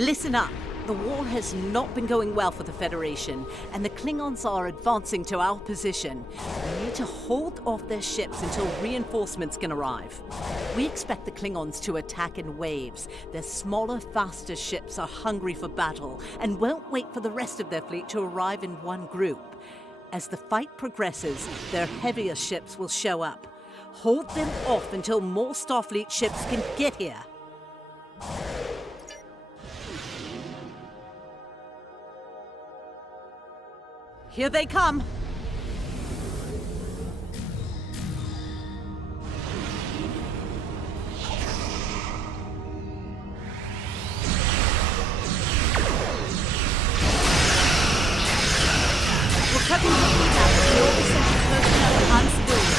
Listen up. The war has not been going well for the Federation, and the Klingons are advancing to our position. We need to hold off their ships until reinforcements can arrive. We expect the Klingons to attack in waves. Their smaller, faster ships are hungry for battle, and won't wait for the rest of their fleet to arrive in one group. As the fight progresses, their heavier ships will show up. Hold them off until more Starfleet ships can get here. Here they come! We're cutting the heat out of the all-essential personnel and civilians.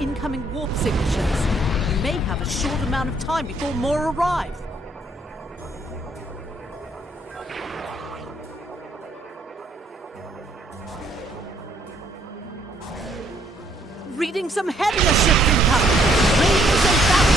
Incoming warp signatures. You may have a short amount of time before more arrive. Reading some heavier ships incoming. Radios and battle.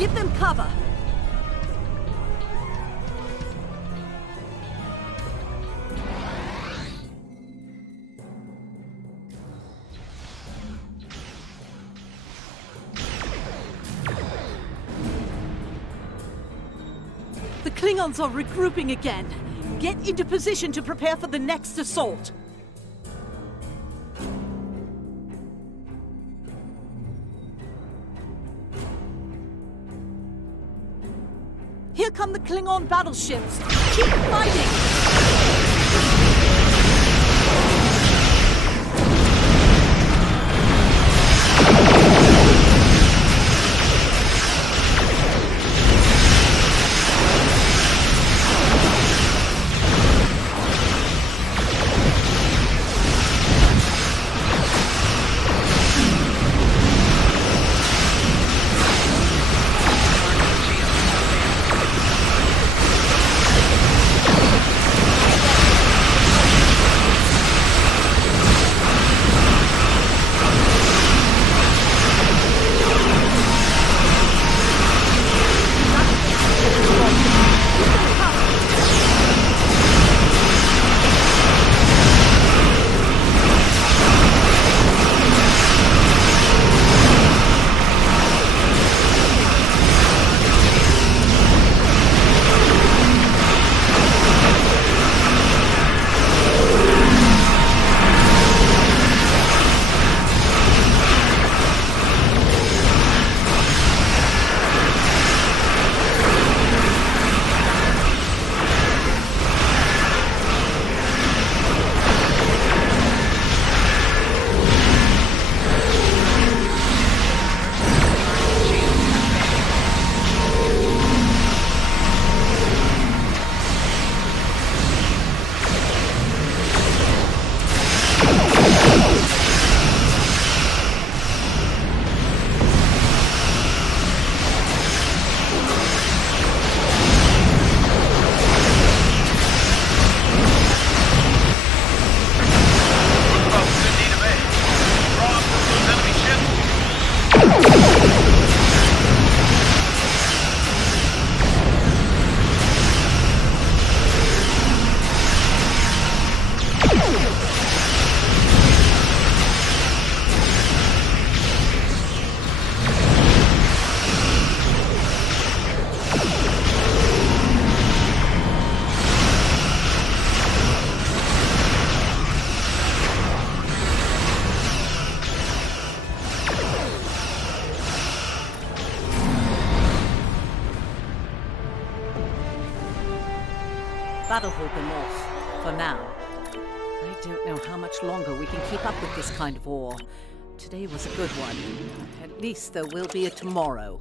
Give them cover! The Klingons are regrouping again. Get into position to prepare for the next assault. Here come the Klingon battleships. Keep fighting! That'll hold them off, for now. I don't know how much longer we can keep up with this kind of war. Today was a good one. At least there will be a tomorrow.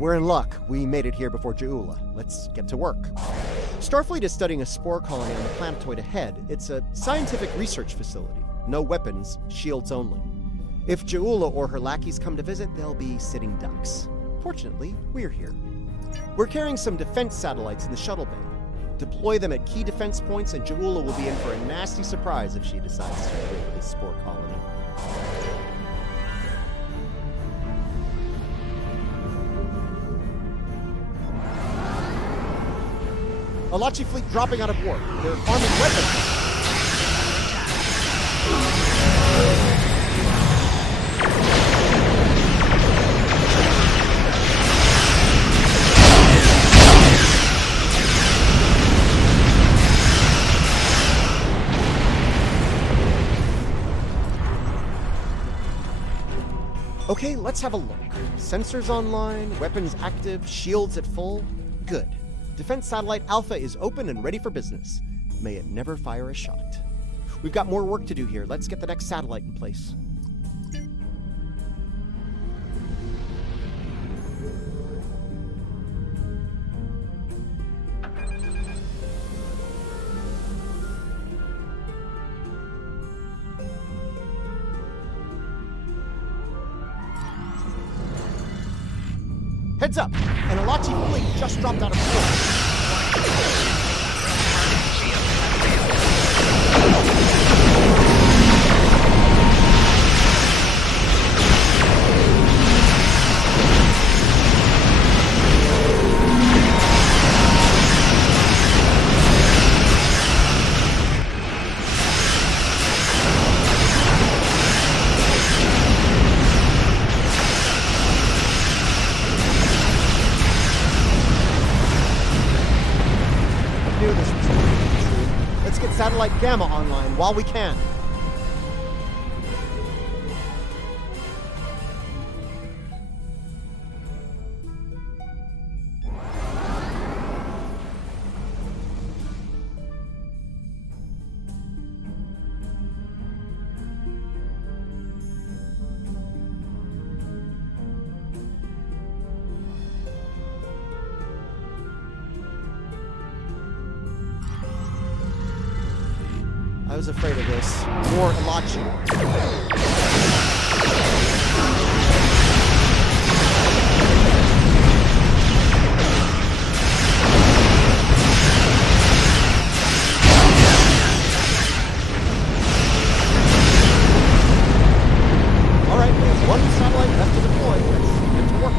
We're in luck. We made it here before Ja'ula. Let's get to work. Starfleet is studying a spore colony on the planetoid ahead. It's a scientific research facility. No weapons, shields only. If Ja'ula or her lackeys come to visit, they'll be sitting ducks. Fortunately, we're here. We're carrying some defense satellites in the shuttle bay. Deploy them at key defense points, and Ja'ula will be in for a nasty surprise if she decides to raid this spore colony. Alachi fleet dropping out of warp. They're arming weapons. Okay, let's have a look. Sensors online, weapons active, shields at full. Good. Defense Satellite Alpha is open and ready for business. May it never fire a shot. We've got more work to do here. Let's get the next satellite in place. Heads up! An Alachi fleet just dropped out of port. Satellite Gamma online while we can. I was afraid of this. More Alachi. Alright, we have one satellite left to deploy. Let's get to work.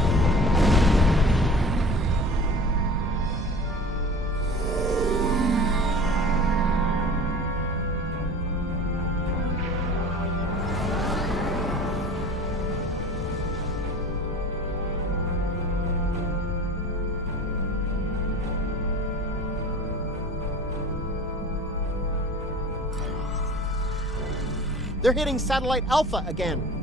They're hitting Satellite Alpha again.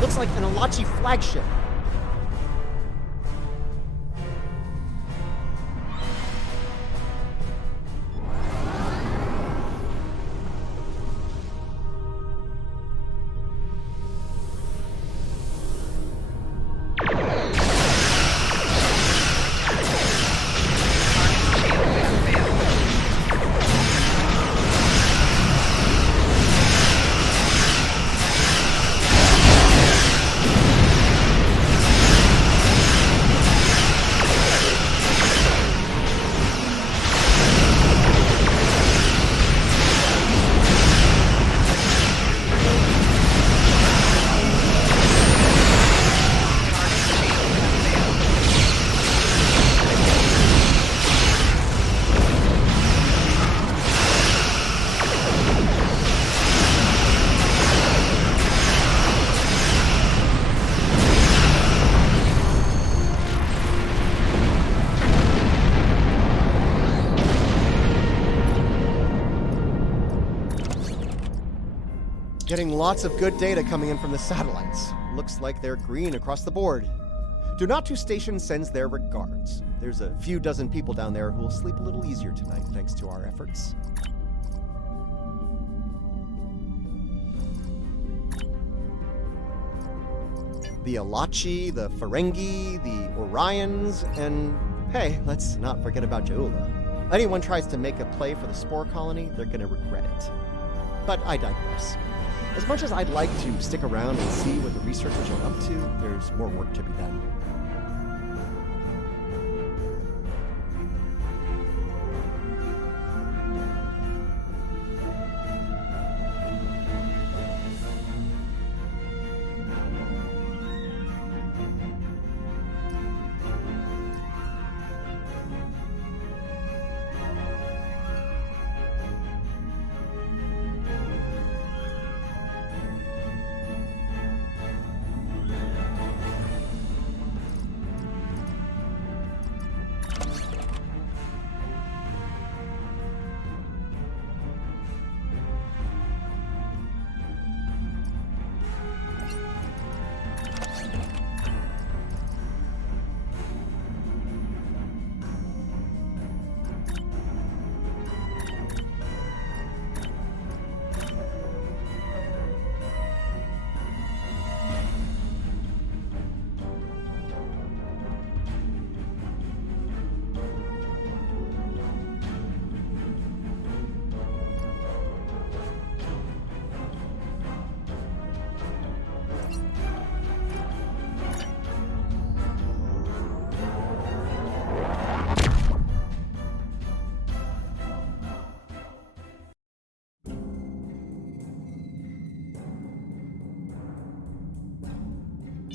Looks like an Alachi flagship. getting lots of good data coming in from the satellites. Looks like they're green across the board. Donatu Station sends their regards. There's a few dozen people down there who will sleep a little easier tonight thanks to our efforts. The Alachi, the Ferengi, the Orions, and hey, let's not forget about Ja'ula. Anyone tries to make a play for the Spore Colony, they're gonna regret it. But I digress. As much as I'd like to stick around and see what the researchers are up to, there's more work to be done.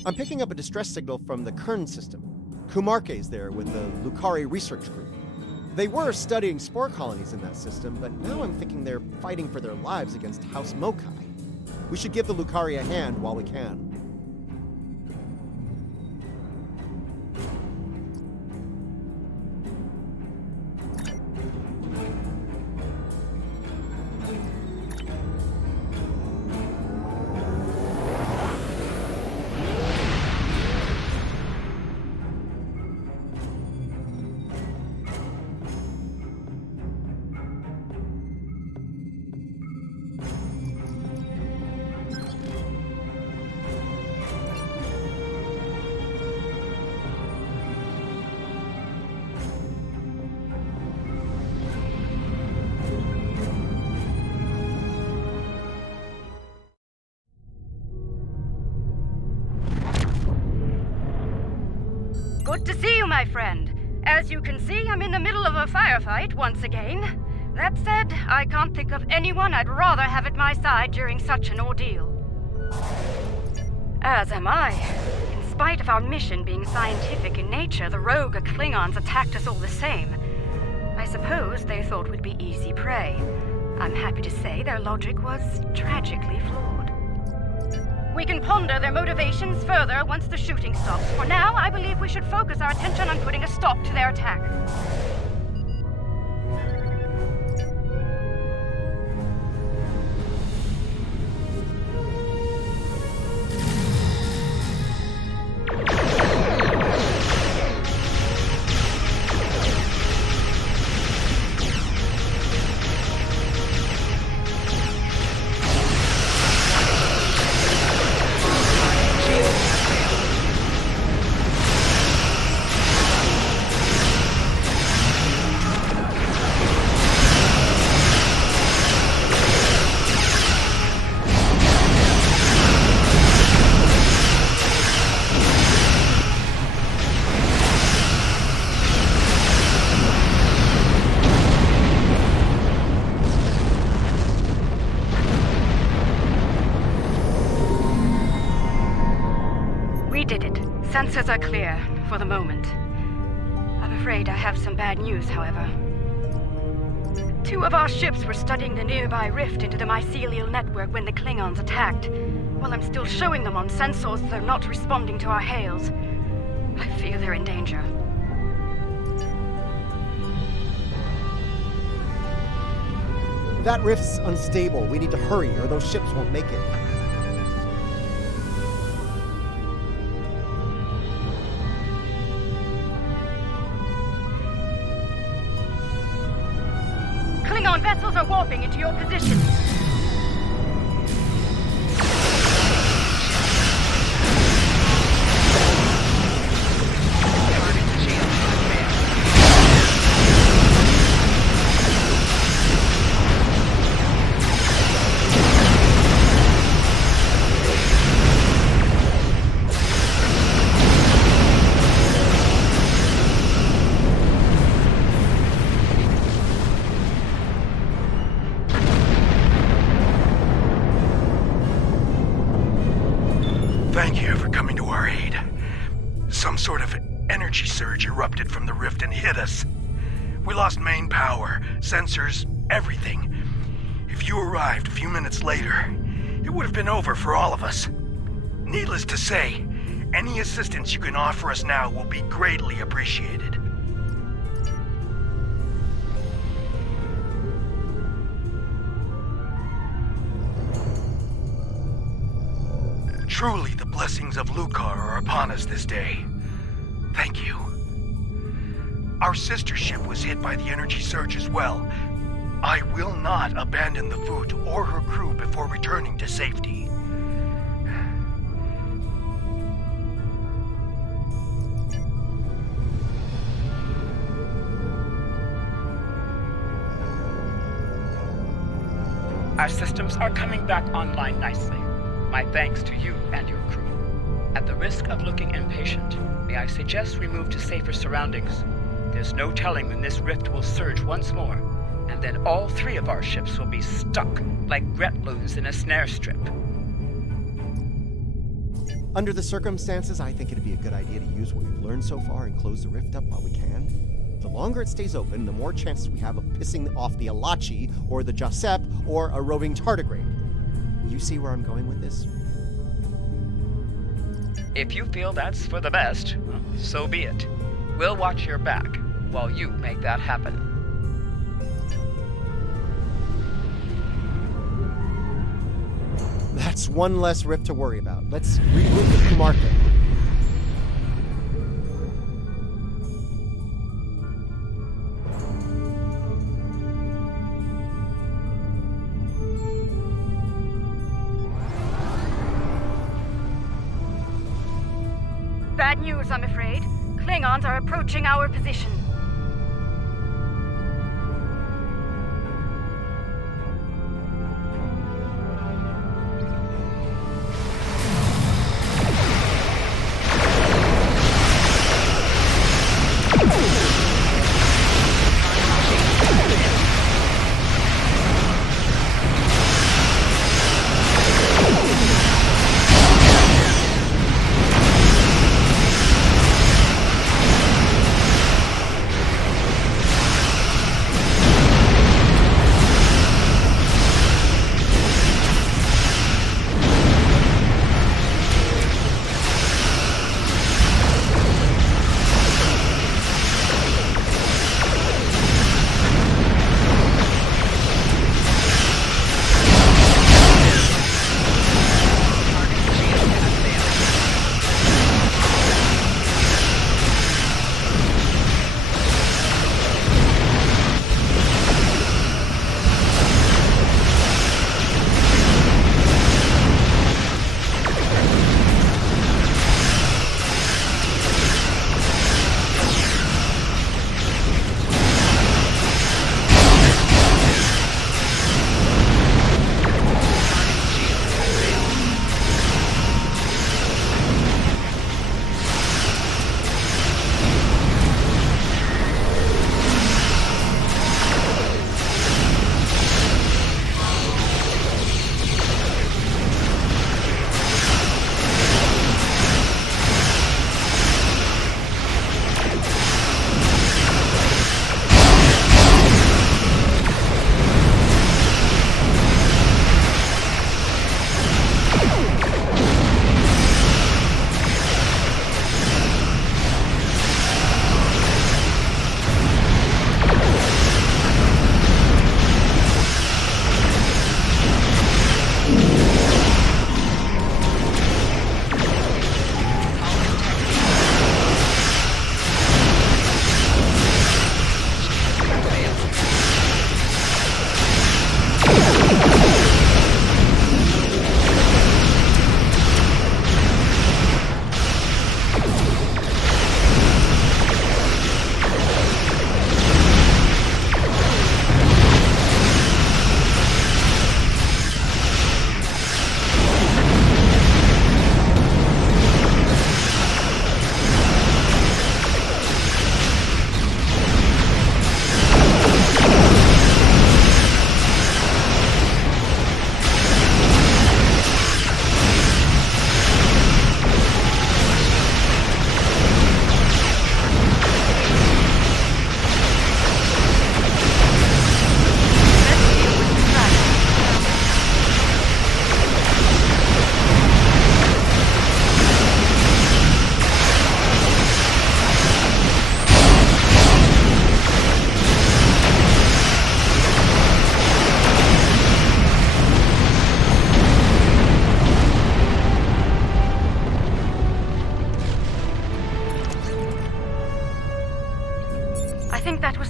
I'm picking up a distress signal from the Kern system. Kumarke's there with the Lukari research group. They were studying spore colonies in that system, but now I'm thinking they're fighting for their lives against House Mokai. We should give the Lukari a hand while we can. Good to see you, my friend. As you can see, I'm in the middle of a firefight once again. That said, I can't think of anyone I'd rather have at my side during such an ordeal. As am I. In spite of our mission being scientific in nature, the rogue Klingons attacked us all the same. I suppose they thought we'd be easy prey. I'm happy to say their logic was tragically flawed. We can ponder their motivations further once the shooting stops. For now, I believe we should focus our attention on putting a stop to their attack. Sensors are clear, for the moment. I'm afraid I have some bad news, however. 2 of our ships were studying the nearby rift into the mycelial network when the Klingons attacked. While I'm still showing them on sensors, they're not responding to our hails. I fear they're in danger. That rift's unstable. We need to hurry, or those ships won't make it. Klingon vessels are warping into your position. Thank you for coming to our aid. Some sort of energy surge erupted from the rift and hit us. We lost main power, sensors, everything. If you arrived a few minutes later, it would have been over for all of us. Needless to say, any assistance you can offer us now will be greatly appreciated. Truly, the blessings of Lucar are upon us this day. Thank you. Our sister ship was hit by the energy surge as well. I will not abandon the Voot or her crew before returning to safety. Our systems are coming back online nicely. My thanks to you and your crew. At the risk of looking impatient, may I suggest we move to safer surroundings? There's no telling when this rift will surge once more, and then all three of our ships will be stuck like Gretloons in a snare strip. Under the circumstances, I think it'd be a good idea to use what we've learned so far and close the rift up while we can. The longer it stays open, the more chances we have of pissing off the Alachi, or the Jasep, or a roving tardigrade. You see where I'm going with this? If you feel that's for the best, well, so be it. We'll watch your back while you make that happen. That's one less rift to worry about. Let's regroup with Kumarka. Bad news, I'm afraid. Klingons are approaching our position.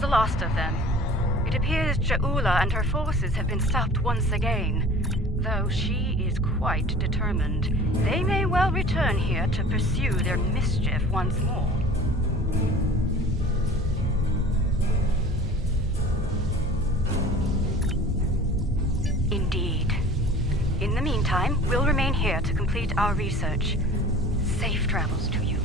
the last of them. It appears Ja'ula and her forces have been stopped once again. Though she is quite determined, they may well return here to pursue their mischief once more. Indeed. In the meantime, we'll remain here to complete our research. Safe travels to you.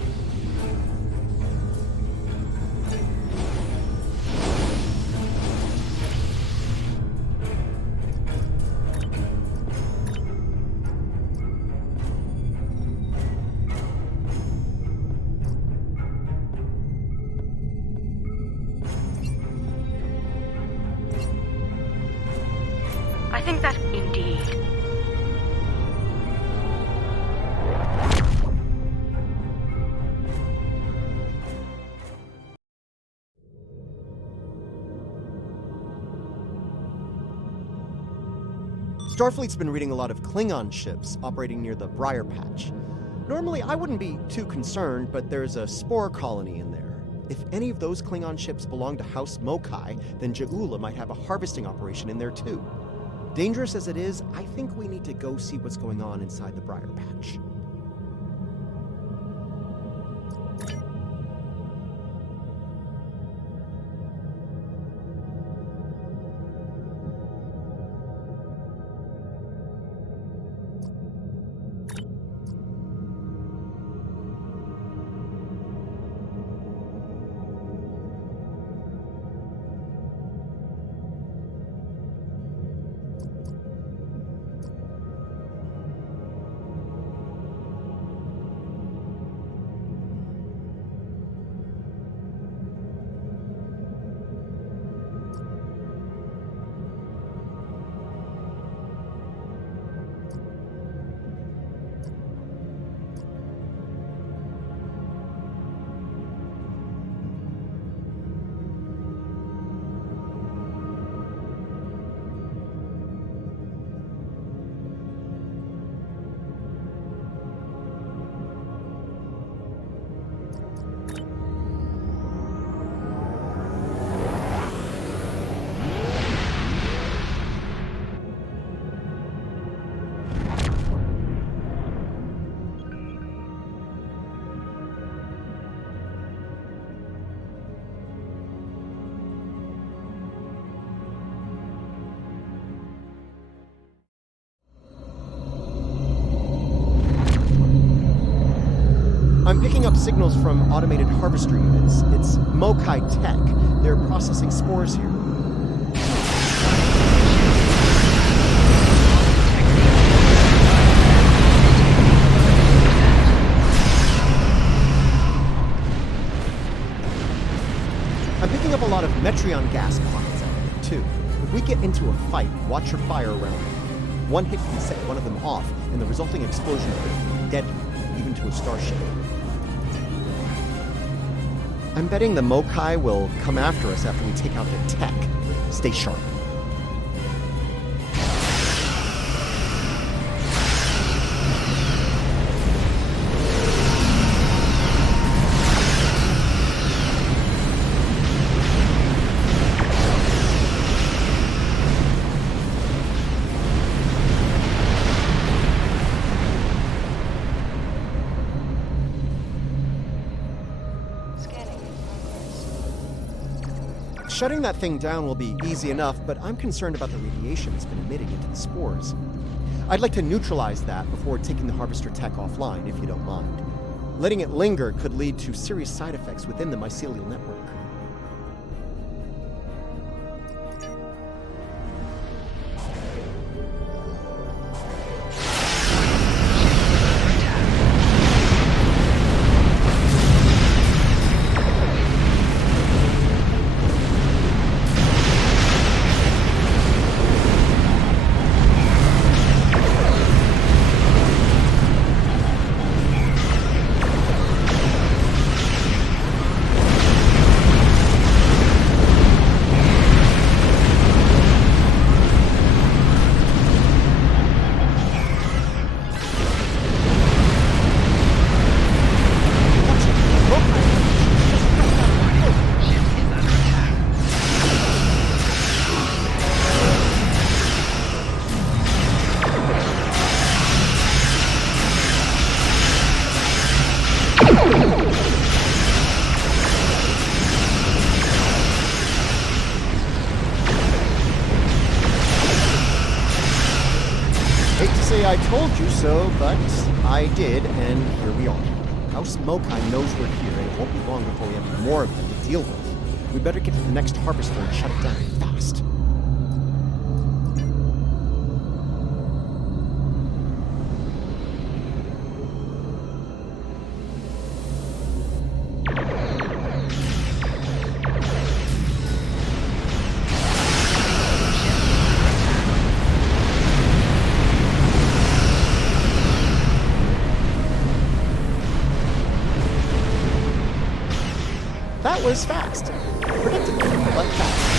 I think that indeed. Starfleet's been reading a lot of Klingon ships operating near the Briar Patch. Normally, I wouldn't be too concerned, but there's a spore colony in there. If any of those Klingon ships belong to House Mokai, then Ja'ula might have a harvesting operation in there too. Dangerous as it is, I think we need to go see what's going on inside the Briar Patch. I'm picking up signals from automated harvester units. It's Mokai Tech. They're processing spores here. I'm picking up a lot of Metreon gas pods out there, too. If we get into a fight, watch your fire around them. One hit can set one of them off, and the resulting explosion could be deadly, even to a starship. I'm betting the Mokai will come after us after we take out the tech. Stay sharp. Shutting that thing down will be easy enough, but I'm concerned about the radiation it's been emitting into the spores. I'd like to neutralize that before taking the harvester tech offline, if you don't mind. Letting it linger could lead to serious side effects within the mycelial network. told you so, but I did, and here we are. House Mokai knows we're here, and it won't be long before we have even more of them to deal with. We better get to the next harvester and shut it down fast. That was fast. Predictable, but fast.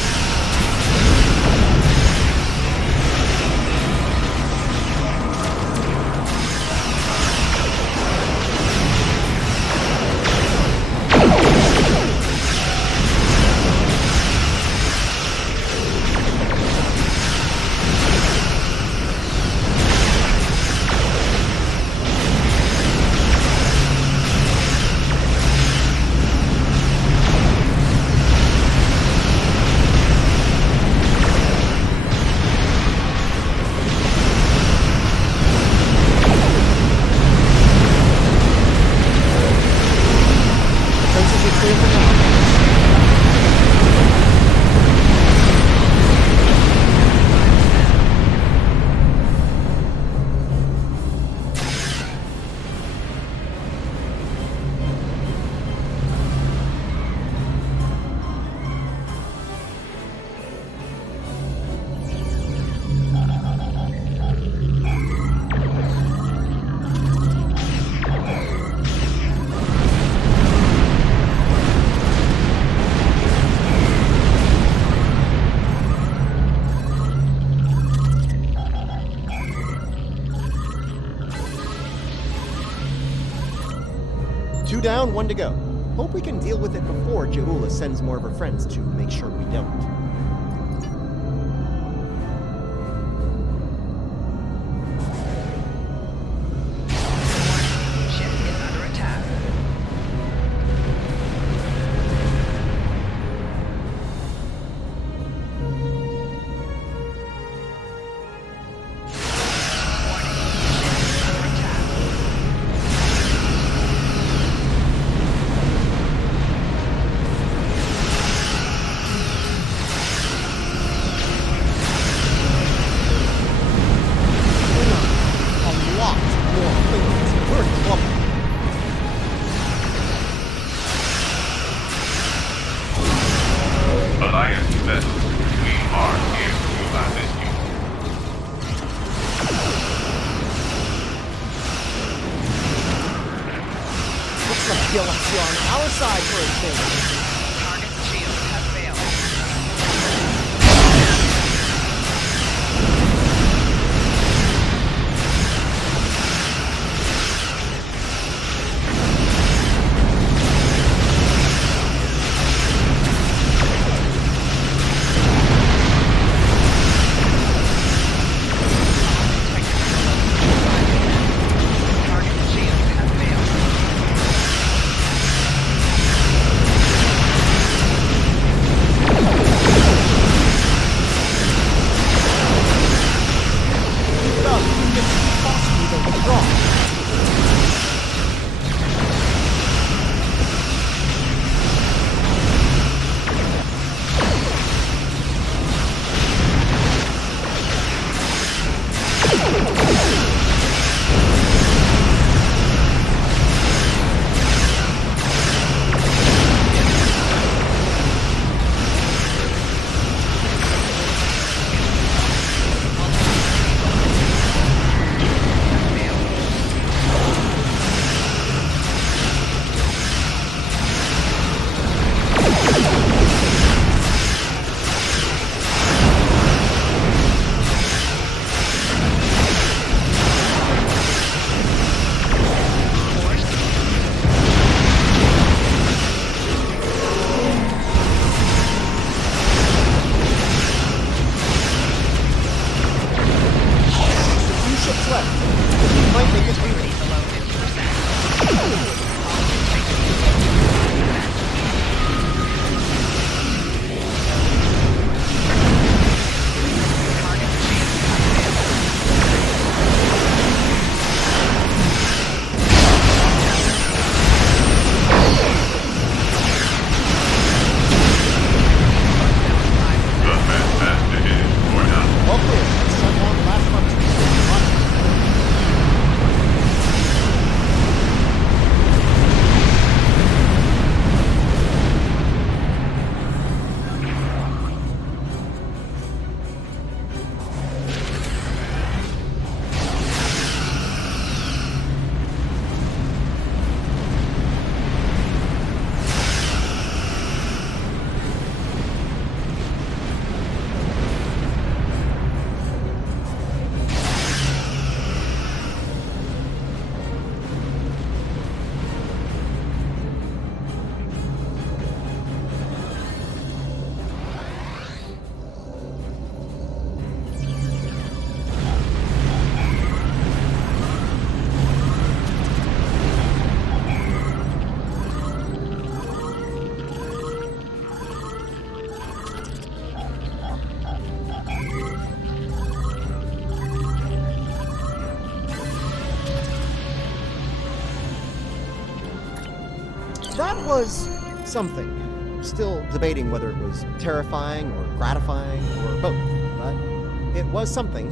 Two down, one to go. Hope we can deal with it before Jeula sends more of her friends to make sure we don't. Ship is under attack. Alliance vessel, we are here to assist you. Looks like you're on our side for a change. Target's shield has failed. Target's shield has failed. That was something. Still debating whether it was terrifying or gratifying or both, but it was something.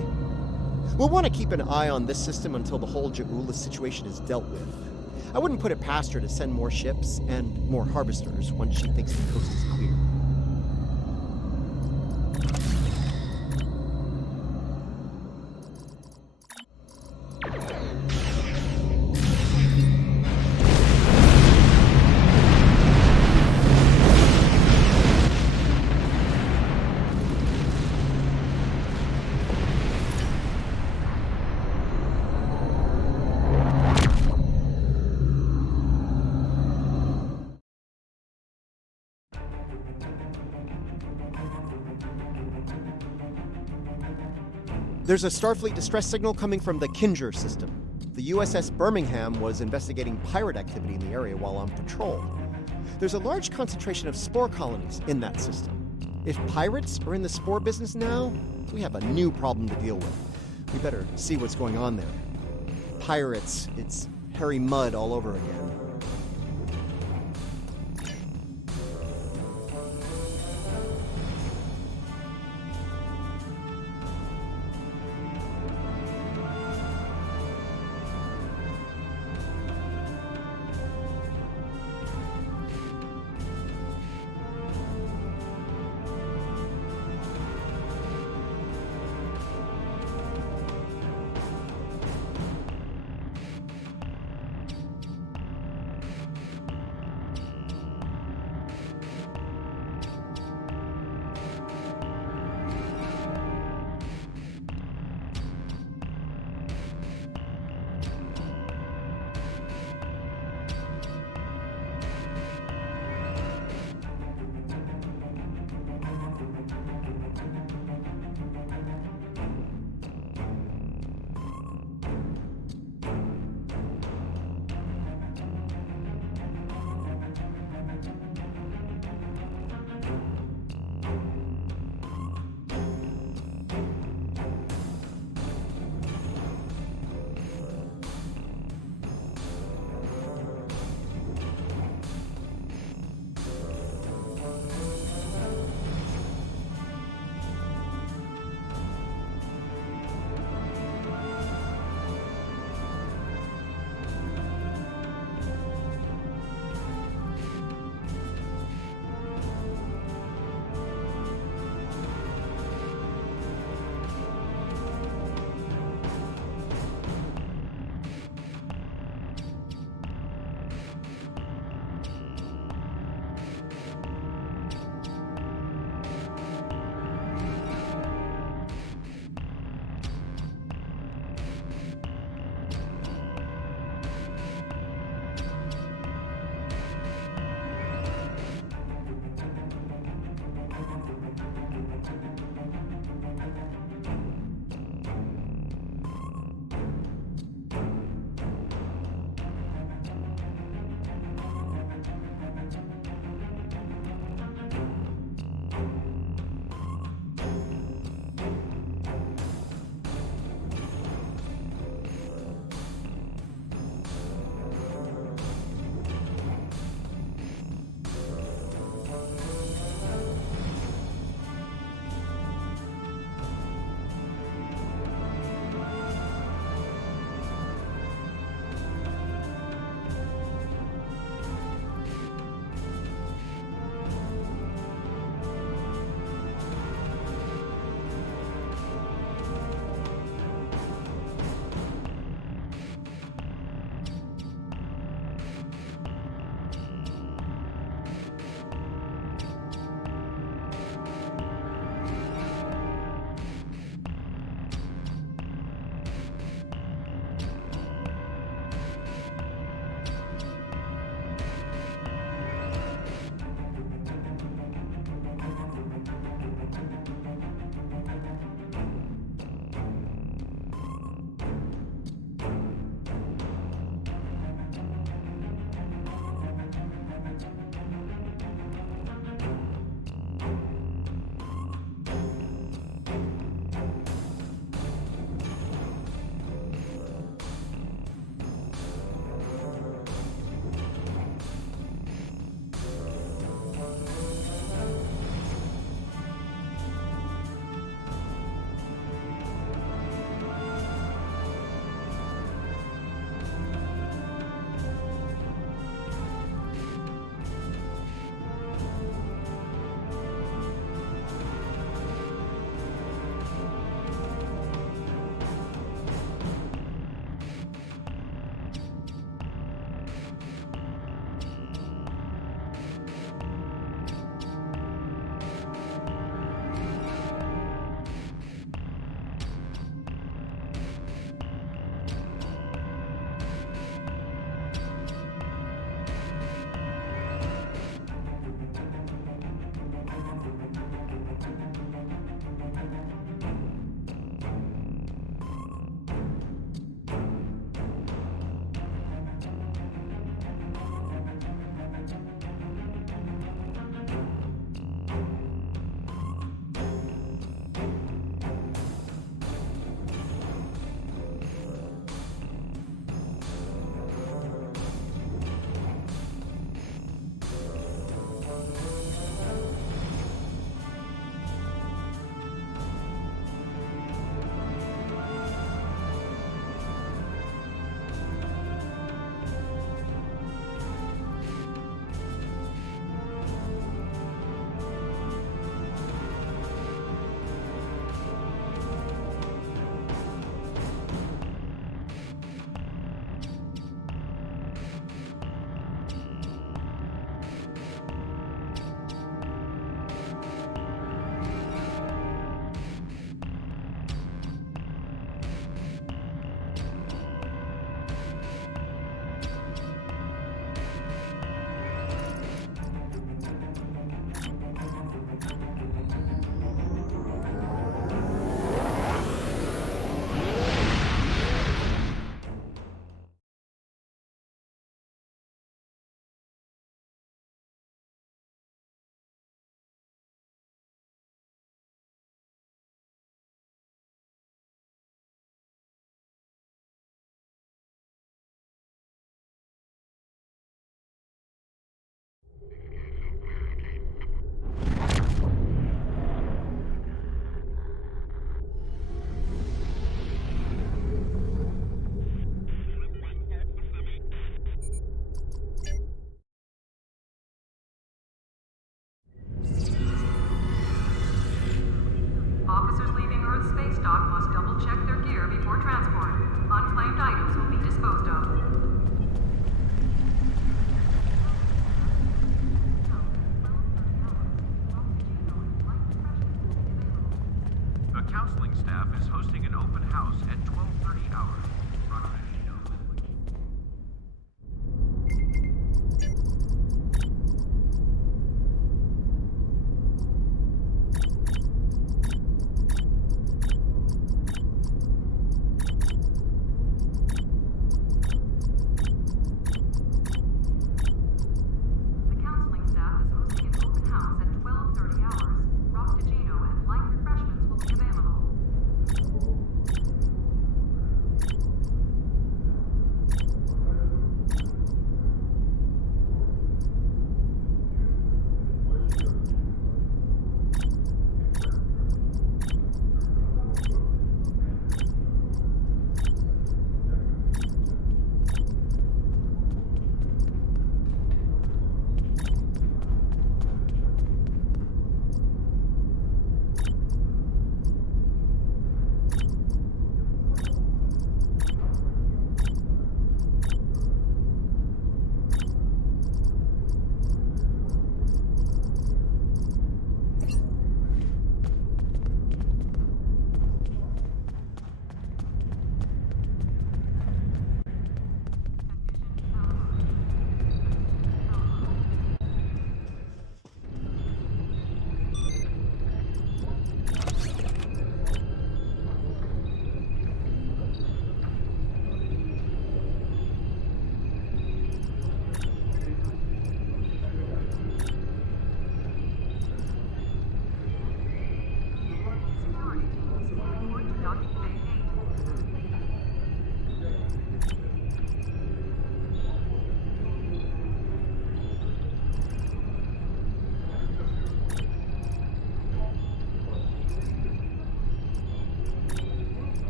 We'll want to keep an eye on this system until the whole Ja'ula situation is dealt with. I wouldn't put it past her to send more ships and more harvesters once she thinks the coast is clear. There's a Starfleet distress signal coming from the Kinger system. The USS Birmingham was investigating pirate activity in the area while on patrol. There's a large concentration of spore colonies in that system. If pirates are in the spore business now, we have a new problem to deal with. We better see what's going on there. Pirates, it's hairy mud all over again.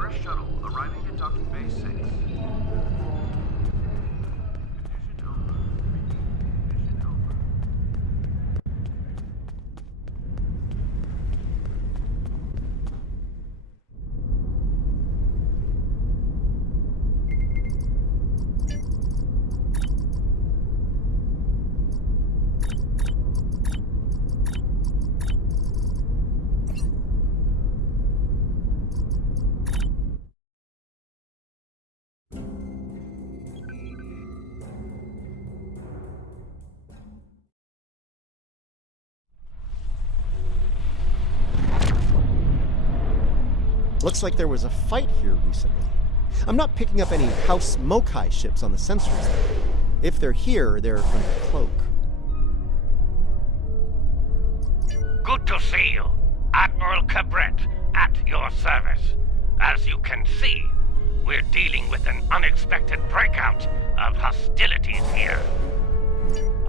Polaris shuttle arriving at docking bay 6. Looks like there was a fight here recently. I'm not picking up any House Mokai ships on the sensors, though. If they're here, they're under cloak. Good to see you. Admiral Cabret, at your service. As you can see, we're dealing with an unexpected breakout of hostilities here.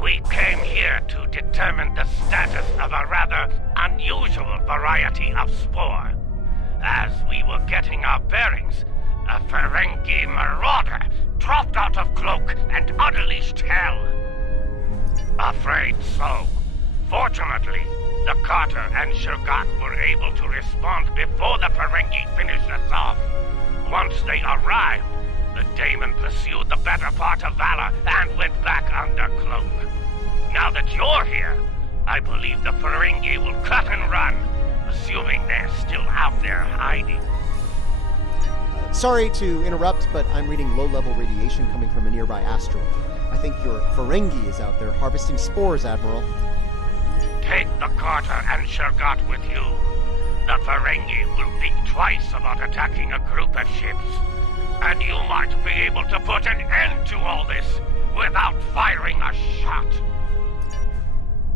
We came here to determine the status of a rather unusual variety of spore. As we were getting our bearings, a Ferengi marauder dropped out of cloak and unleashed hell. Afraid so. Fortunately, the Carter and Shergat were able to respond before the Ferengi finished us off. Once they arrived, the Daemon pursued the better part of Valor and went back under cloak. Now that you're here, I believe the Ferengi will cut and run, assuming they're still out there hiding. Sorry to interrupt, but I'm reading low-level radiation coming from a nearby asteroid. I think your Ferengi is out there harvesting spores, Admiral. Take the Carter and Shergat with you. The Ferengi will think twice about attacking a group of ships, and you might be able to put an end to all this without firing a shot.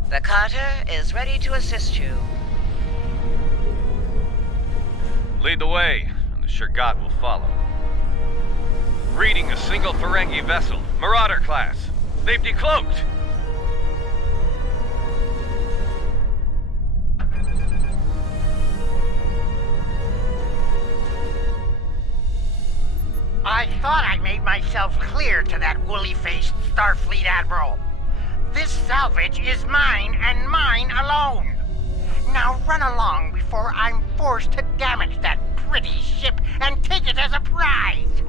The Carter is ready to assist you. Lead the way, and the Shergat will follow. Reading a single Ferengi vessel, Marauder class. They've decloaked. I thought I made myself clear to that woolly-faced Starfleet Admiral. This salvage is mine and mine alone. Now run along before I'm forced to damage that pretty ship and take it as a prize.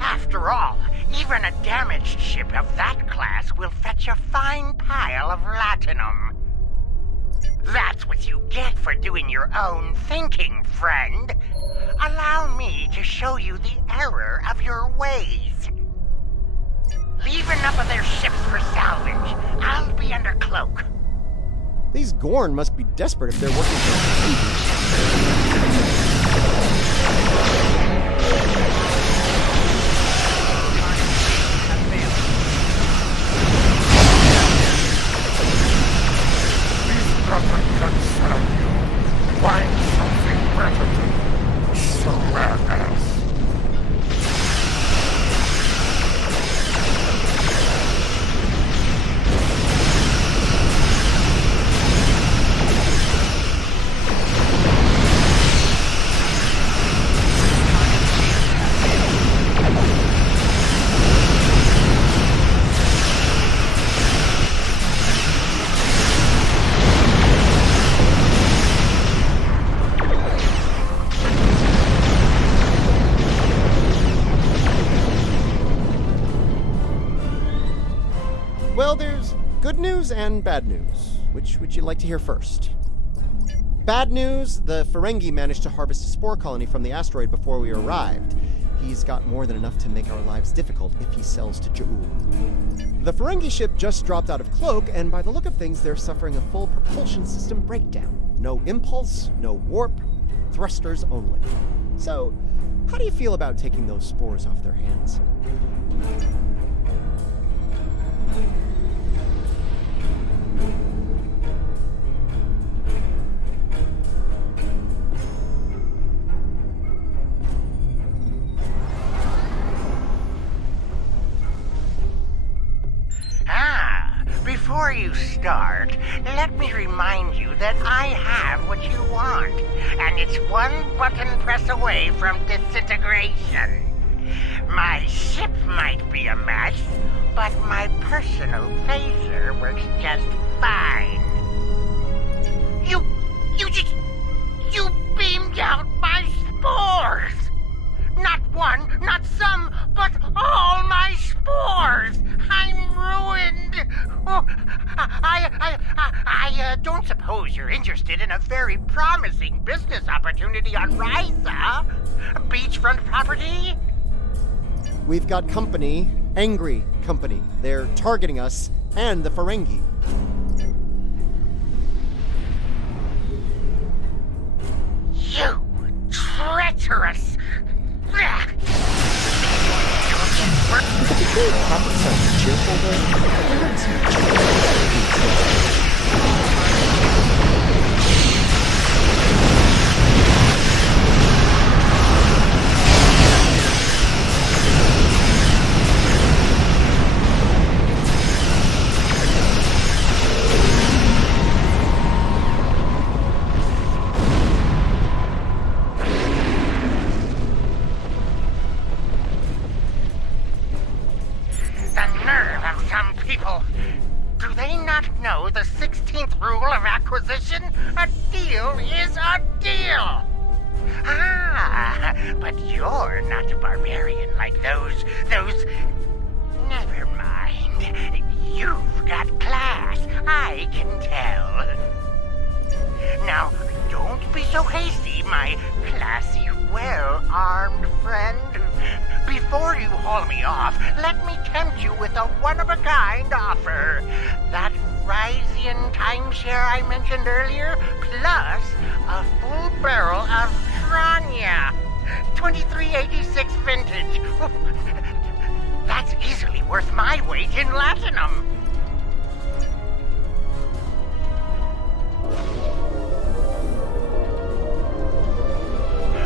After all, even a damaged ship of that class will fetch a fine pile of latinum. That's what you get for doing your own thinking, friend. Allow me to show you the error of your ways. Leave enough of their ships for salvage. I'll be under cloak. These Gorn must be desperate if they're working for Doesn't concern you. Find something better to do somewhere else. Well, there's good news and bad news. Which would you like to hear first? Bad news, the Ferengi managed to harvest a spore colony from the asteroid before we arrived. He's got more than enough to make our lives difficult if he sells to Ja'ul. The Ferengi ship just dropped out of cloak, and by the look of things, they're suffering a full propulsion system breakdown. No impulse, no warp, thrusters only. So, how do you feel about taking those spores off their hands? Before you start, let me remind you that I have what you want. And It's one button press away from disintegration. My ship might be a mess, but my personal phaser works just fine. You beamed out my spores! Not one, not some, but all my spores! I'm ruined! Oh, I don't suppose you're interested in a very promising business opportunity on Ryza? Beachfront property? We've got company, angry company. They're targeting us and the Ferengi. You treacherous! The nerve of some people! Do they not know the 16th rule of acquisition? A deal is a deal! Ah, but you're not a barbarian like those... Never mind. You've got class, I can tell. Now, don't be so hasty, my classy, well-armed friend. Before you haul me off, let me tempt you with a one-of-a-kind offer. That Ryzian timeshare I mentioned earlier, plus a full barrel of Tranya. 2386 vintage. That's easily worth my weight in latinum.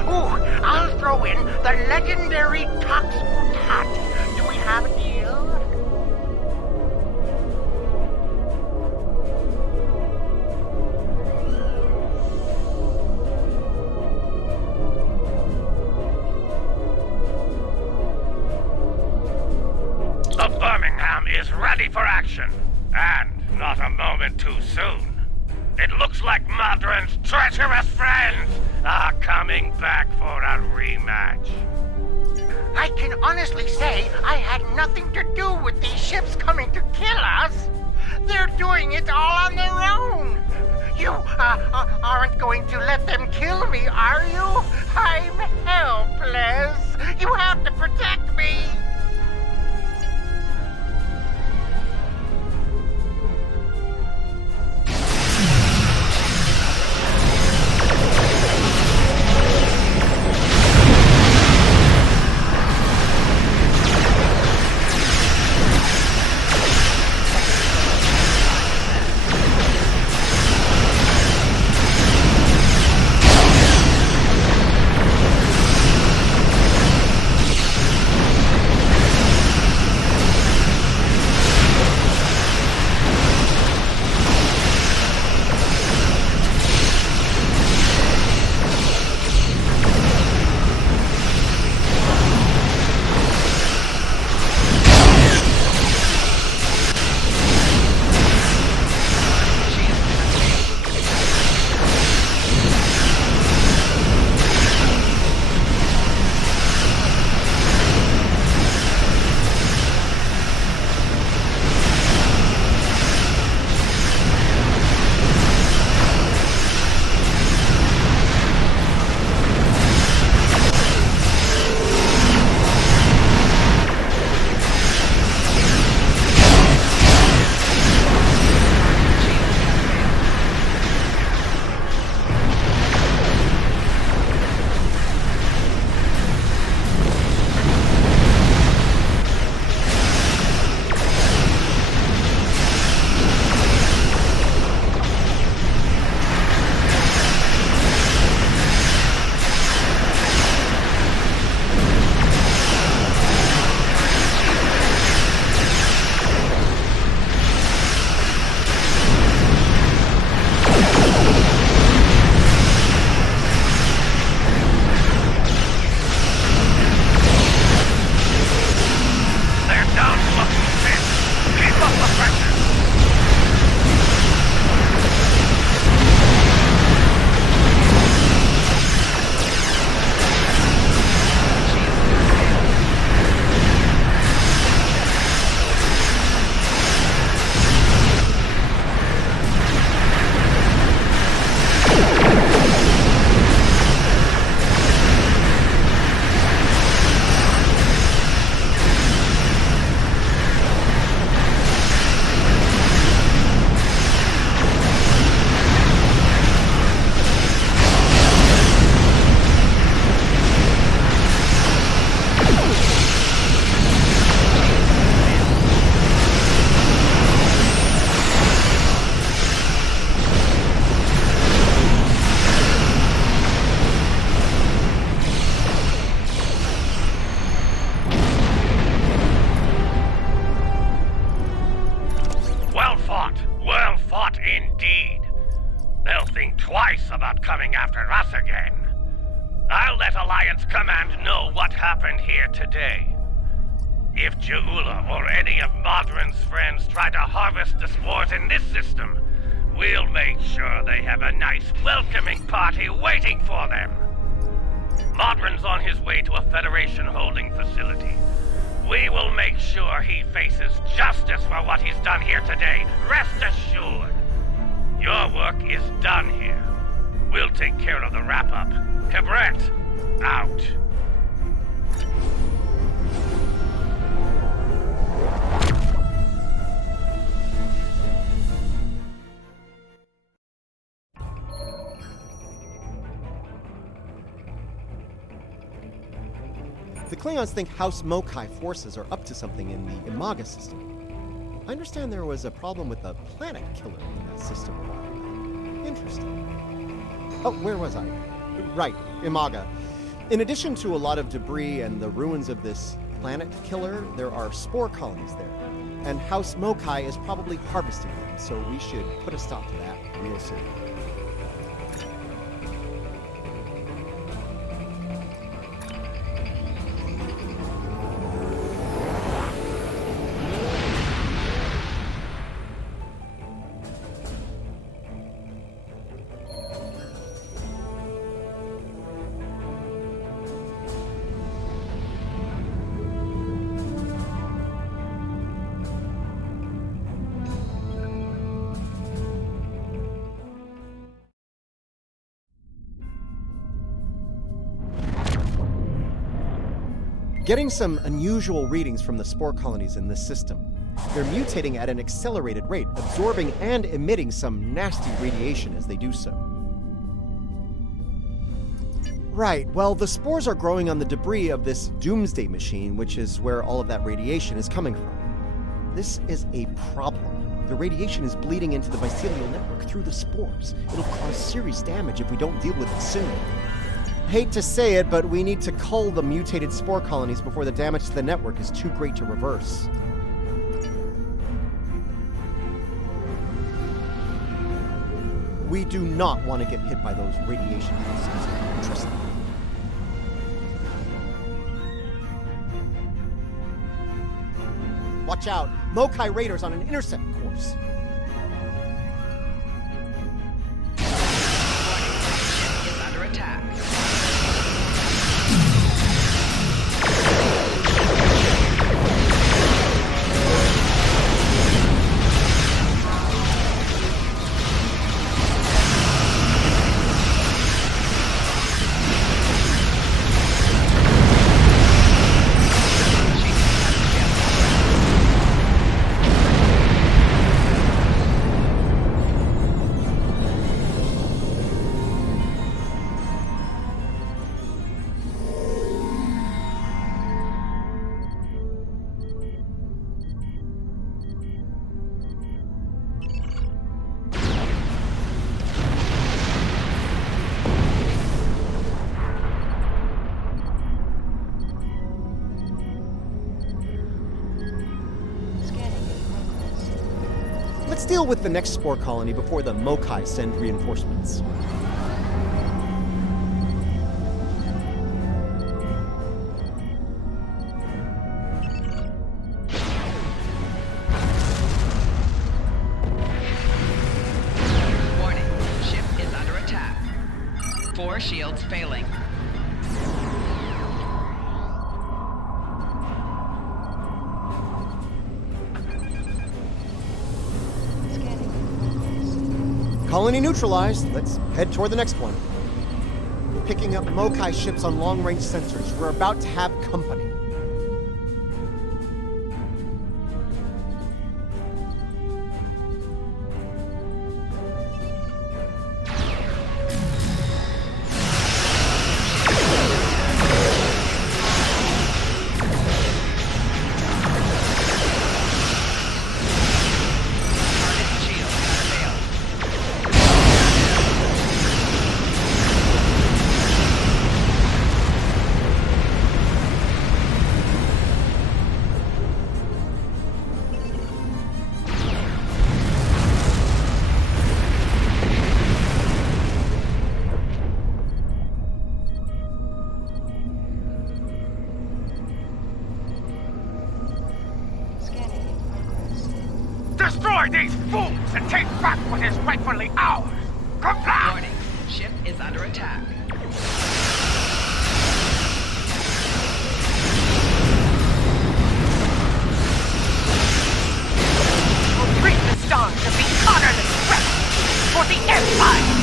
Ooh, I'll throw in the legendary Tox Mutat. Do we have a deal? The Birmingham is ready for action, and not a moment too soon. It looks like Madron's treacherous friends are coming back for a rematch. I can honestly say I had nothing to do with these ships coming to kill us. They're doing it all on their own. You aren't going to let them kill me, are you? I'm helpless. You have to protect me. us again. I'll let Alliance Command know what happened here today. If Jeula or any of Modron's friends try to harvest the spores in this system, we'll make sure they have a nice welcoming party waiting for them. Modron's on his way to a Federation holding facility. We will make sure he faces justice for what he's done here today. Rest assured. Your work is done here. We'll take care of the wrap-up. Cabret, out. The Klingons think House Mokai forces are up to something in the Imaga system. I understand there was a problem with a planet killer in that system. Interesting. Oh, where was I? Right, Imaga. In addition to a lot of debris and the ruins of this planet killer, there are spore colonies there. And House Mokai is probably harvesting them, so we should put a stop to that real soon. Getting some unusual readings from the spore colonies in this system. They're mutating at an accelerated rate, absorbing and emitting some nasty radiation as they do so. Right, well, the spores are growing on the debris of this doomsday machine, which is where all of that radiation is coming from. This is a problem. The radiation is bleeding into the mycelial network through the spores. It'll cause serious damage if we don't deal with it soon. Hate to say it, but we need to cull the mutated spore colonies before the damage to the network is too great to reverse. We do not want to get hit by those radiation pulses. Trust me. Watch out! Mokai Raiders on an intercept course. Is under attack. Let's deal with the next spore colony before the Mokai send reinforcements. Warning, ship is under attack. 4 shields failing. Colony neutralized. Let's head toward the next one. We're picking up Mokai ships on long-range sensors. We're about to have company. destroy these fools and take back what is rightfully ours! Comply! Warning. Ship is under attack. We'll bring the stars to be honorless threat for the Empire!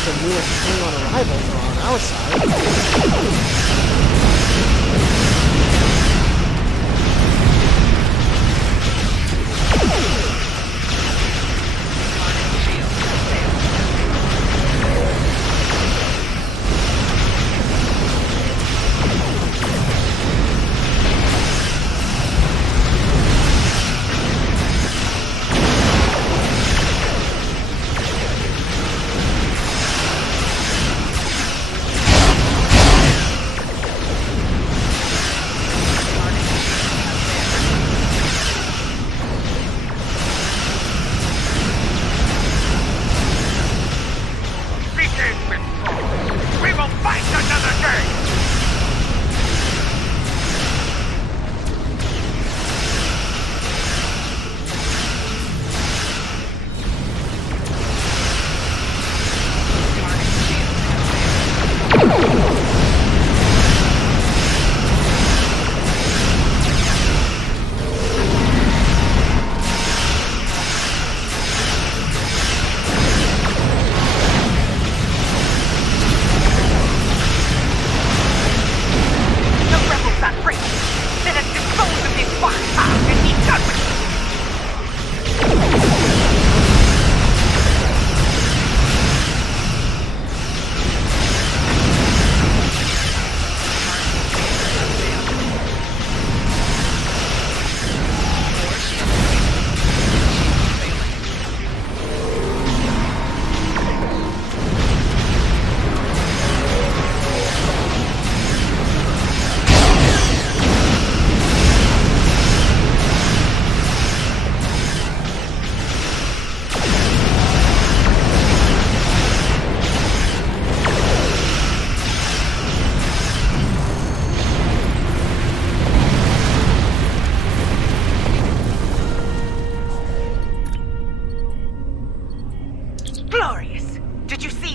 The newest Klingon arrivals are on our side.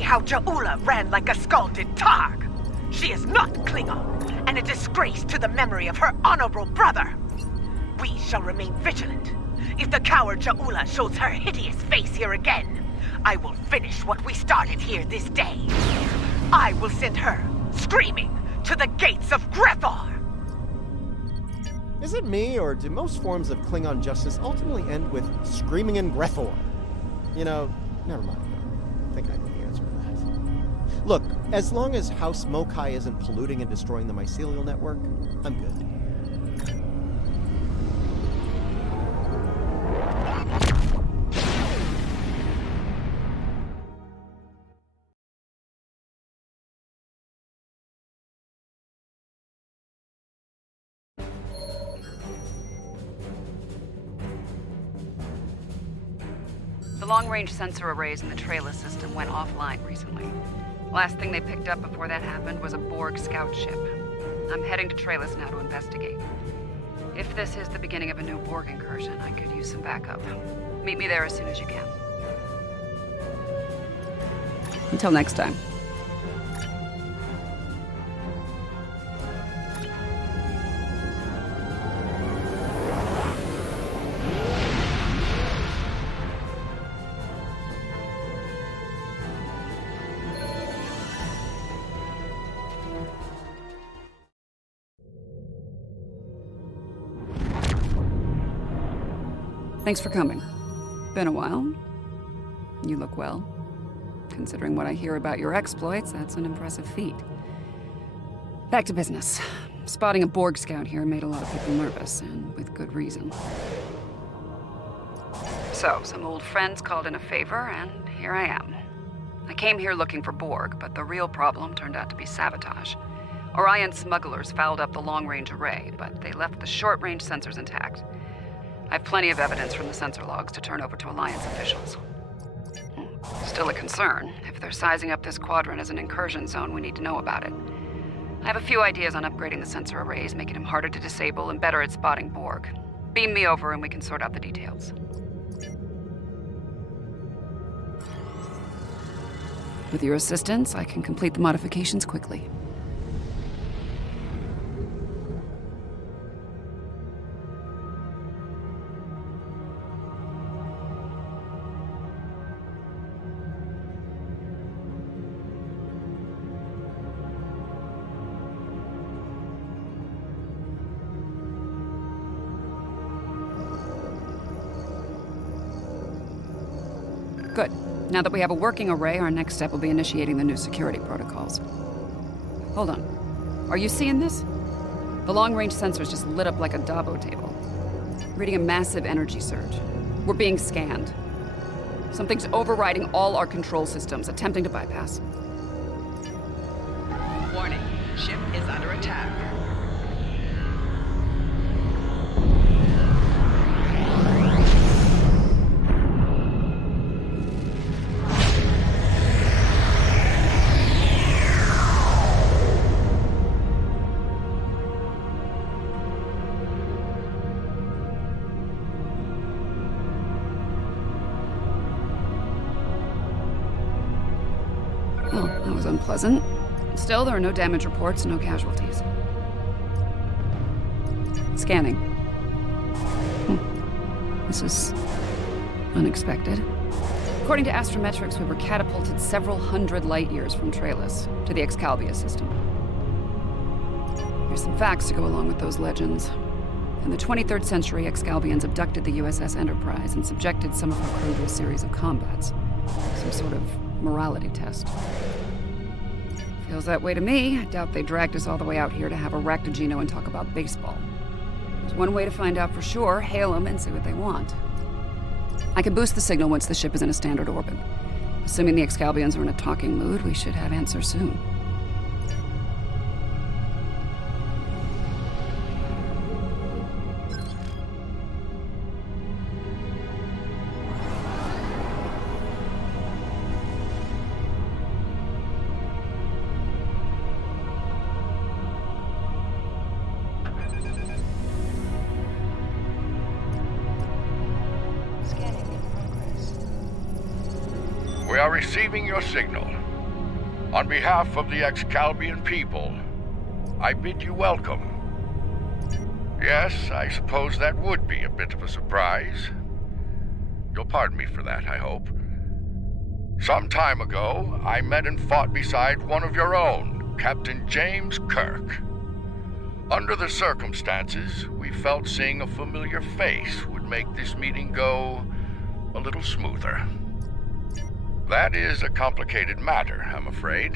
How Ja'ula ran like a scalded targ. She is not Klingon, and a disgrace to the memory of her honorable brother. We shall remain vigilant. If the coward Ja'ula shows her hideous face here again, I will finish what we started here this day. I will send her, screaming, to the gates of Grethor! Is it me, or do most forms of Klingon justice ultimately end with screaming in Grethor? You know, never mind. I think I know the answer to that. Look, as long as House Mokai isn't polluting and destroying the mycelial network, I'm good. The long-range sensor arrays in the Trela system went offline recently. Last thing they picked up before that happened was a Borg scout ship. I'm heading to Trellis now to investigate. If this is the beginning of a new Borg incursion, I could use some backup. Meet me there as soon as you can. Until next time. Thanks for coming. Been a while. You look well. Considering what I hear about your exploits, that's an impressive feat. Back to business. Spotting a Borg scout here made a lot of people nervous, and with good reason. So, some old friends called in a favor, and here I am. I came here looking for Borg, but the real problem turned out to be sabotage. Orion smugglers fouled up the long-range array, but they left the short-range sensors intact. I have plenty of evidence from the sensor logs to turn over to Alliance officials. Still a concern. If they're sizing up this quadrant as an incursion zone, we need to know about it. I have a few ideas on upgrading the sensor arrays, making them harder to disable and better at spotting Borg. Beam me over and we can sort out the details. With your assistance, I can complete the modifications quickly. Good. Now that we have a working array, our next step will be initiating the new security protocols. Hold on. Are you seeing this? The long-range sensors just lit up like a Dabo table, reading a massive energy surge. We're being scanned. Something's overriding all our control systems, attempting to bypass. Warning, ship is under attack. Oh, that was unpleasant. Still, there are no damage reports and no casualties. Scanning. This is unexpected. According to astrometrics, we were catapulted several hundred light years from Traelus to the Excalibia system. Here's some facts to go along with those legends. In the 23rd century, Excalbians abducted the USS Enterprise and subjected some of her crew to a series of combats. Some sort of morality test. Feels that way to me. I doubt they dragged us all the way out here to have a Ractogino and talk about baseball. There's one way to find out for sure: hail them and see what they want. I can boost the signal once the ship is in a standard orbit. Assuming the Excalbians are in a talking mood, we should have answers soon. We are receiving your signal. On behalf of the Excalbian people, I bid you welcome. Yes, I suppose that would be a bit of a surprise. You'll pardon me for that, I hope. Some time ago, I met and fought beside one of your own, Captain James Kirk. Under the circumstances, we felt seeing a familiar face would make this meeting go a little smoother. That is a complicated matter, I'm afraid.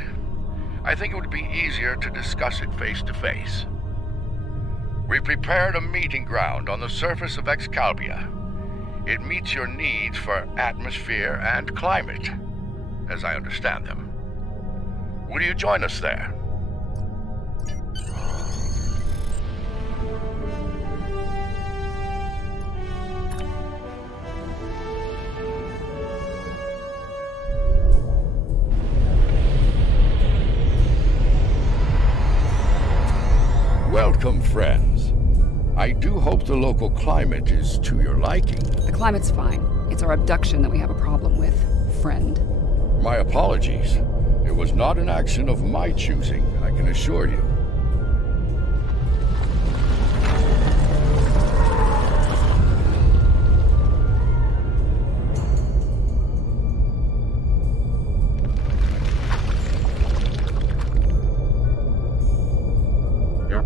I think it would be easier to discuss it face to face. We prepared a meeting ground on the surface of Excalibia. It meets your needs for atmosphere and climate, as I understand them. Will you join us there? Welcome, friends. I do hope the local climate is to your liking. The climate's fine. It's our abduction that we have a problem with, friend. My apologies. It was not an action of my choosing, I can assure you.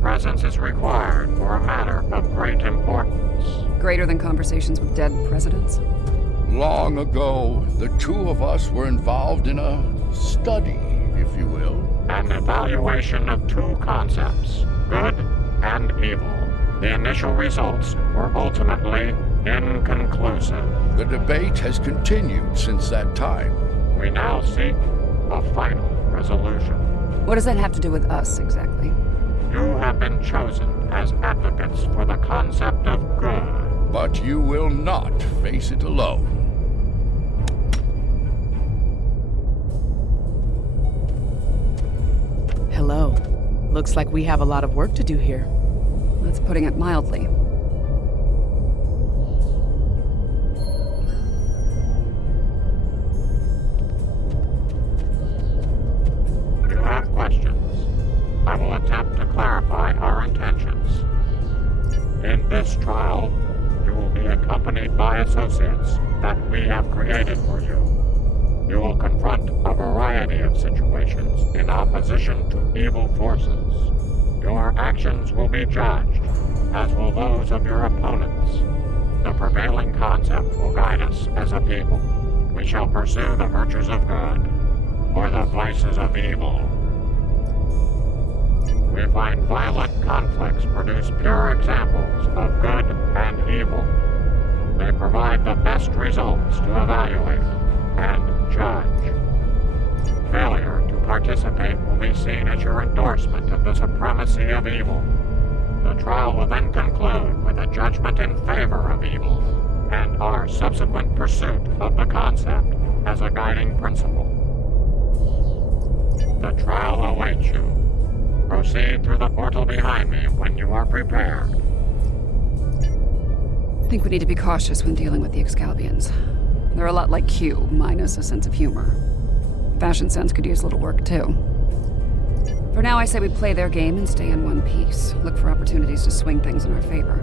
Presence is required for a matter of great importance. Greater than conversations with dead presidents? Long ago, the two of us were involved in a study, if you will. An evaluation of two concepts, good and evil. The initial results were ultimately inconclusive. The debate has continued since that time. We now seek a final resolution. What does that have to do with us, exactly? You have been chosen as advocates for the concept of good. But you will not face it alone. Hello. Looks like we have a lot of work to do here. That's putting it mildly. You have questions. I will attempt to clarify our intentions. In this trial, you will be accompanied by associates that we have created for you. You will confront a variety of situations in opposition to evil forces. Your actions will be judged, as will those of your opponents. The prevailing concept will guide us as a people. We shall pursue the virtues of good, or the vices of evil. We find violent conflicts produce pure examples of good and evil. They provide the best results to evaluate and judge. Failure to participate will be seen as your endorsement of the supremacy of evil. The trial will then conclude with a judgment in favor of evil, and our subsequent pursuit of the concept as a guiding principle. The trial awaits you. Proceed through the portal behind me when you are prepared. I think we need to be cautious when dealing with the Excalbians. They're a lot like Q, minus a sense of humor. Fashion sense could use a little work, too. For now, I say we play their game and stay in one piece. Look for opportunities to swing things in our favor.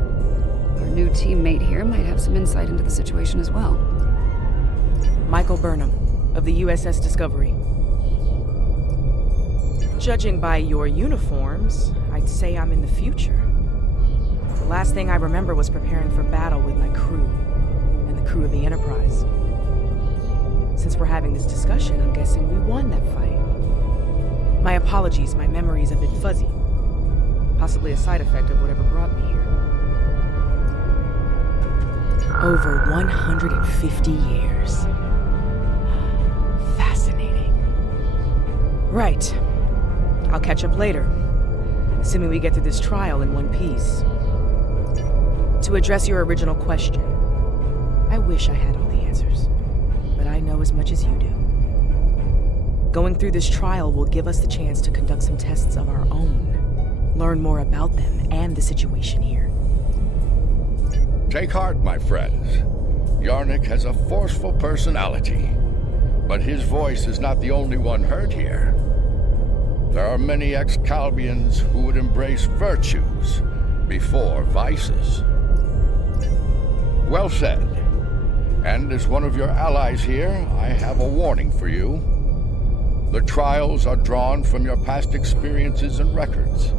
Our new teammate here might have some insight into the situation as well. Michael Burnham, of the USS Discovery. Judging by your uniforms, I'd say I'm in the future. The last thing I remember was preparing for battle with my crew, and the crew of the Enterprise. Since we're having this discussion, I'm guessing we won that fight. My apologies, my memory's a bit fuzzy. Possibly a side effect of whatever brought me here. Over 150 years. Fascinating. Right. I'll catch up later, assuming we get through this trial in one piece. To address your original question, I wish I had all the answers, but I know as much as you do. Going through this trial will give us the chance to conduct some tests of our own, learn more about them and the situation here. Take heart, my friends. Yarnik has a forceful personality, but his voice is not the only one heard here. There are many Excalbians who would embrace virtues before vices. Well said. And as one of your allies here, I have a warning for you. The trials are drawn from your past experiences and records,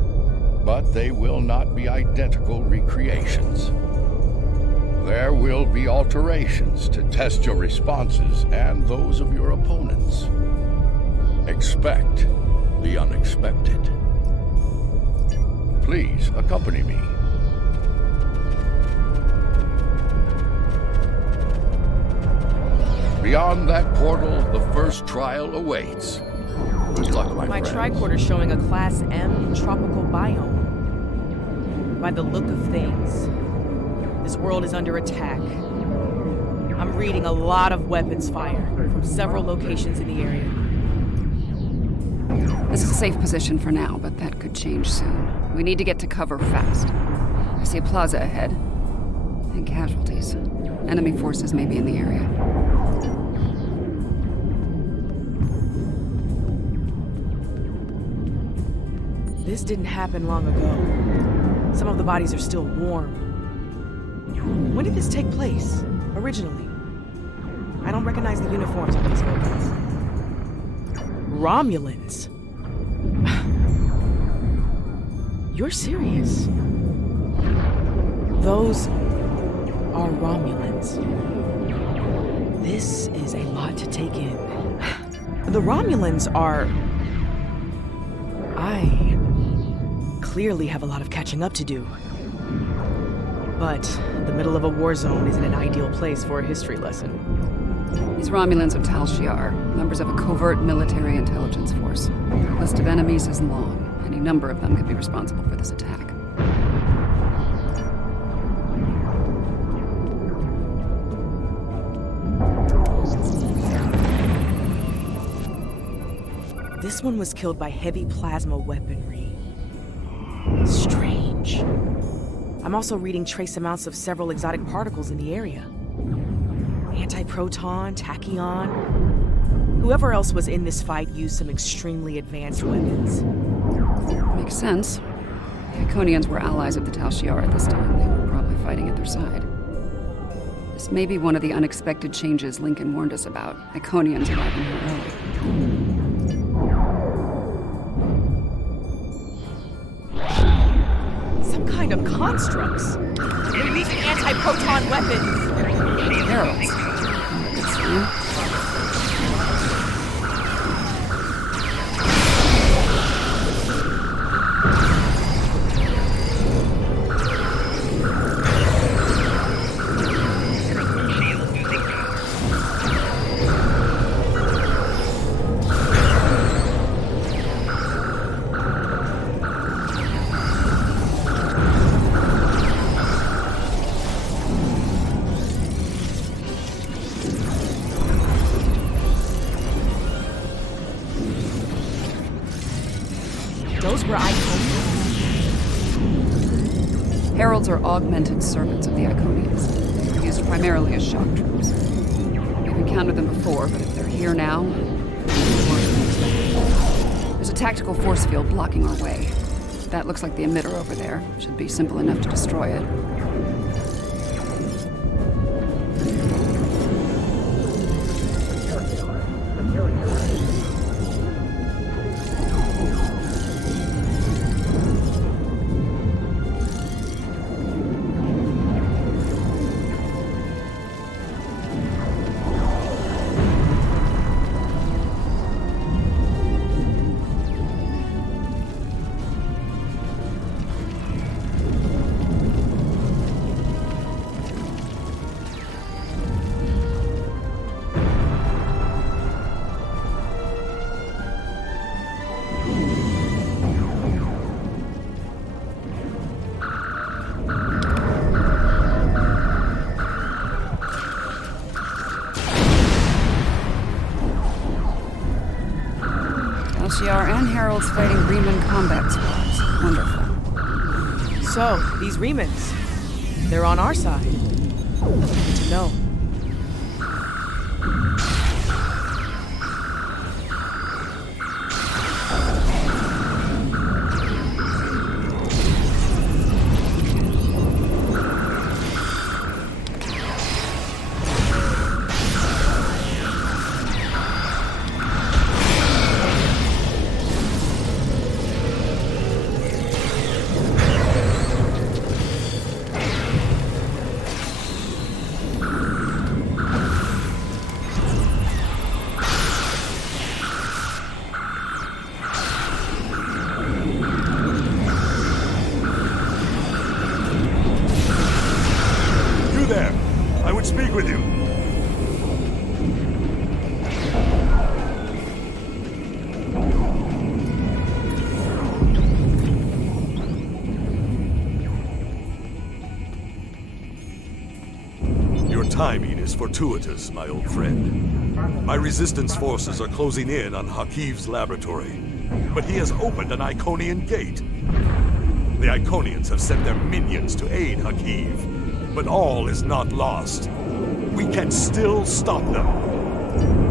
but they will not be identical recreations. There will be alterations to test your responses and those of your opponents. Expect the unexpected. Please accompany me. Beyond that portal, the first trial awaits. Good luck, my friends. My tricorder's showing a Class M tropical biome. By the look of things, this world is under attack. I'm reading a lot of weapons fire from several locations in the area. This is a safe position for now, but that could change soon. We need to get to cover fast. I see a plaza ahead. And casualties. Enemy forces may be in the area. This didn't happen long ago. Some of the bodies are still warm. When did this take place, originally? I don't recognize the uniforms on these buildings. Romulans? You're serious? Those are Romulans. This is a lot to take in. The Romulans are... I clearly have a lot of catching up to do. But the middle of a war zone isn't an ideal place for a history lesson. These Romulans are Tal Shiar, members of a covert military intelligence force. The list of enemies is long. Any number of them could be responsible for this attack. This one was killed by heavy plasma weaponry. Strange. I'm also reading trace amounts of several exotic particles in the area. Antiproton, tachyon. Whoever else was in this fight used some extremely advanced weapons. Makes sense. The Iconians were allies of the Tal Shiar at this time. They were probably fighting at their side. This may be one of the unexpected changes Lincoln warned us about. Iconians arriving here early. Some kind of constructs. They're using anti-proton weapons. Heralds. Those were Iconians? Heralds are augmented servants of the Iconians. They were used primarily as shock troops. We've encountered them before, but if they're here now, it's worse than expected. There's a tactical force field blocking our way. That looks like the emitter over there. Should be simple enough to destroy it. And Heralds fighting Reman combat squads. Wonderful. So, these Remans, they're on our side. Good to know. Speak with you. Your timing is fortuitous, my old friend. My resistance forces are closing in on Hakiv's laboratory, but he has opened an Iconian gate. The Iconians have sent their minions to aid Hakiv, but all is not lost. We can still stop them.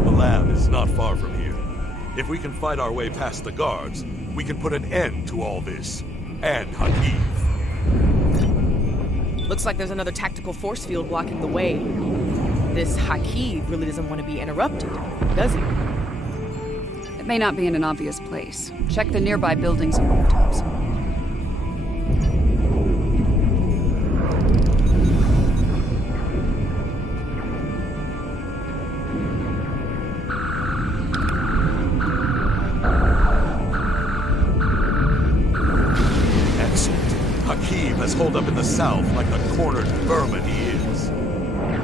The lab is not far from here. If we can fight our way past the guards, we can put an end to all this. And Hakiv. Looks like there's another tactical force field blocking the way. This Hakiv really doesn't want to be interrupted, does he? It may not be in an obvious place. Check the nearby buildings and rooftops. Hakiv has holed up in the south like the cornered vermin he is.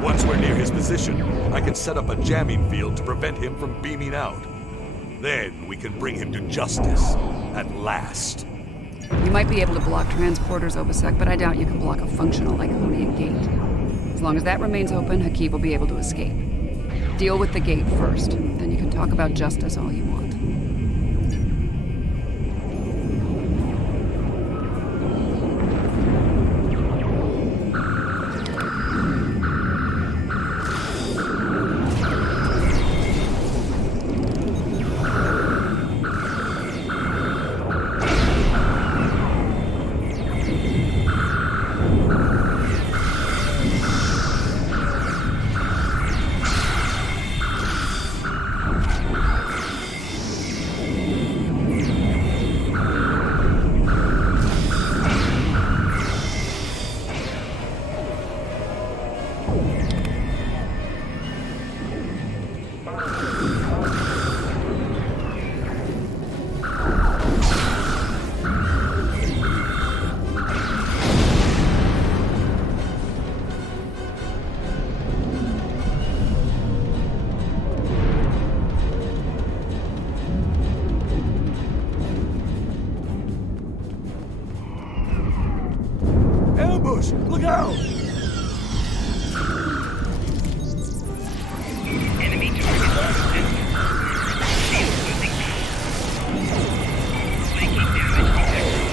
Once we're near his position, I can set up a jamming field to prevent him from beaming out. Then we can bring him to justice, at last. You might be able to block transporters, Obasek, but I doubt you can block a functional Iconian gate. As long as that remains open, Hakeeb will be able to escape. Deal with the gate first, then you can talk about justice all you want. Ambush! Look out! Enemy target shield losing power. Flanking damage detected.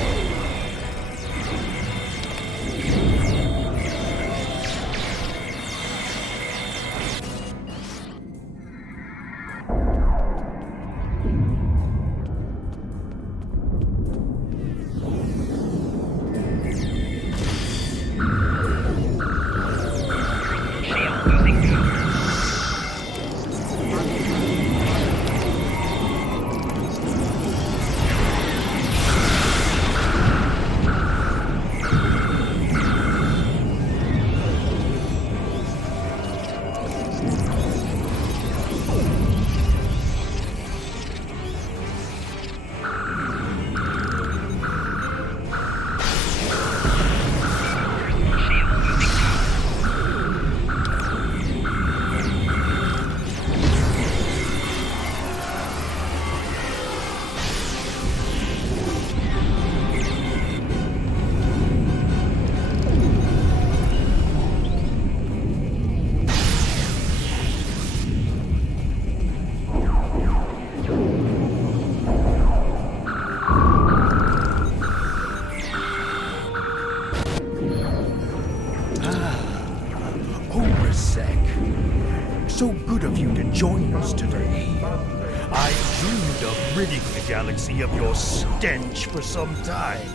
So good of you to join us today. I dreamed of ridding the galaxy of your stench for some time.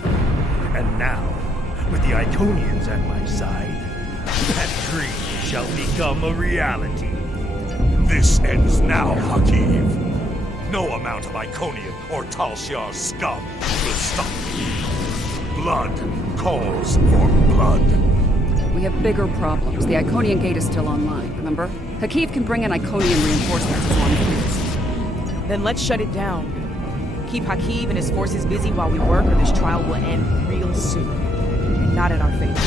And now, with the Iconians at my side, that dream shall become a reality. This ends now, Hakeeb. No amount of Iconian or Tal Shiar's scum will stop me. Blood calls for blood. We have bigger problems. The Iconian gate is still online, remember? Hakeeb can bring in Iconian reinforcements as long as it is. Then let's shut it down. Keep Hakeeb and his forces busy while we work, or this trial will end real soon. And not in our favor.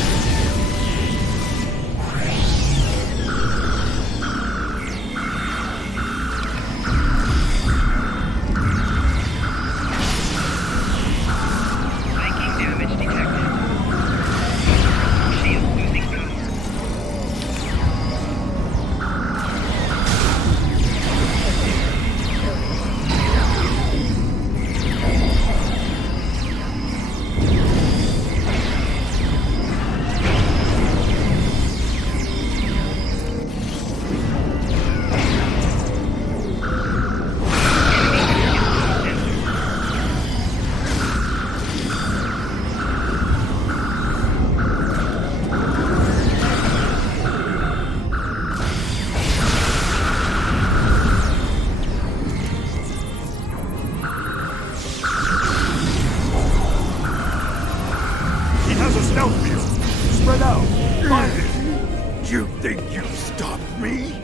You think you stopped me?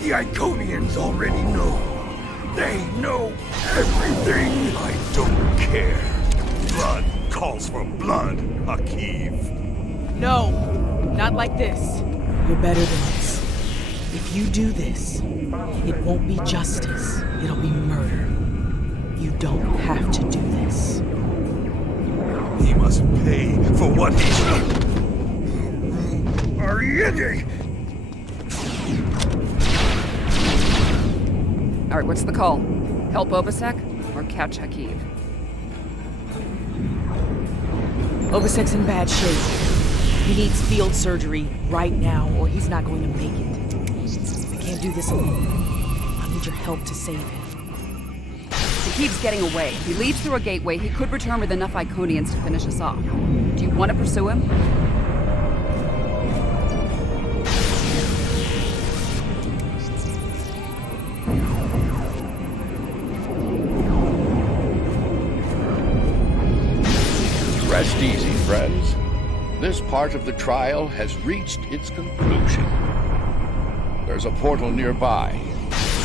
The Iconians already know. They know everything. I don't care. Blood calls for blood, Hakeeb. No, not like this. You're better than this. If you do this, it won't be justice. It'll be murder. You don't have to do this. He must pay for what he's done. All right, what's the call? Help Obasek or catch Hakiv? Obasek's in bad shape. He needs field surgery right now, or he's not going to make it. I can't do this alone. I need your help to save him. Hakiv's getting away. If he leaves through a gateway, he could return with enough Iconians to finish us off. Do you want to pursue him? Rest easy, friends. This part of the trial has reached its conclusion. There's a portal nearby.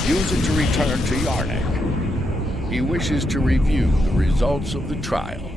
Use it to return to Yarnik. He wishes to review the results of the trial.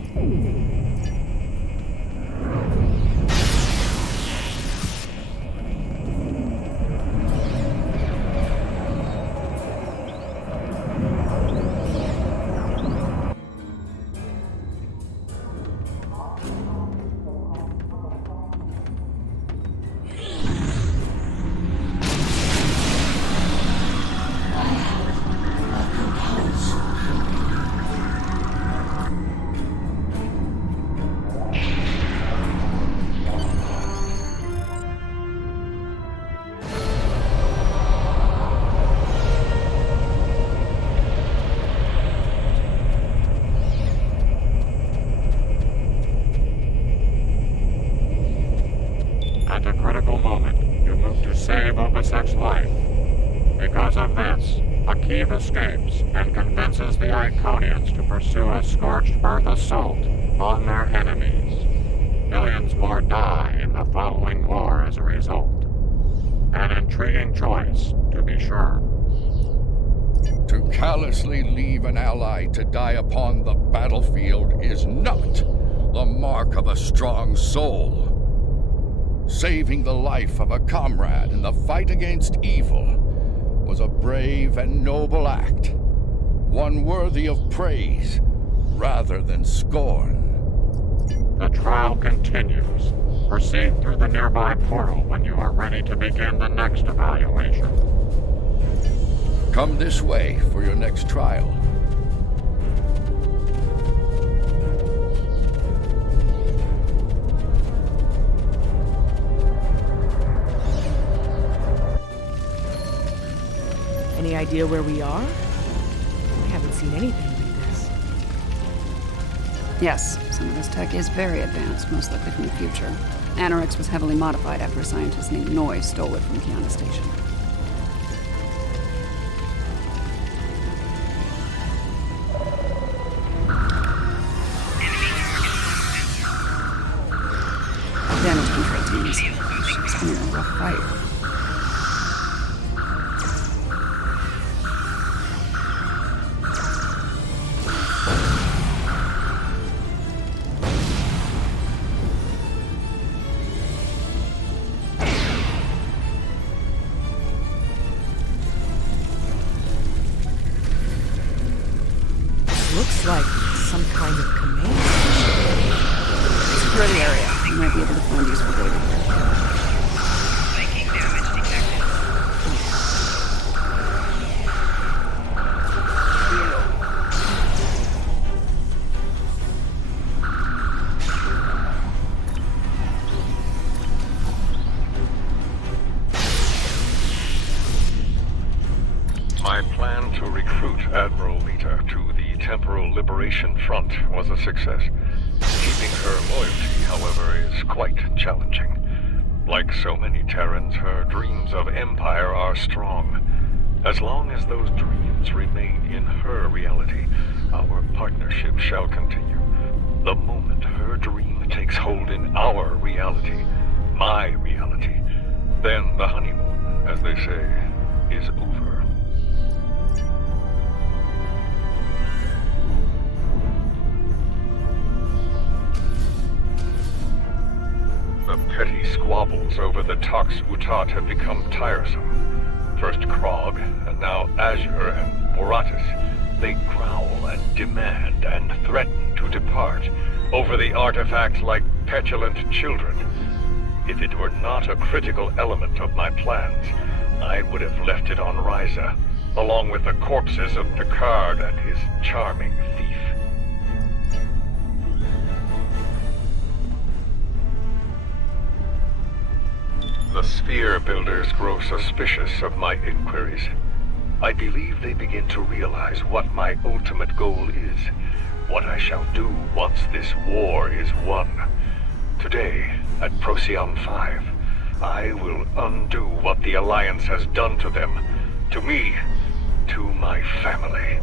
At a critical moment, you move to save Obasek's life. Because of this, Hakiv escapes and convinces the Iconians to pursue a scorched earth assault on their enemies. Millions more die in the following war as a result. An intriguing choice, to be sure. To callously leave an ally to die upon the battlefield is not the mark of a strong soul. Saving the life of a comrade in the fight against evil was a brave and noble act, one worthy of praise rather than scorn. The trial continues. Proceed through the nearby portal when you are ready to begin the next evaluation. Come this way for your next trial. Any idea where we are? I haven't seen anything like this. Yes, some of this tech is very advanced, most likely from the future. Anorix was heavily modified after a scientist named Noy stole it from Kiana Station. Damage control teams. It's been a rough fight. Looks like some kind of command. Secure the area. You might be able to find useful data here. Making damage detected. My plan to recruit Admiral Lita to the Temporal Liberation Front was a success. Keeping her loyalty, however, is quite challenging. Like so many Terrans, her dreams of empire are strong. As long as those dreams remain in her reality, our partnership shall continue. The moment her dream takes hold in our reality, my reality, then the honeymoon, as they say, is over. the petty squabbles over the Tox Utat have become tiresome. First Krog, and now Azure and Boratis. They growl and demand and threaten to depart over the artifact like petulant children. If it were not a critical element of my plans, I would have left it on Ryza, along with the corpses of Picard and his charming thief. The Sphere Builders grow suspicious of my inquiries. I believe they begin to realize what my ultimate goal is, what I shall do once this war is won. Today, at Procyon 5, I will undo what the Alliance has done to them, to me, to my family.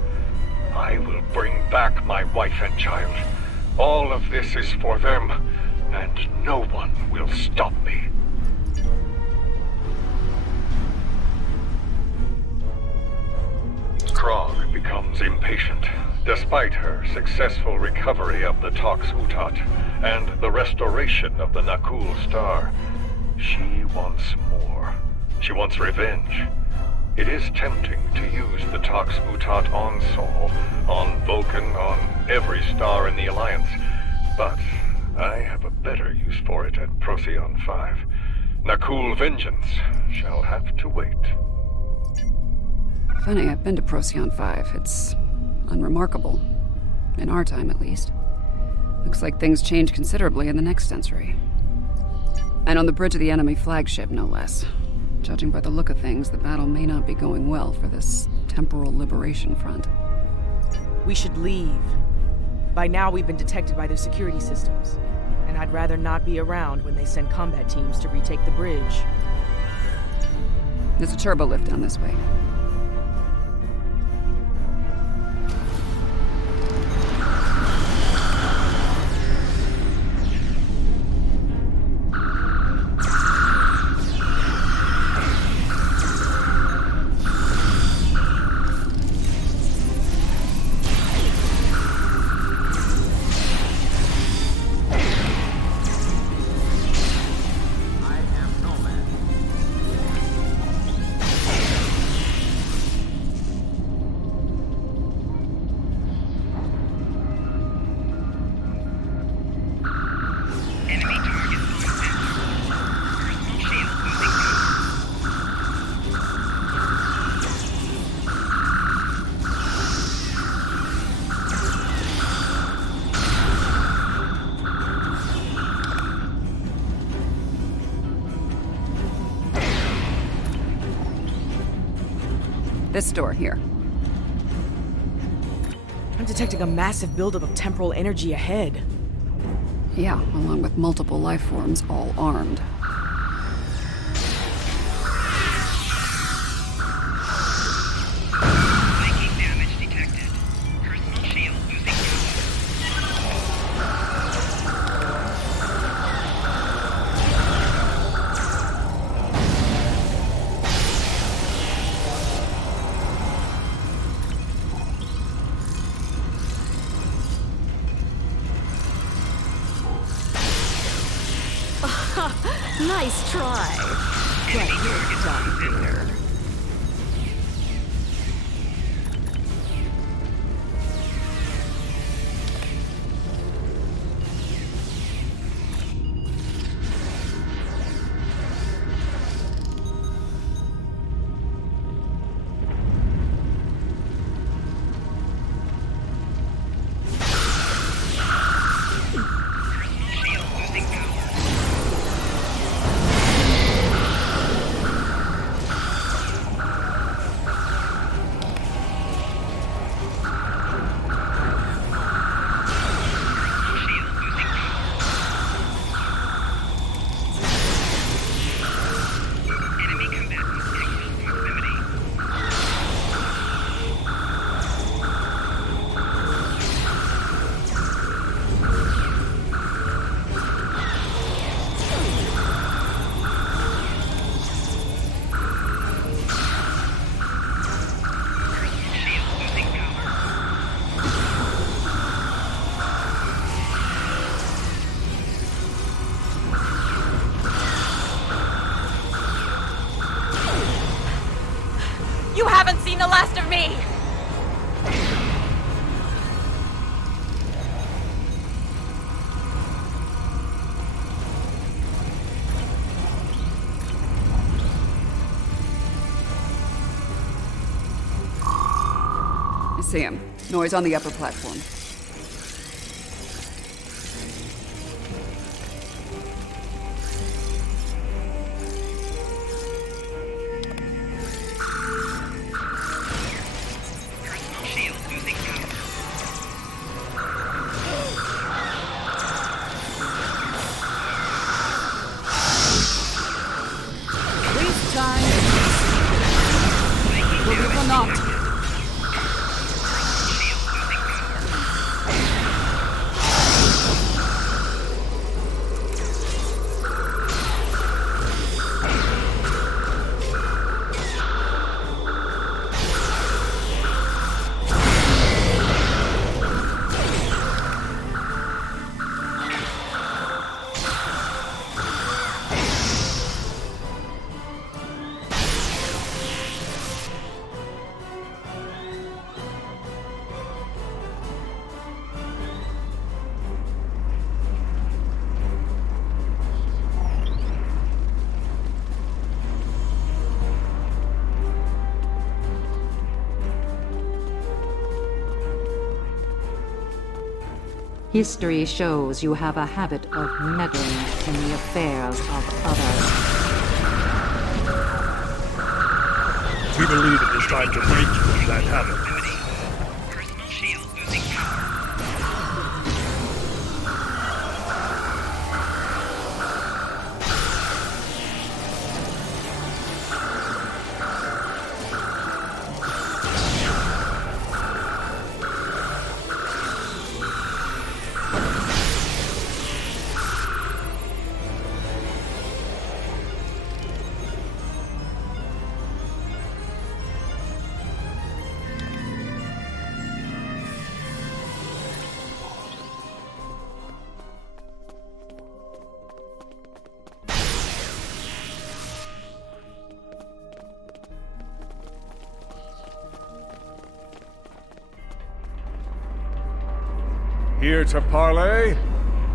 I will bring back my wife and child. All of this is for them, and no one will stop me. Krog becomes impatient, despite her successful recovery of the Tox Utat and the restoration of the Nakul Star. She wants more. She wants revenge. It is tempting to use the Tox Utat on Sol, on Vulcan, on every star in the Alliance, but I have a better use for it at Procyon 5. Nakul vengeance shall have to wait. Funny, I've been to Procyon 5. It's unremarkable. In our time, at least. Looks like things change considerably in the next century. And on the bridge of the enemy flagship, no less. Judging by the look of things, the battle may not be going well for this temporal liberation front. We should leave. By now, we've been detected by their security systems. And I'd rather not be around when they send combat teams to retake the bridge. There's a turbo lift down this way. This door here. I'm detecting a massive buildup of temporal energy ahead. Yeah, along with multiple life forms, all armed. Viking damage detected. Personal shield losing Nice try. But you're done here. You haven't seen the last of me! I see him. Noise on the upper platform. History shows you have a habit of meddling in the affairs of others. We believe it is time to break you of that habit. Here to parley?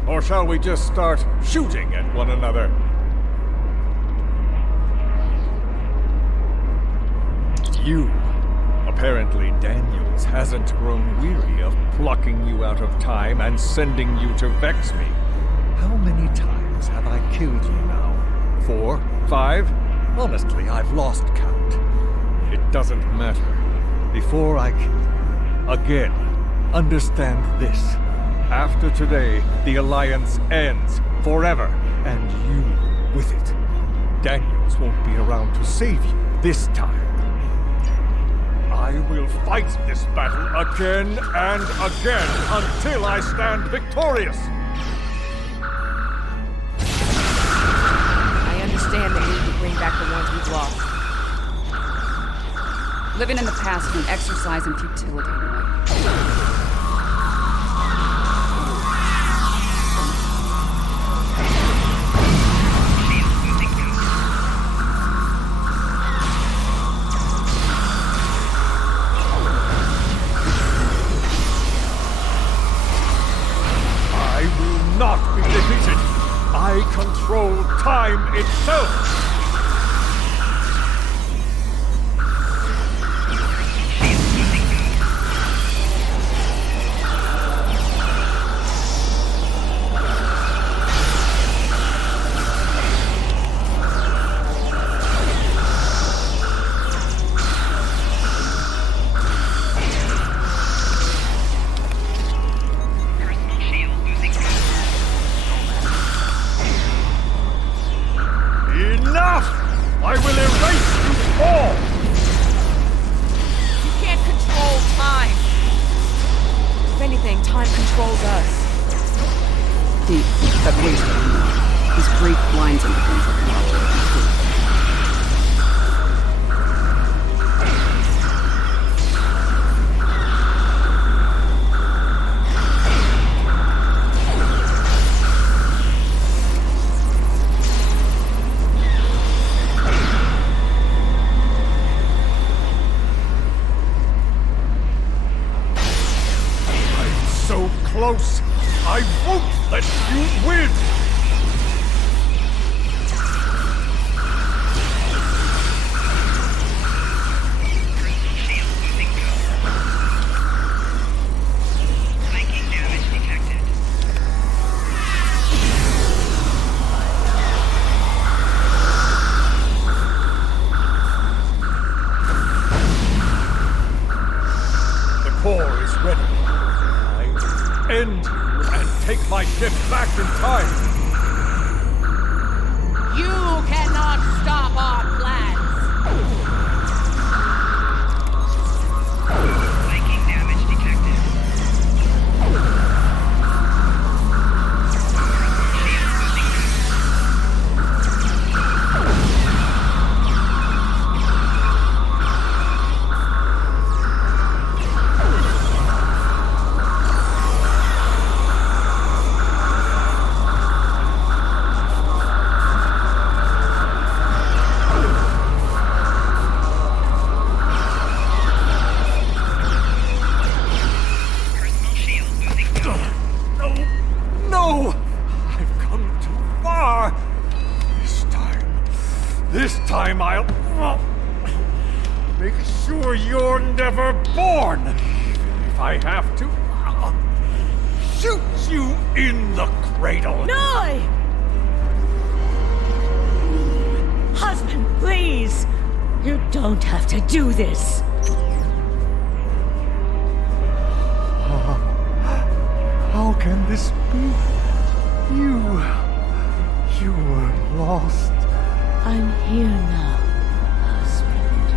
Or shall we just start shooting at one another? You. Apparently Daniels hasn't grown weary of plucking you out of time and sending you to vex me. How many times have I killed you now? 4? 5? Honestly, I've lost count. It doesn't matter. Before I kill you, again, understand this. After today, the Alliance ends forever, and you with it. Daniels won't be around to save you this time. I will fight this battle again and again until I stand victorious. I understand the need to bring back the ones we've lost. Living in the past is an exercise in futility. Not be defeated. I control time itself. close. I won't let you win! Core is ready. I end you and take my ship back in time. You cannot stop our plans. Making damage detected. No! I've come too far. This time I'll make sure you're never born. If I have to, shoot you in the cradle. No! Husband, please! You don't have to do this. How can this be? You were lost. I'm here now, husband.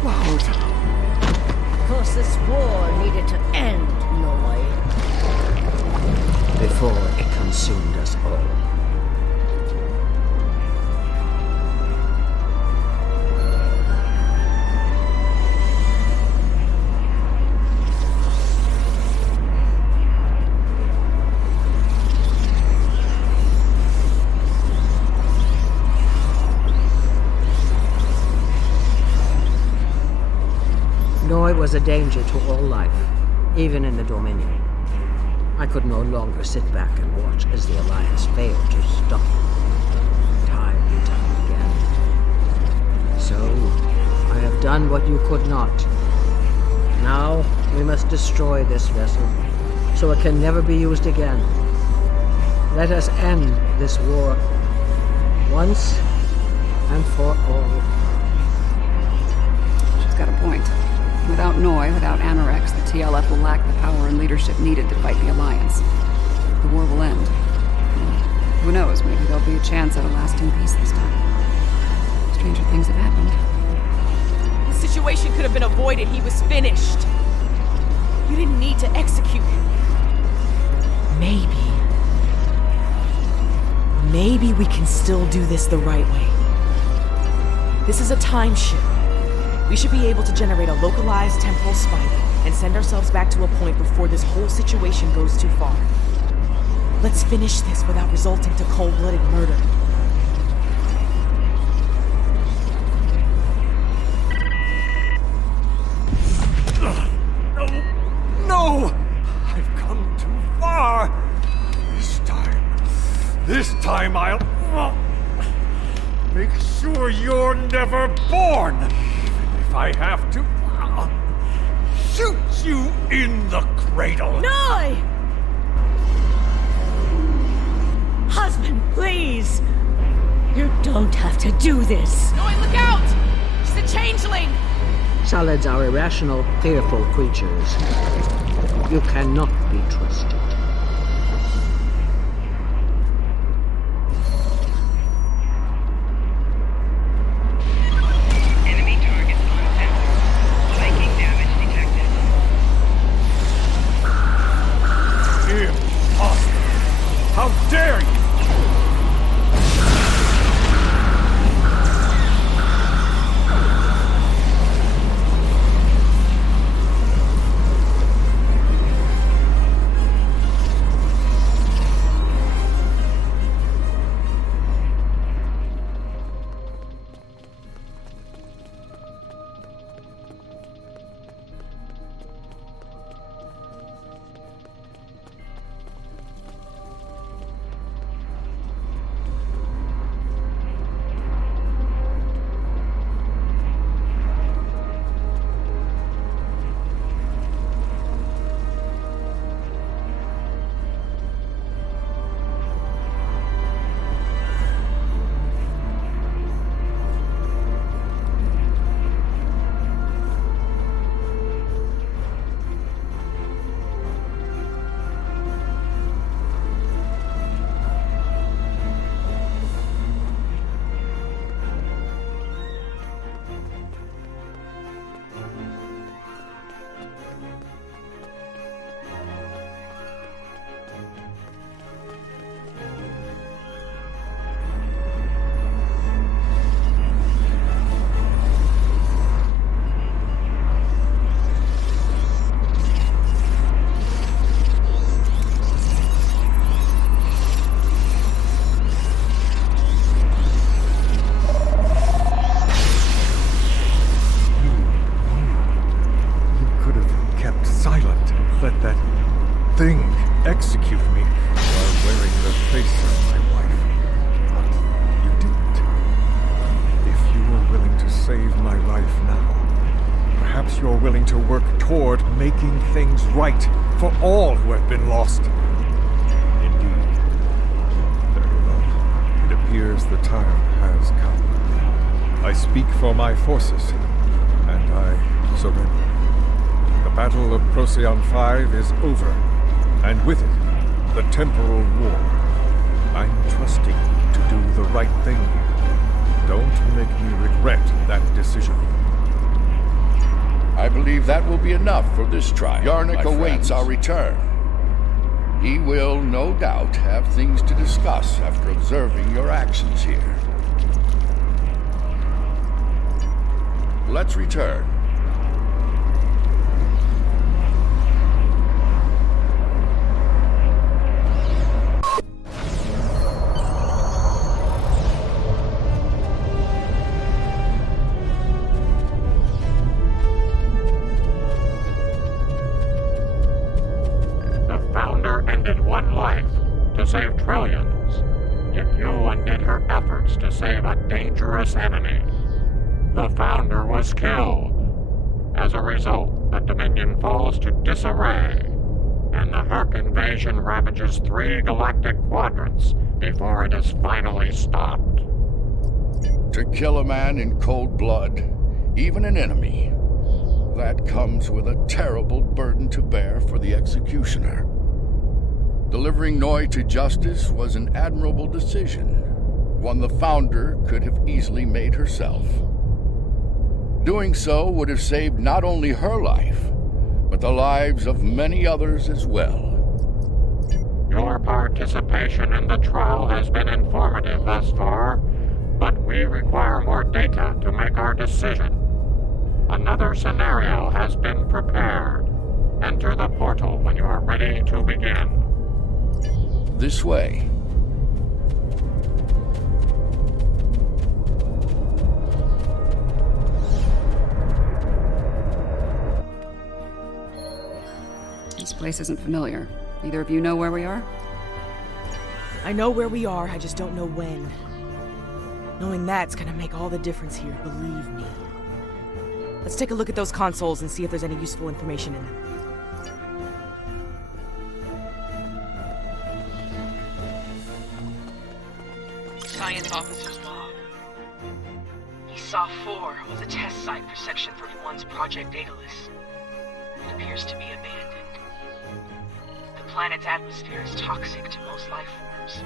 Cloud. Of course, this war needed to end, Noi. Before it consumed us all. Noi was a danger to all life, even in the Dominion. I could no longer sit back and watch as the Alliance failed to stop them, time and time again. So, I have done what you could not. Now, we must destroy this vessel, so it can never be used again. Let us end this war, once and for all. She's got a point. Without Noi, without Anorex, the TLF will lack the power and leadership needed to fight the Alliance. The war will end. And who knows, maybe there'll be a chance at a lasting peace this time. Stranger things have happened. The situation could have been avoided. He was finished. You didn't need to execute him. Maybe we can still do this the right way. This is a time ship. We should be able to generate a localized temporal spike and send ourselves back to a point before this whole situation goes too far. Let's finish this without resulting to cold-blooded murder. No! I've come too far. This time I'll make sure you're never born. If I have to, shoot you in the cradle. Noi! Husband, please! You don't have to do this. Noi, look out! She's a changeling! Solids are irrational, fearful creatures. You cannot be trusted. How dare you! let that thing execute me while wearing the face of my wife. But you didn't. If you are willing to save my life now, perhaps you're willing to work toward making things right for all who have been lost. Indeed. Very well. It appears the time has come. I speak for my forces, and I surrender. The Battle of Procyon 5 is over, and with it, the temporal war. I'm trusting you to do the right thing here. Don't make me regret that decision. I believe that will be enough for this trial. Yarnik awaits our return. He will, no doubt, have things to discuss after observing your actions here. Let's return. Save trillions, yet you undid her efforts to save a dangerous enemy. The Founder was killed. As a result, the Dominion falls to disarray, and the Herc invasion ravages 3 galactic quadrants before it is finally stopped. To kill a man in cold blood, even an enemy, that comes with a terrible burden to bear for the executioner. Delivering Noi to justice was an admirable decision, one the Founder could have easily made herself. Doing so would have saved not only her life, but the lives of many others as well. Your participation in the trial has been informative thus far, but we require more data to make our decision. Another scenario has been prepared. Enter the portal when you are ready to begin. This way. This place isn't familiar. Either of you know where we are? I know where we are, I just don't know when. Knowing that's gonna make all the difference here, believe me. Let's take a look at those consoles and see if there's any useful information in them. Science officer's log. ESOF 4 was a test site for Section 31's Project Daedalus. It appears to be abandoned. The planet's atmosphere is toxic to most life forms,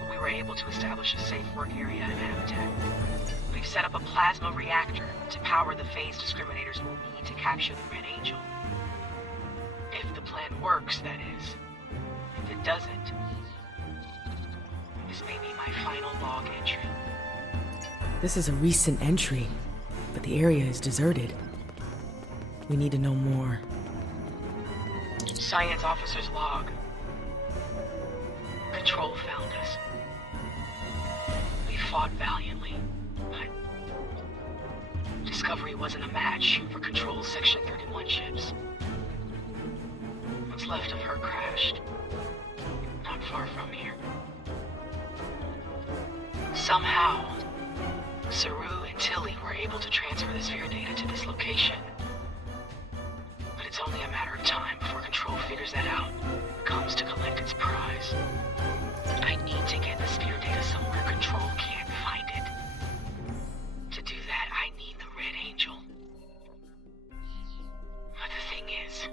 but we were able to establish a safe work area and habitat. We've set up a plasma reactor to power the phase discriminators we'll need to capture the Red Angel. If the plan works, that is. If it doesn't, this may be my final log entry. This is a recent entry, but the area is deserted. We need to know more. Science officer's log. Control found us. We fought valiantly, but Discovery wasn't a match for Control's Section 31 ships. What's left of her crashed, not far from here. Somehow, Saru and Tilly were able to transfer the sphere data to this location. But it's only a matter of time before Control figures that out and comes to collect its prize. I need to get the sphere data somewhere Control can't find it. To do that, I need the Red Angel. But the thing is,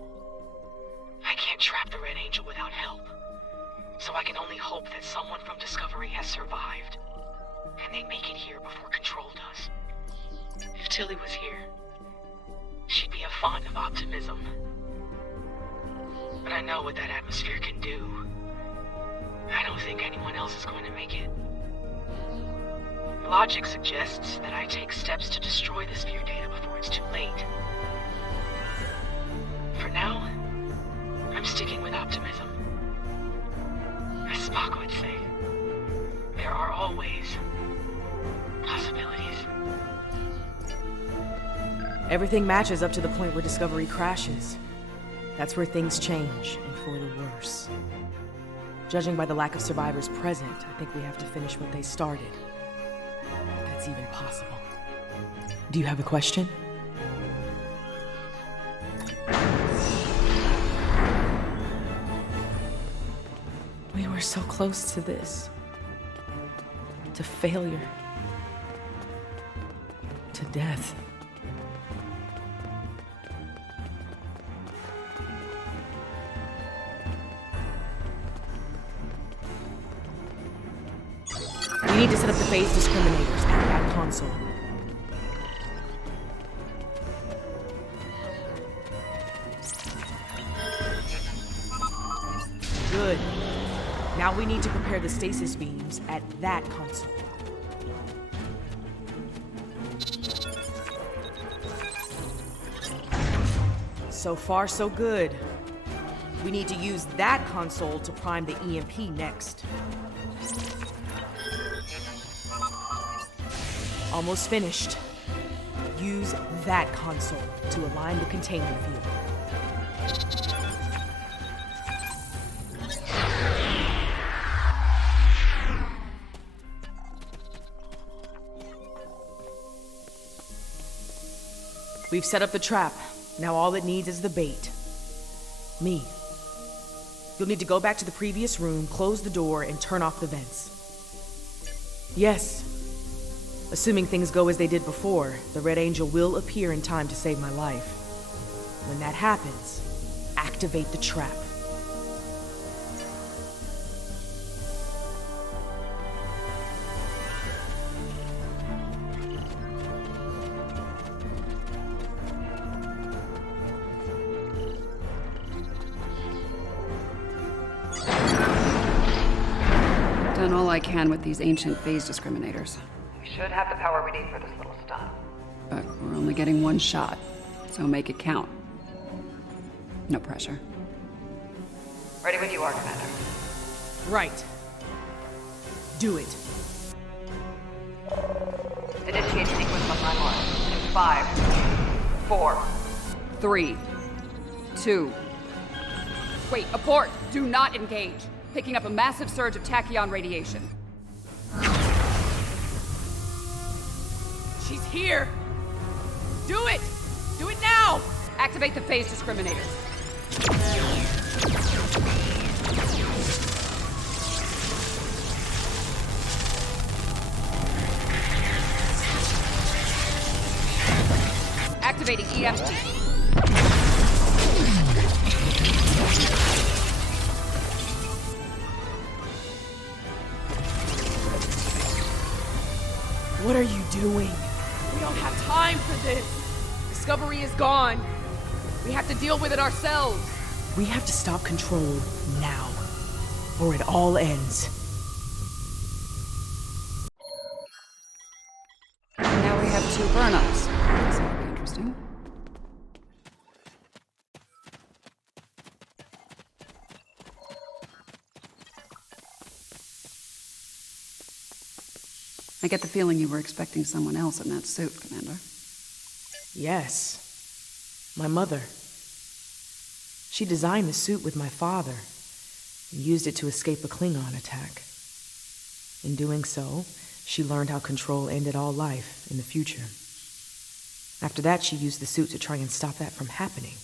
I can't trap the Red Angel without help. So I can only hope that someone from Discovery has survived. And they make it here before Control does. If Tilly was here, she'd be a font of optimism. But I know what that atmosphere can do. I don't think anyone else is going to make it. Logic suggests that I take steps to destroy the sphere data before it's too late. For now, I'm sticking with optimism. As Spock would say, there are always possibilities. Everything matches up to the point where Discovery crashes. That's where things change, and for the worse. Judging by the lack of survivors present, I think we have to finish what they started. If that's even possible. Do you have a question? We were so close to this. To failure. To death. We need to set up the phase discriminators at that console. Good. Now we need to prepare the stasis beams at that console. So far, so good. We need to use that console to prime the EMP next. Almost finished. Use that console to align the containment field. We've set up the trap. Now all it needs is the bait. Me. You'll need to go back to the previous room, close the door, and turn off the vents. Yes. Assuming things go as they did before, the Red Angel will appear in time to save my life. When that happens, activate the trap. Done all I can with these ancient phase discriminators. We should have the power we need for this little stunt. But we're only getting one shot, so make it count. No pressure. Ready when you are, Commander. Right. Do it. Initiate sequence on timeline. In 5, 4, 3, 2. Wait, abort! Do not engage. Picking up a massive surge of tachyon radiation. She's here! Do it! Do it now! Activate the phase discriminators. Activating EMP. What are you doing? We don't have time for this. Discovery is gone. We have to deal with it ourselves. We have to stop Control now, or it all ends. Now we have 2 burn-ups. This will be interesting. I get the feeling you were expecting someone else in that suit, Commander. Yes. My mother. She designed the suit with my father and used it to escape a Klingon attack. In doing so, she learned how Control ended all life in the future. After that, she used the suit to try and stop that from happening.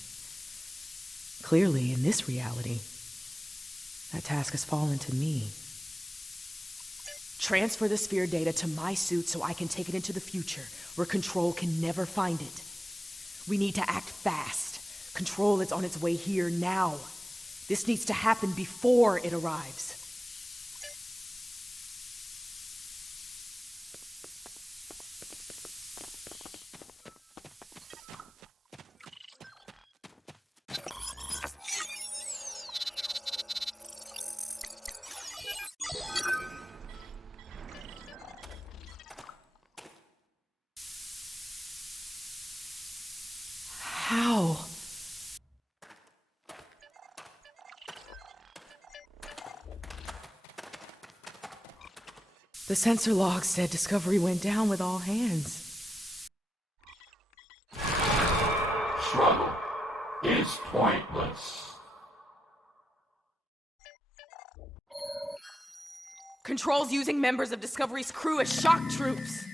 Clearly, in this reality, that task has fallen to me. Transfer the sphere data to my suit so I can take it into the future, where Control can never find it. We need to act fast. Control is on its way here now. This needs to happen before it arrives. How? The sensor log said Discovery went down with all hands. Struggle is pointless. Control's using members of Discovery's crew as shock troops.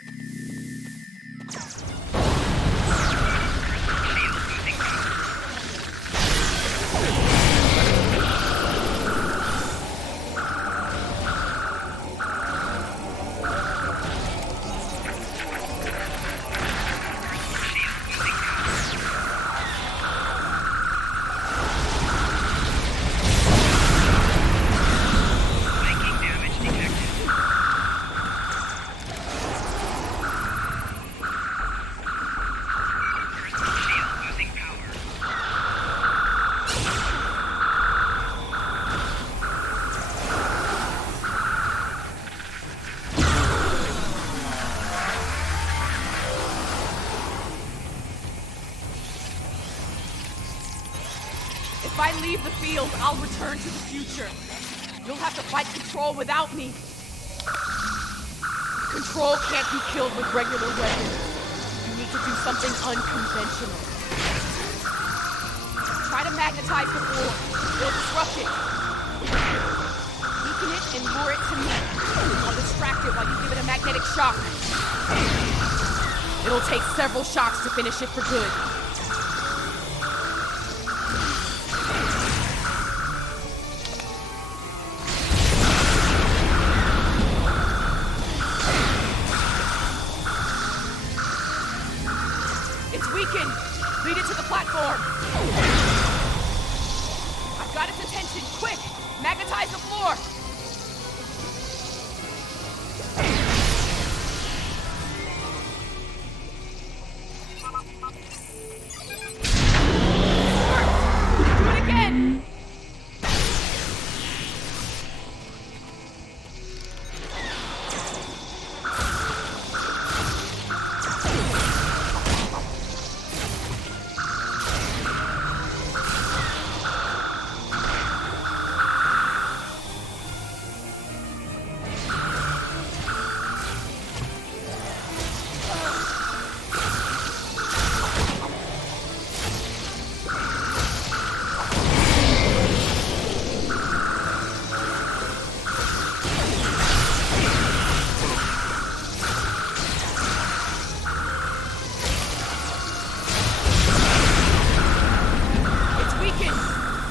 If I leave the field, I'll return to the future. You'll have to fight Control without me. Control can't be killed with regular weapons. You need to do something unconventional. Try to magnetize the floor. It'll disrupt it. Weaken it and lure it to me. I'll distract it while you give it a magnetic shock. It'll take several shocks to finish it for good. Lead it to the platform. I've got its attention. Quick! Magnetize the floor! Do it again!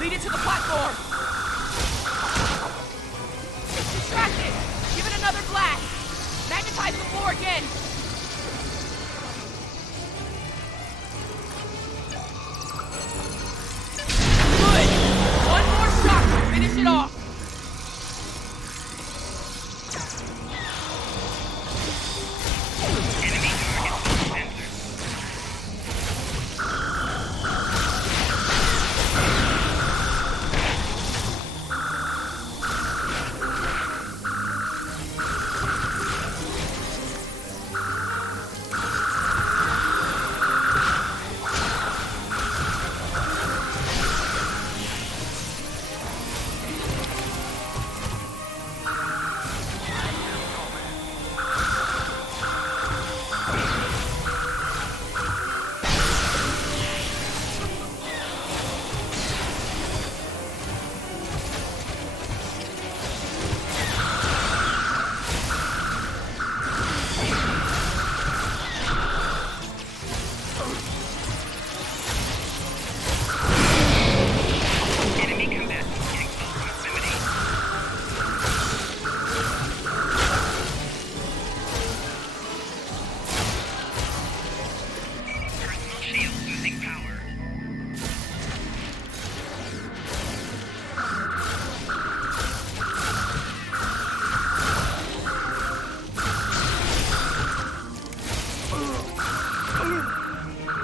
Lead it to the platform! It's distracted! Give it another blast! Magnetize the floor again! Good! One more shot to finish it off! Enemy target sensor.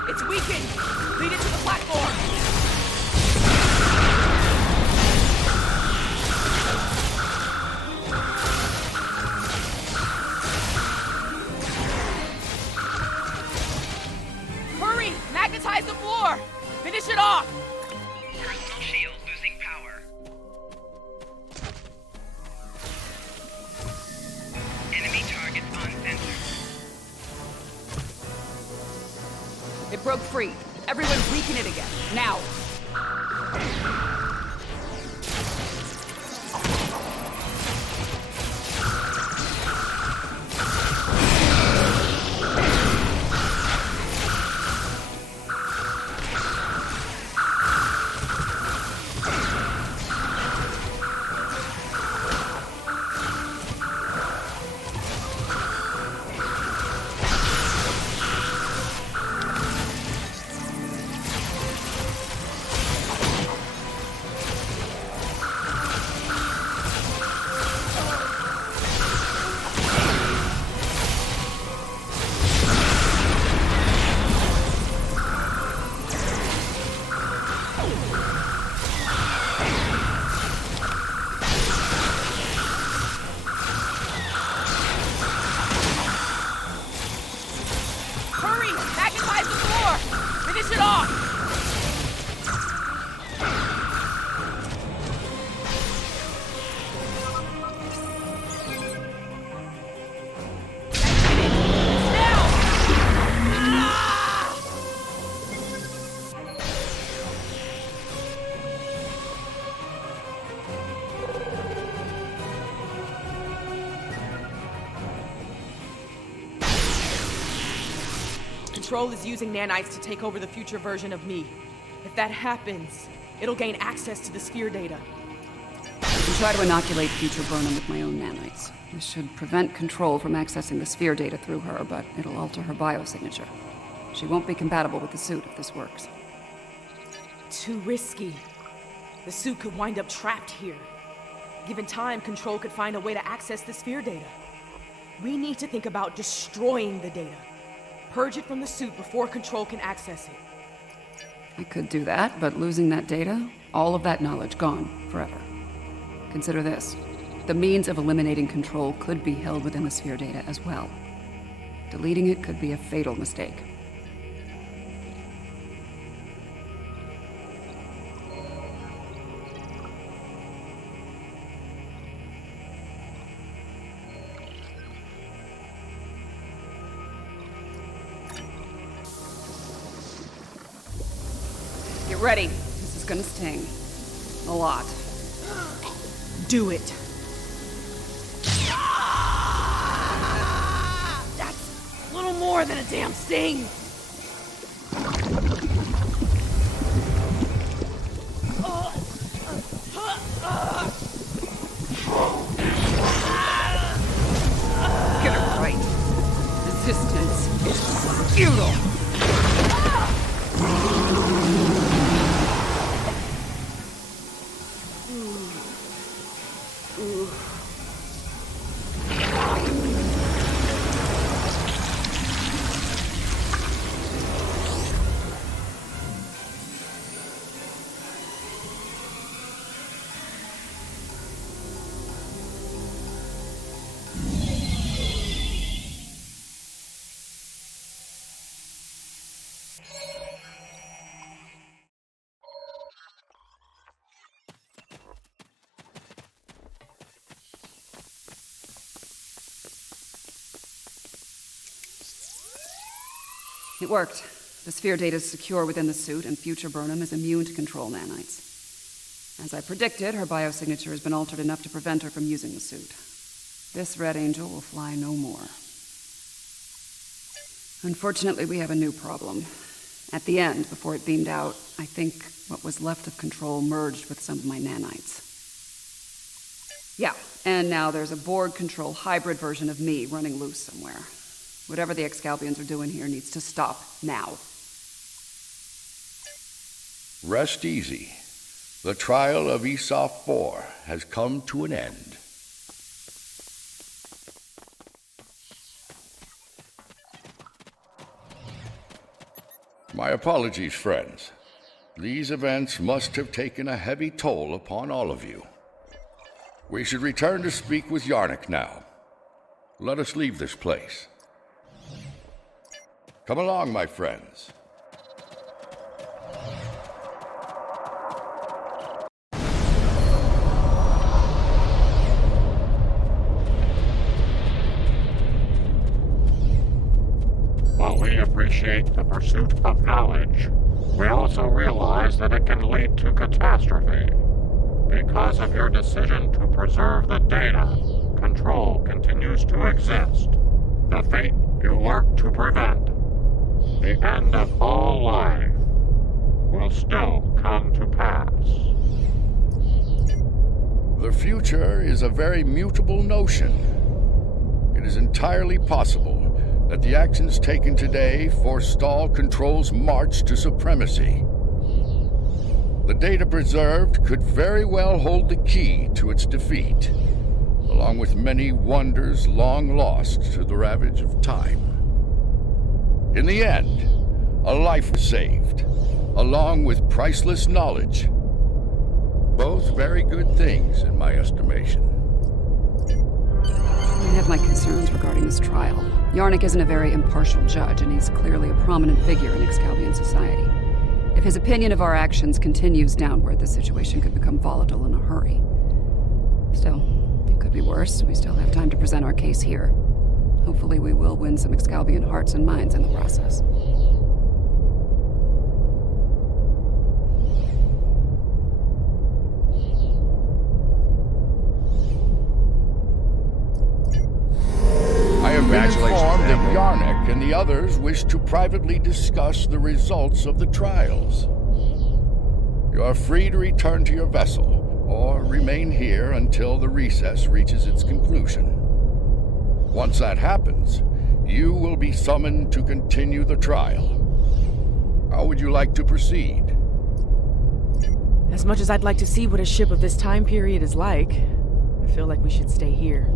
It's weakened! Lead it to the platform! Hurry! Magnetize the floor! Finish it off! Personal shield losing power. Enemy targets on sensor. It broke free. Everyone weaken it again. Now! Control is using nanites to take over the future version of me. If that happens, it'll gain access to the sphere data. I can try to inoculate future Burnham with my own nanites. This should prevent Control from accessing the sphere data through her, but it'll alter her biosignature. She won't be compatible with the suit if this works. Too risky. The suit could wind up trapped here. Given time, Control could find a way to access the sphere data. We need to think about destroying the data. Purge it from the suit before Control can access it. I could do that, but losing that data, all of that knowledge gone forever. Consider this. The means of eliminating Control could be held within the sphere data as well. Deleting it could be a fatal mistake. Get ready. This is gonna sting. A lot. Do it. That's a little more than a damn sting. Get it right. Resistance is futile. It worked. The sphere data is secure within the suit, and future Burnham is immune to Control nanites. As I predicted, her biosignature has been altered enough to prevent her from using the suit. This Red Angel will fly no more. Unfortunately, we have a new problem. At the end, before it beamed out, I think what was left of Control merged with some of my nanites. Yeah, and now there's a Borg Control hybrid version of me running loose somewhere. Whatever the Excalbians are doing here needs to stop now. Rest easy. The trial of Esau 4 has come to an end. My apologies, friends. These events must have taken a heavy toll upon all of you. We should return to speak with Yarnik now. Let us leave this place. Come along, my friends. While we appreciate the pursuit of knowledge, we also realize that it can lead to catastrophe. Because of your decision to preserve the data, Control continues to exist. The fate you work to prevent, the end of all life, will still come to pass. The future is a very mutable notion. It is entirely possible that the actions taken today forestall Control's march to supremacy. The data preserved could very well hold the key to its defeat, along with many wonders long lost to the ravage of time. In the end, a life was saved, along with priceless knowledge. Both very good things, in my estimation. I have my concerns regarding this trial. Yarnik isn't a very impartial judge, and he's clearly a prominent figure in Excalbian society. If his opinion of our actions continues downward, the situation could become volatile in a hurry. Still, it could be worse. We still have time to present our case here. Hopefully we will win some Excalbian hearts and minds in the process. I have been informed that Yarnik Can the others wish to privately discuss the results of the trials? You are free to return to your vessel, or remain here until the recess reaches its conclusion. Once that happens, you will be summoned to continue the trial. How would you like to proceed? As much as I'd like to see what a ship of this time period is like, I feel like we should stay here.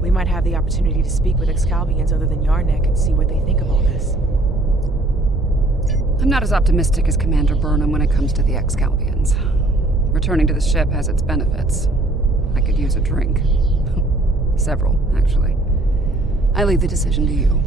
We might have the opportunity to speak with Excalbians other than Yarnek and see what they think of all this. I'm not as optimistic as Commander Burnham when it comes to the Excalbians. Returning to the ship has its benefits. I could use a drink. Several, actually. I leave the decision to you.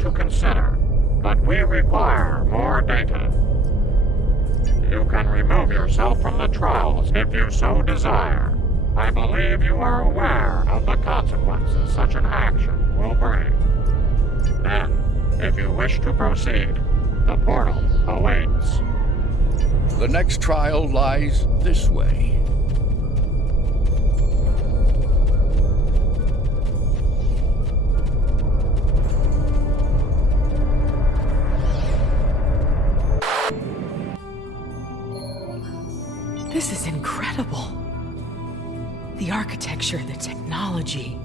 to consider, but we require more data. You can remove yourself from the trials if you so desire. I believe you are aware of the consequences such an action will bring. Then, if you wish to proceed, the portal awaits. The next trial lies this way. This is incredible. The architecture, the technology,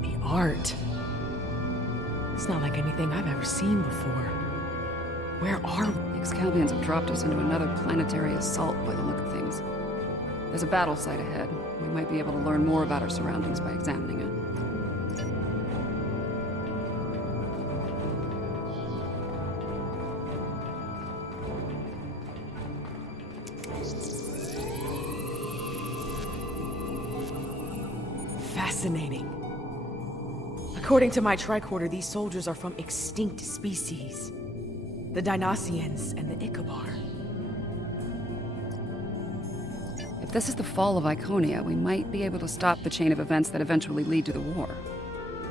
the art. It's not like anything I've ever seen before. Where are we? Excalbians have dropped us into another planetary assault by the look of things. There's a battle site ahead. We might be able to learn more about our surroundings by examining it. Fascinating. According to my tricorder, these soldiers are from extinct species. The Dinoceans and the Ickabar. If this is the fall of Iconia, we might be able to stop the chain of events that eventually lead to the war.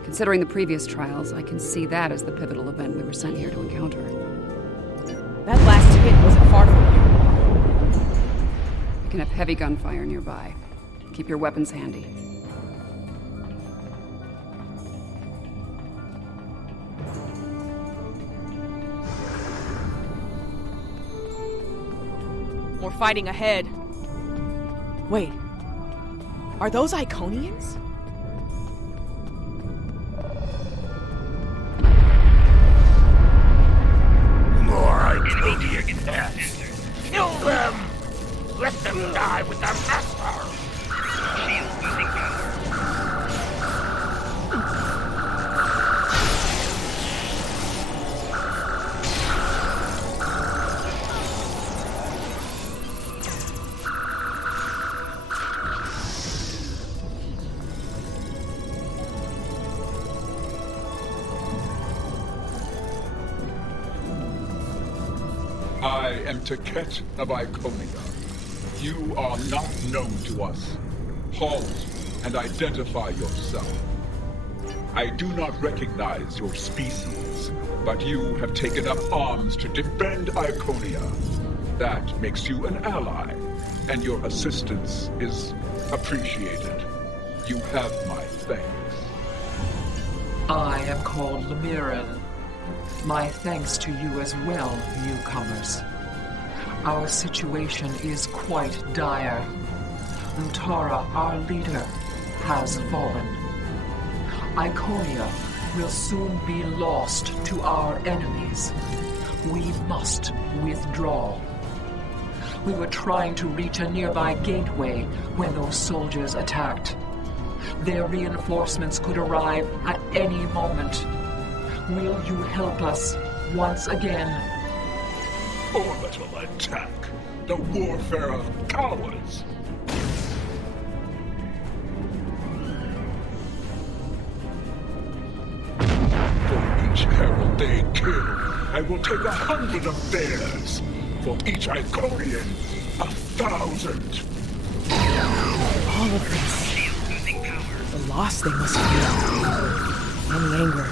Considering the previous trials, I can see that as the pivotal event we were sent here to encounter. That last hit wasn't far from here. We can have heavy gunfire nearby. Keep your weapons handy. More fighting ahead. Wait. Are those Iconians? More Iconian deaths. Kill them! Let them die with their master! Shield losing power. I am Taket of Iconia. You are not known to us. Halt and identify yourself. I do not recognize your species, but you have taken up arms to defend Iconia. That makes you an ally, and your assistance is appreciated. You have my thanks. I am called Lemiran. My thanks to you as well, newcomers. Our situation is quite dire. Lutara, our leader, has fallen. Iconia will soon be lost to our enemies. We must withdraw. We were trying to reach a nearby gateway when those soldiers attacked. Their reinforcements could arrive at any moment. Will you help us once again? Orbital attack. The warfare of cowards. For each herald they kill, I will take 100 of theirs. For each Iconian, 1,000. All of this. The loss they must feel. And the anger.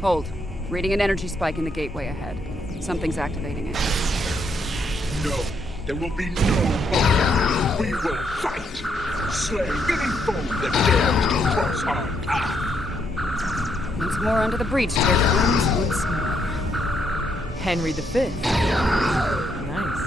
Hold. Reading an energy spike in the gateway ahead. Something's activating it. No, there will be no hope. We will fight. Slay any foe that dares to cross our path. Once more under the breach, there comes once more. Henry V. Nice.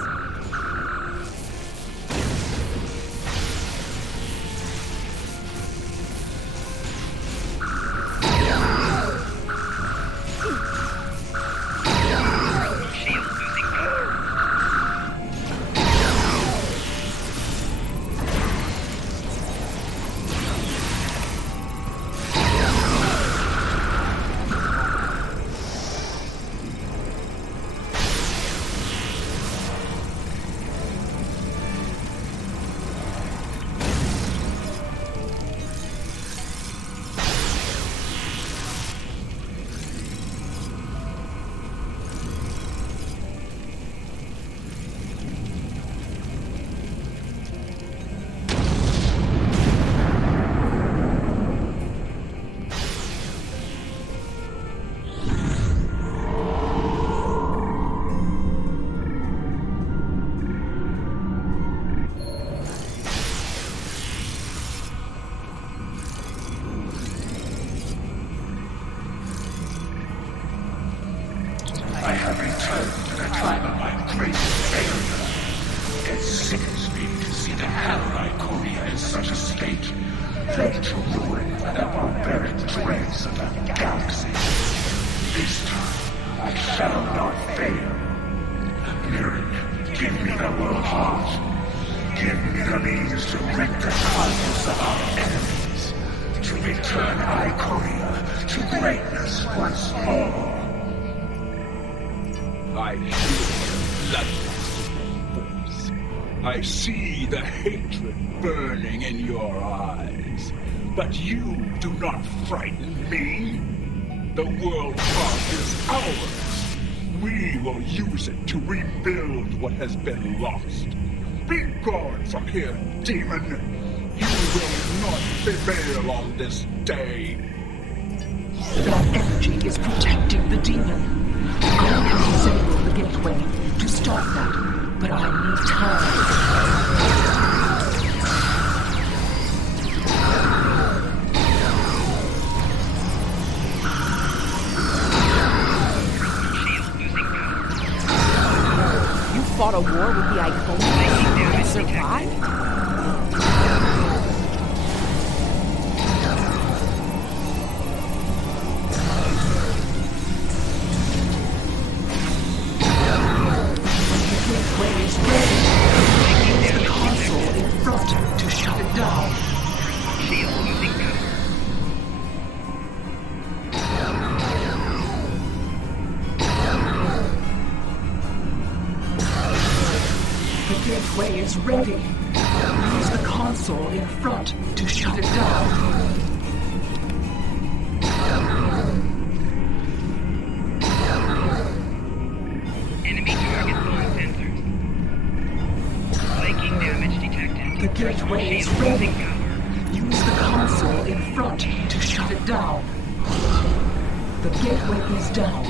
I have returned to the time of my great failure. It sickens me to see the hell Iconia in such a state, ready to ruin by the barbaric dregs of the galaxy. This time, I shall not fail. Mirren, give me the world heart. Give me the means to rid the cosmos of our enemies, to return Iconia to greatness once more. I feel the bloodlust in your voice. I see the hatred burning in your eyes. But you do not frighten me. The world heart is ours. We will use it to rebuild what has been lost. Be gone from here, demon. You will not prevail on this day. That energy is protecting the demon. I can disable the gateway to stop that, but I need time. You fought a war with the Iconians and survived? Is ready. Use the console in front to shut it down. Enemy target on sensors. Flanking damage detected. The gateway is ready. Use the console in front to shut it down. The gateway is down,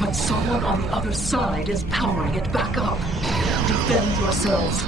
but someone on the other side is powering it back up. Defend yourselves.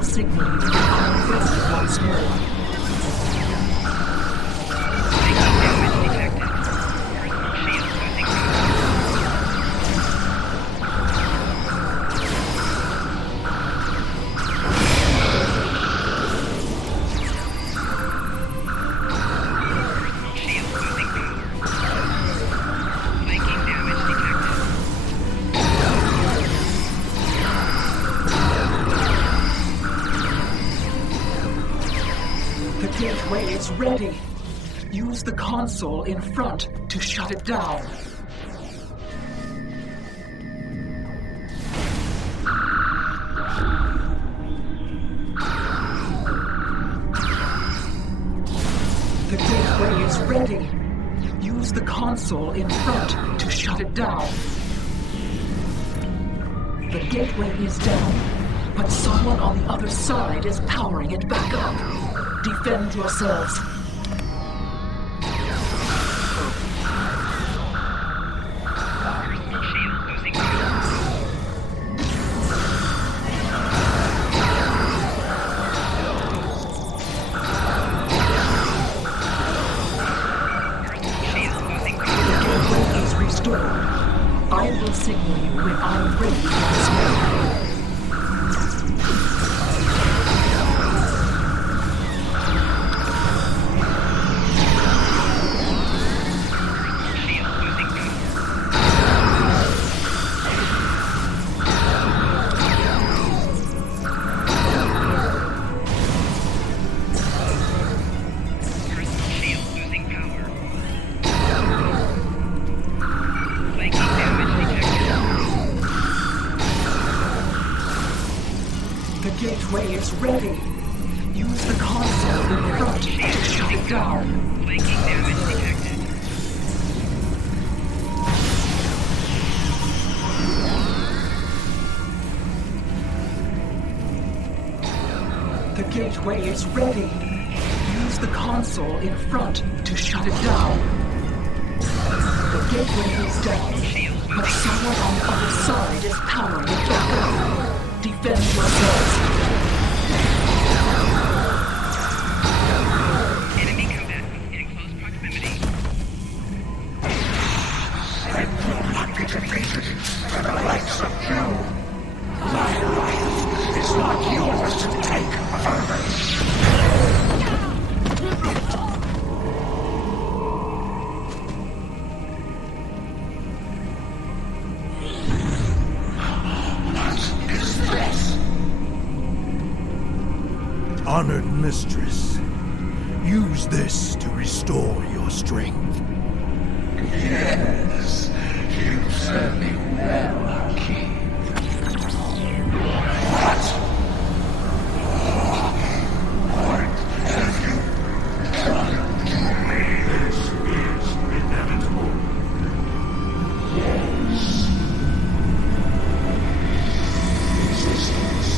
Signal you that I am present once more. The gateway is ready. Use the console in front to shut it down. ready. Use the console in front to shut it down. The gateway is down, but someone on the other side is powering it back up. Defend yourselves. I will signal you when I'm ready once more. The gateway is ready. Use the console in front to shut it down. Flanking damage detected. The gateway is ready. Use the console in front to shut it down. The gateway is down, but someone on the other side is powering it back up. Defend yourselves. Enemy combatants in close proximity. And will not be defeated by the likes of you. My life is not yours to take further. Honored mistress, use this to restore your strength. Yes, you serve me well, Hakeem. What have you done to me? This is inevitable. Yes. Resistance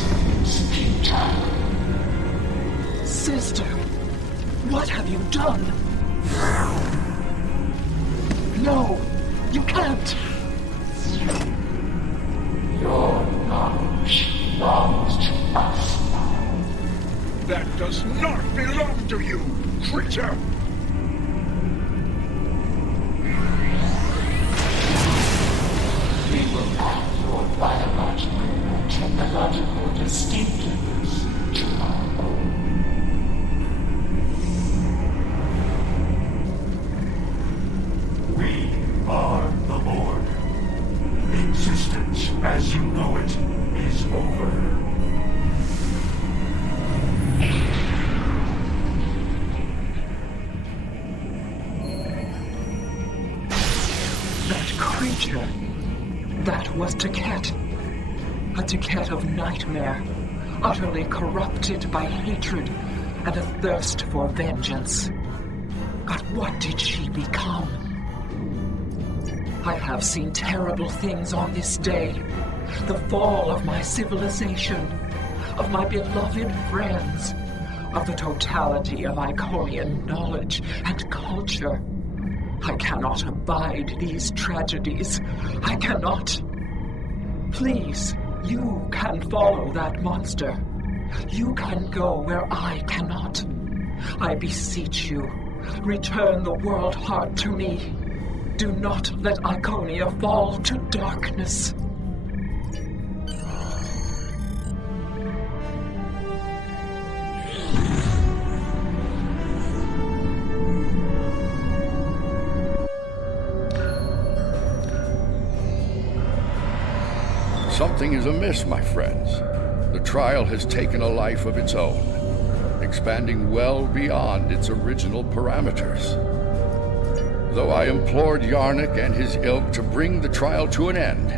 is futile. Sister, what have you done? No, you can't. Your knowledge belongs to us. That does not belong to you, creature! We will add your biological and technological distinctiveness to our own. We are the Lord. Existence as you know it is over. That creature. That was Taket. A Taket of nightmare, utterly corrupted by hatred and a thirst for vengeance. But what did she become? I have seen terrible things on this day. The fall of my civilization, of my beloved friends, of the totality of Iconian knowledge and culture. I cannot abide these tragedies. I cannot. Please, you can follow that monster. You can go where I cannot. I beseech you, return the world heart to me. Do not let Iconia fall to darkness. Something is amiss, my friends. The trial has taken a life of its own, expanding well beyond its original parameters. Though I implored Yarnik and his ilk to bring the trial to an end,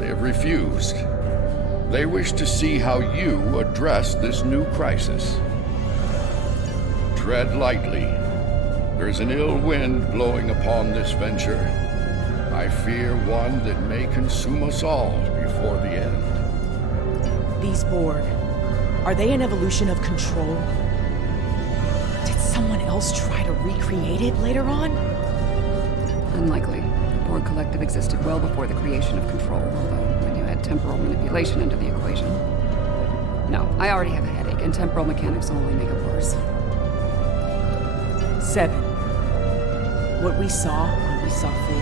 they have refused. They wish to see how you address this new crisis. Tread lightly. There's an ill wind blowing upon this venture. I fear one that may consume us all before the end. These Borg, are they an evolution of control? Did someone else try to recreate it later on? Unlikely. The Borg Collective existed well before the creation of Control, although when you add temporal manipulation into the equation. No, I already have a headache, and temporal mechanics will only make it worse. 7. What we saw on we saw 4.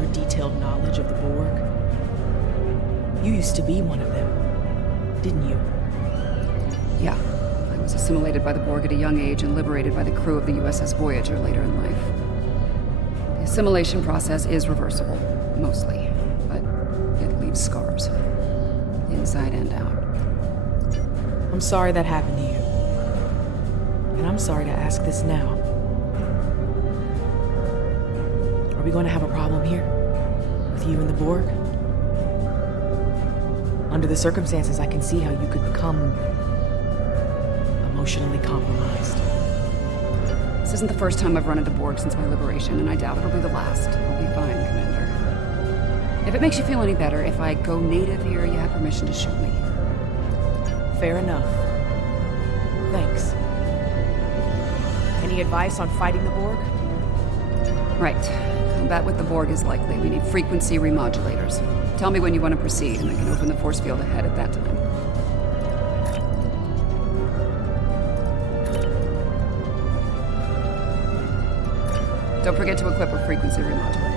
Your detailed knowledge of the Borg. You used to be one of them, didn't you? Yeah. I was assimilated by the Borg at a young age and liberated by the crew of the USS Voyager later in life. The assimilation process is reversible, mostly, but it leaves scars. Inside and out. I'm sorry that happened to you. And I'm sorry to ask this now. Are we going to have a problem here? With you and the Borg? Under the circumstances, I can see how you could become emotionally compromised. This isn't the first time I've run into Borg since my liberation, and I doubt it'll be the last. I'll be fine, Commander. If it makes you feel any better, if I go native here, you have permission to shoot me. Fair enough. Thanks. Any advice on fighting the Borg? Right. Combat with the Borg is likely. We need frequency remodulators. Tell me when you want to proceed, and I can open the force field ahead at that time. Don't forget to equip a frequency remodulator.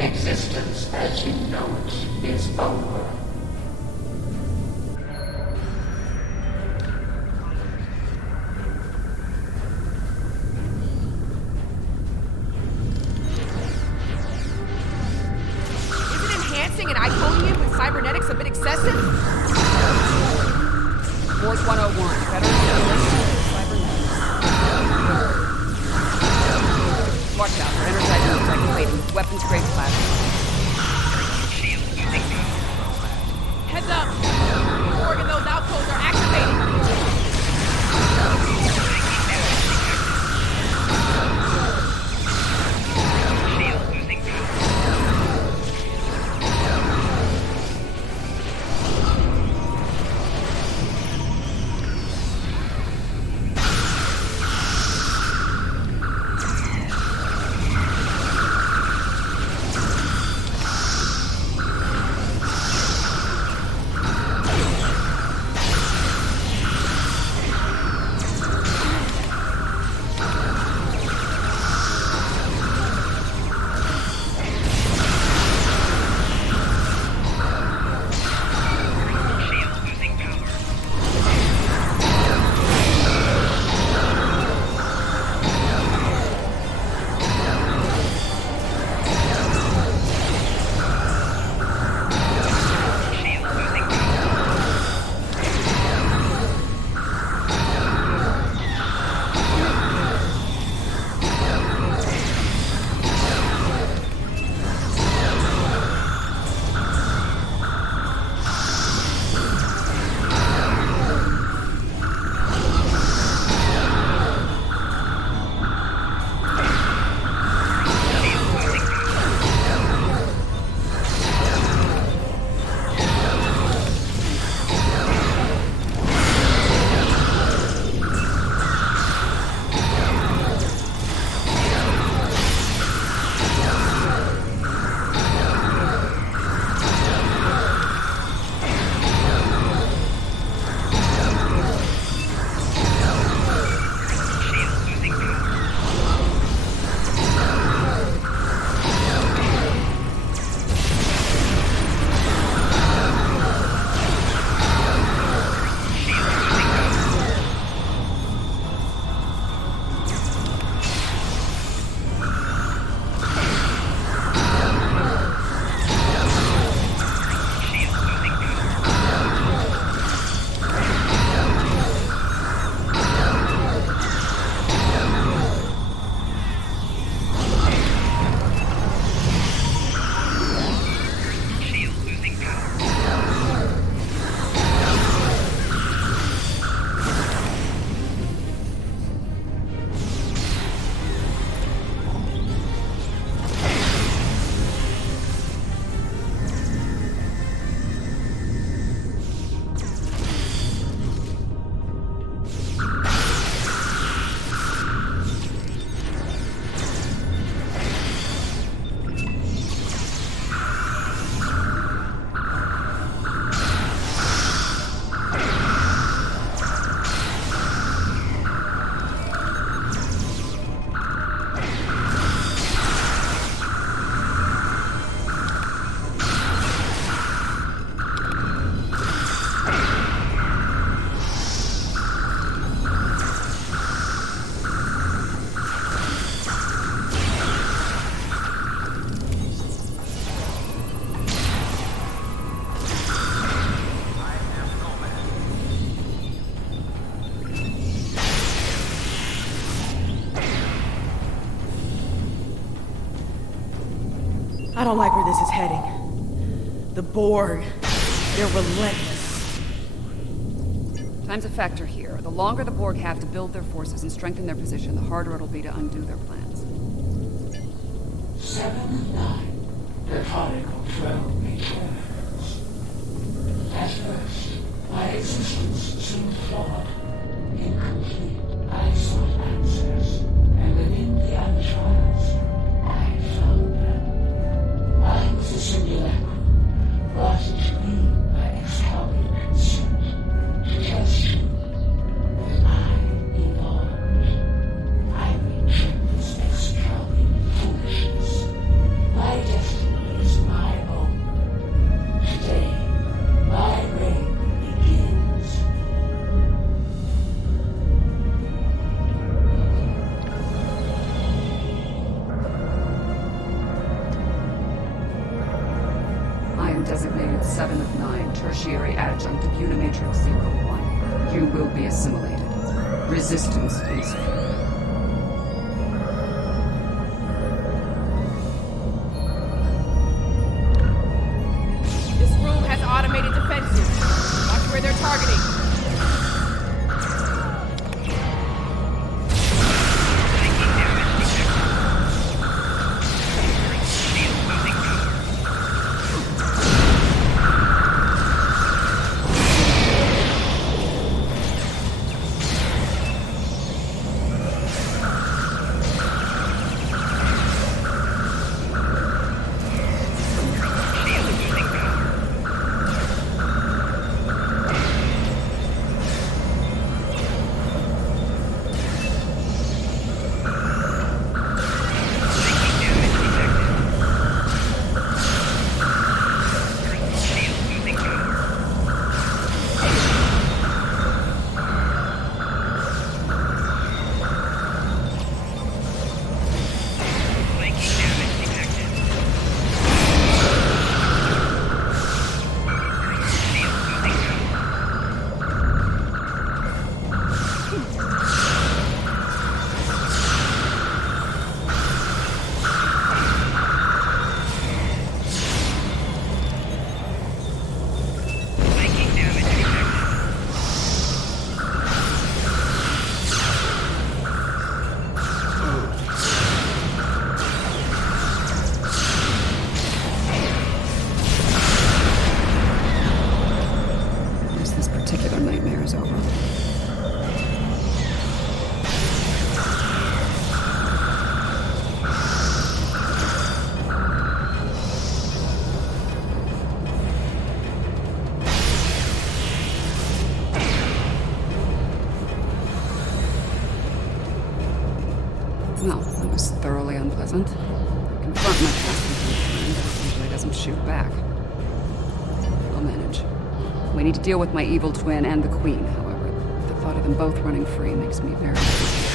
Existence as you know it is over. An Iconium with cybernetics a bit excessive? Borg 101, better cybernetics. Watch out, they're energizing the regulating weapons grade plasma. Heads up! The Borg and those outposts are activating! I don't like where this is heading. The Borg, they're relentless. Time's a factor here. The longer the Borg have to build their forces and strengthen their position, the harder it'll be to undo their plans. 7 and 9, platonic control returns. At first, my existence seemed flawed, incomplete. I sought answers, and within the entrails, I found them. Mine was a simulacrum, brought into being by Excalibur consent, to test you that I evolved. I reject this Excalibur foolishness. My destiny is my own. Today, my reign begins. I am designated 7 of 9, tertiary adjunct of Unimatrix 01. You will be assimilated. Resistance is few. This room has automated defenses. Watch where they're targeting. Well, that was thoroughly unpleasant. Confront my past friend usually doesn't shoot back. I'll manage. We need to deal with my evil twin and the Queen, however. The thought of them both running free makes me very uneasy.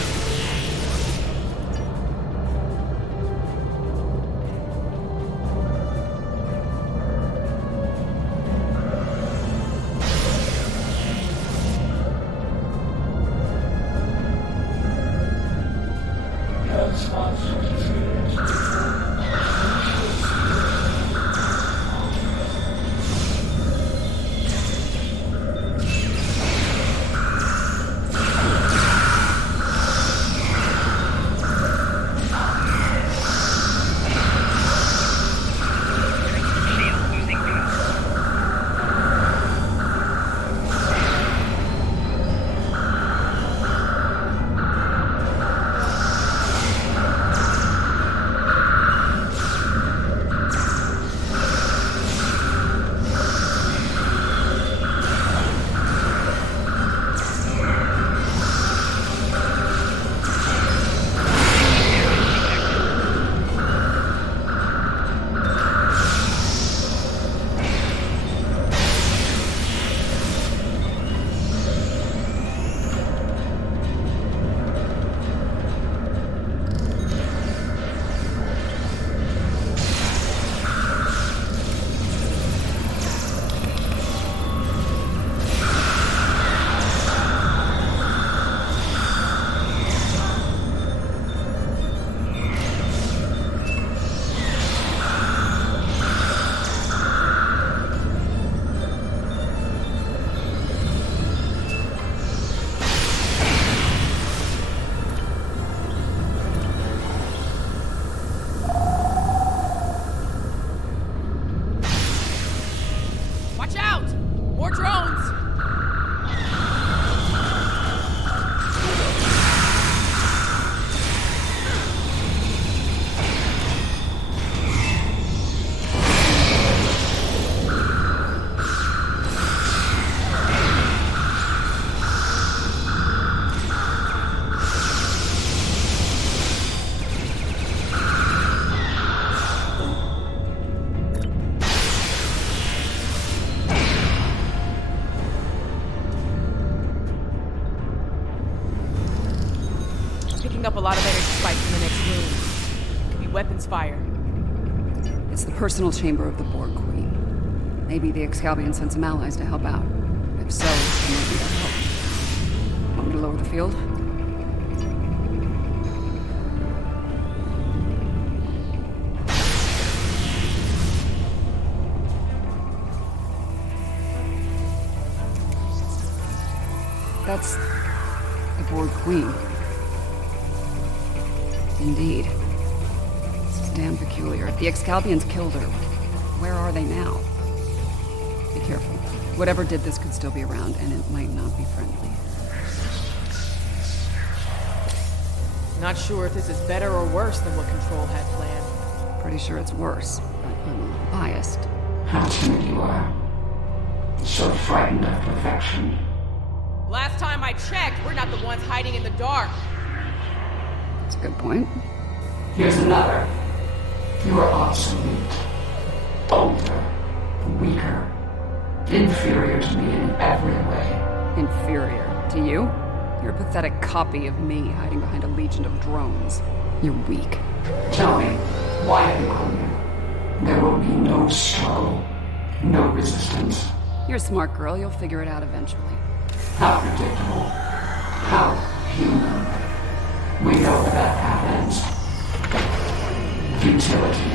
picking up a lot of energy spikes in the next room. Could be weapons fire. It's the personal chamber of the Borg Queen. Maybe the Excalbians sent some allies to help out. If so, they might need our help. Want me to lower the field? That's the Borg Queen. Indeed. This is damn peculiar. If the Excalbians killed her, where are they now? Be careful. Whatever did this could still be around, and it might not be friendly. Not sure if this is better or worse than what Control had planned. Pretty sure it's worse, but I'm a little biased. How timid you are. So frightened of perfection. Last time I checked, we're not the ones hiding in the dark. That's a good point. Here's another. You are obsolete. Older. Weaker. Inferior to me in every way. Inferior? To you? You're a pathetic copy of me hiding behind a legion of drones. You're weak. Tell me, why have you come here? There will be no struggle. No resistance. You're a smart girl. You'll figure it out eventually. How predictable. How human. We know where that happens. Futility.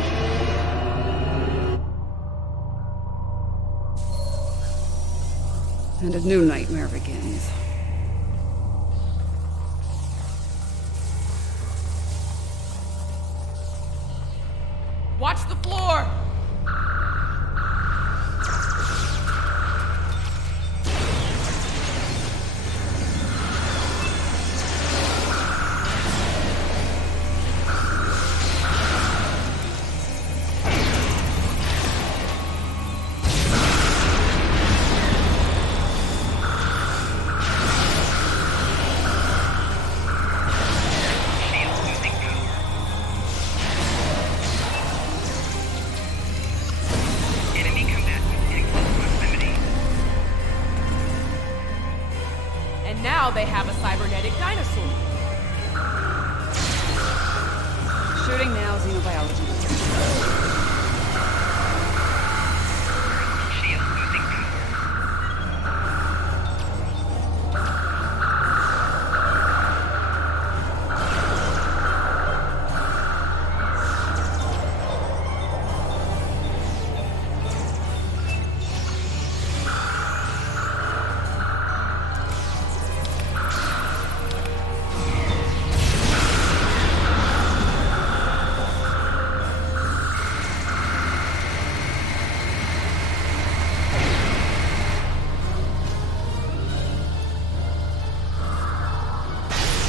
And a new nightmare begins. Watch the floor! Now they have a cybernetic dinosaur. Shooting now, xenobiology. Shield losing power.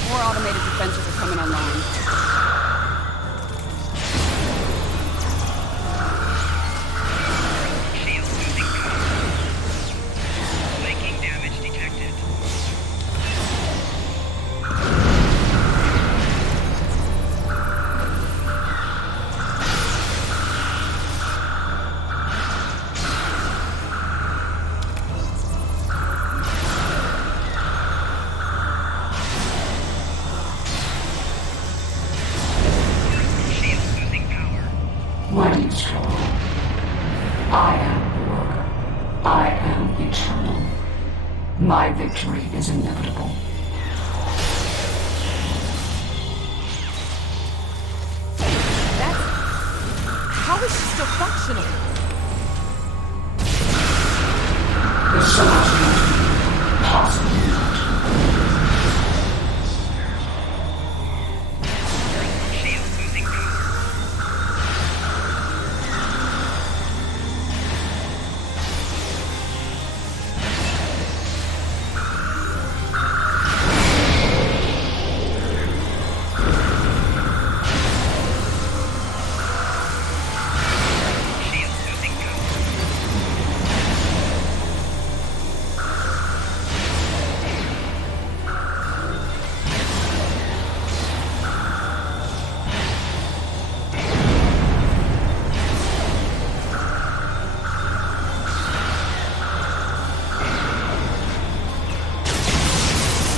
More automated defenses are coming online. Shield losing power. Flanking damage detected. Why do you struggle? I am the worker. I am eternal. My victory is inevitable. How is she still functional? There's so much more to me. Possibly not. Shield losing power. Shield losing power.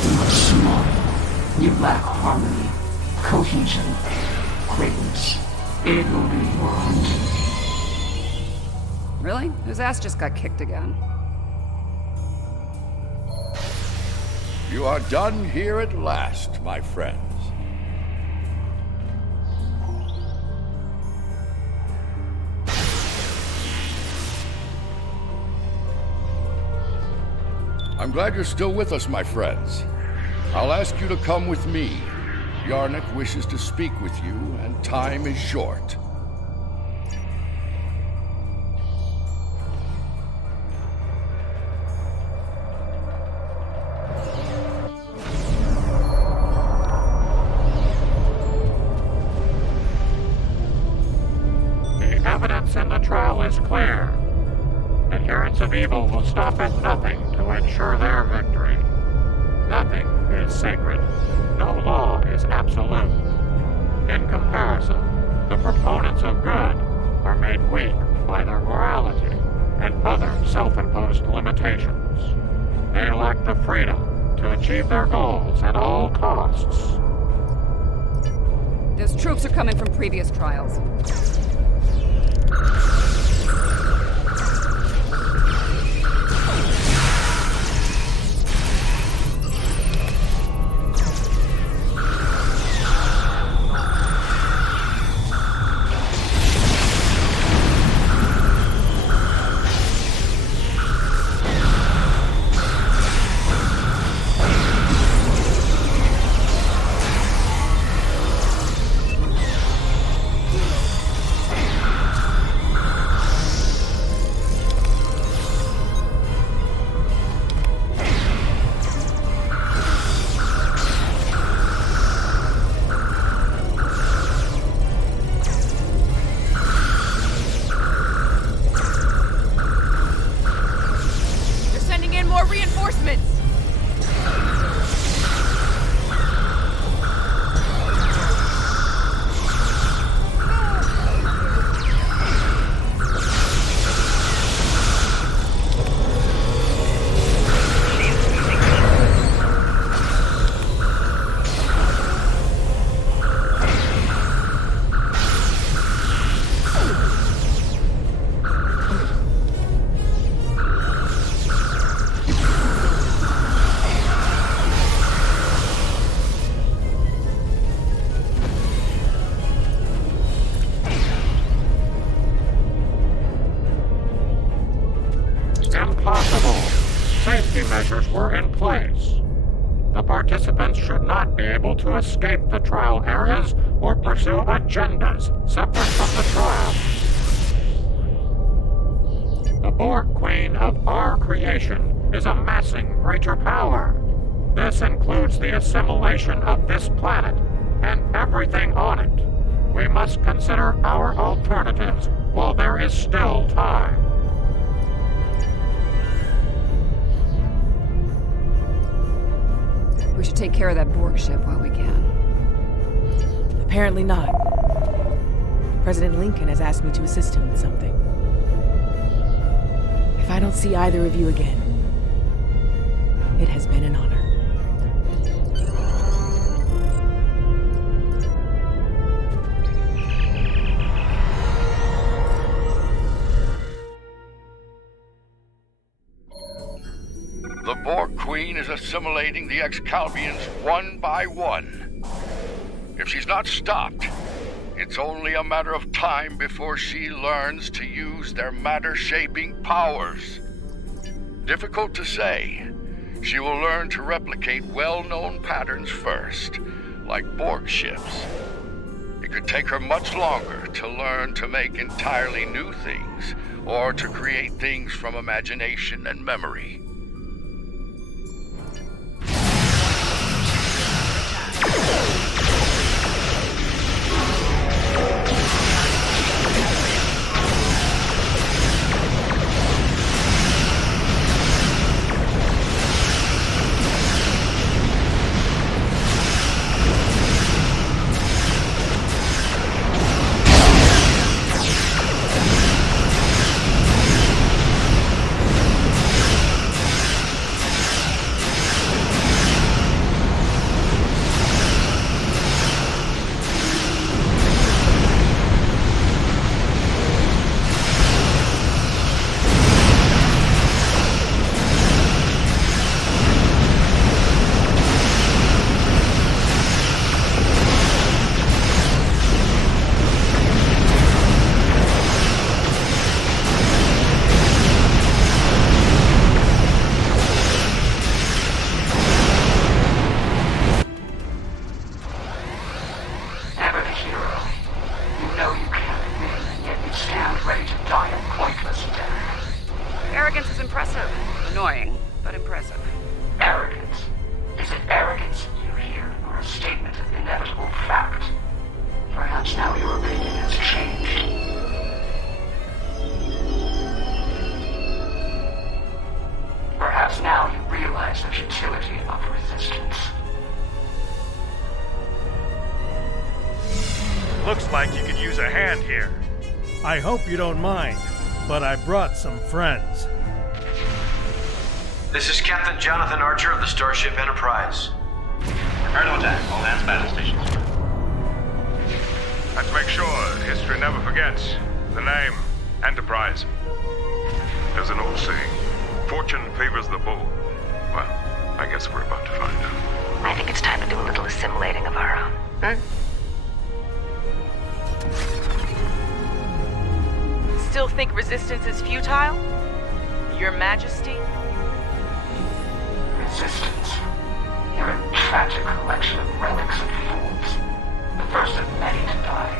You are small. You lack harmony. cohesion. Greatness. It will be your hunting. Really? Whose ass just got kicked again? You are done here at last, my friends. I'm glad you're still with us, my friends. I'll ask you to come with me. Yarnik wishes to speak with you, and time is short. The evidence in the trial is clear. Adherents of evil will stop at nothing to ensure their victory. Nothing is sacred. No law is absolute. In comparison, the proponents of good are made weak by their morality and other self-imposed limitations. They lack the freedom to achieve their goals at all costs. Those troops are coming from previous trials. Measures were in place. The participants should not be able to escape the trial areas or pursue agendas separate from the trial. The Borg Queen of our creation is amassing greater power. This includes the assimilation of this planet and everything on it. We must consider our alternatives while there is still time. We should take care of that Borg ship while we can. Apparently not. President Lincoln has asked me to assist him with something. If I don't see either of you again, it has been an honor. The Borg Queen is assimilating the Excalbians one by one. If she's not stopped, it's only a matter of time before she learns to use their matter-shaping powers. Difficult to say. She will learn to replicate well-known patterns first, like Borg ships. It could take her much longer to learn to make entirely new things, or to create things from imagination and memory. realize the futility of resistance. Looks like you could use a hand here. I hope you don't mind, but I brought some friends. This is Captain Jonathan Archer of the Starship Enterprise. Prepare to attack. All hands battle stations. Let's make sure history never forgets the name Enterprise. There's an old saying, fortune favors the bold. Well, I guess we're about to find out. I think it's time to do a little assimilating of our own. Still think resistance is futile? Your Majesty? Resistance. You're a tragic collection of relics and fools. The first of many to die.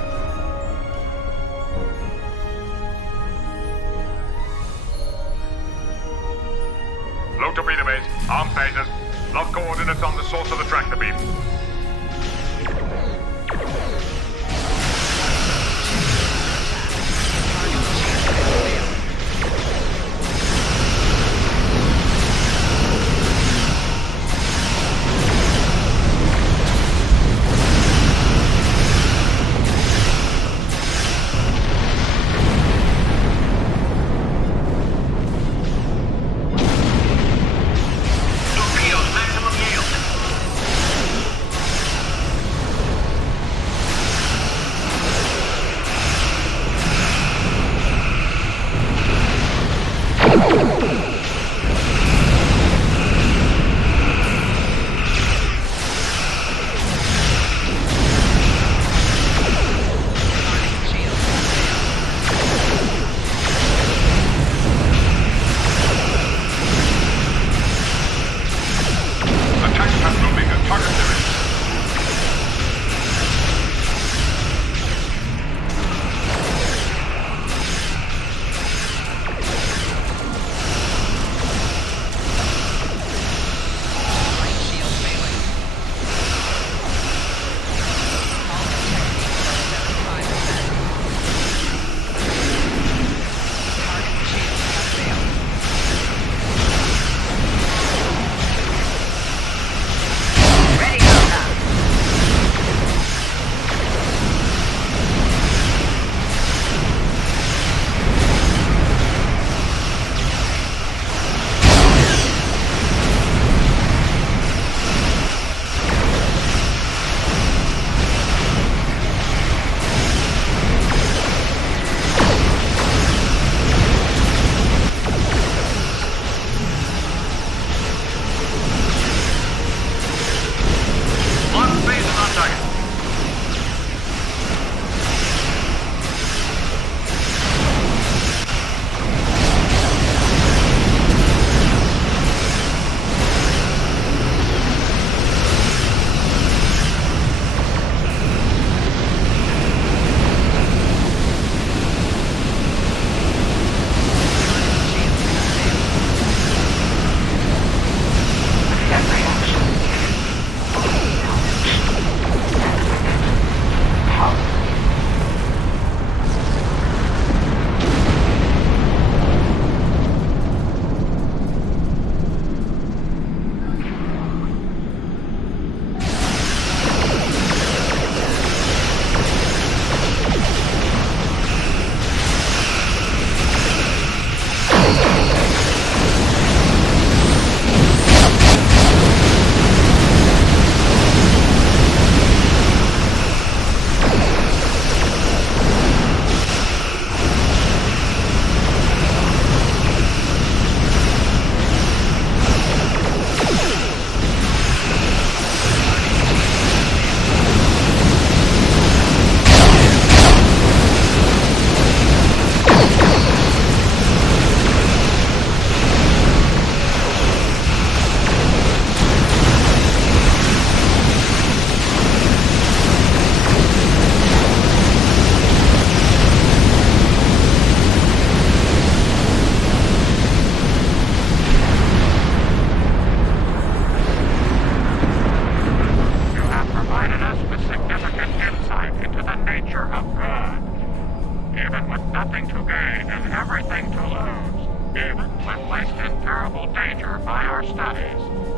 Low torpedo base, armed phasers. Lock coordinates on the source of the tractor beam.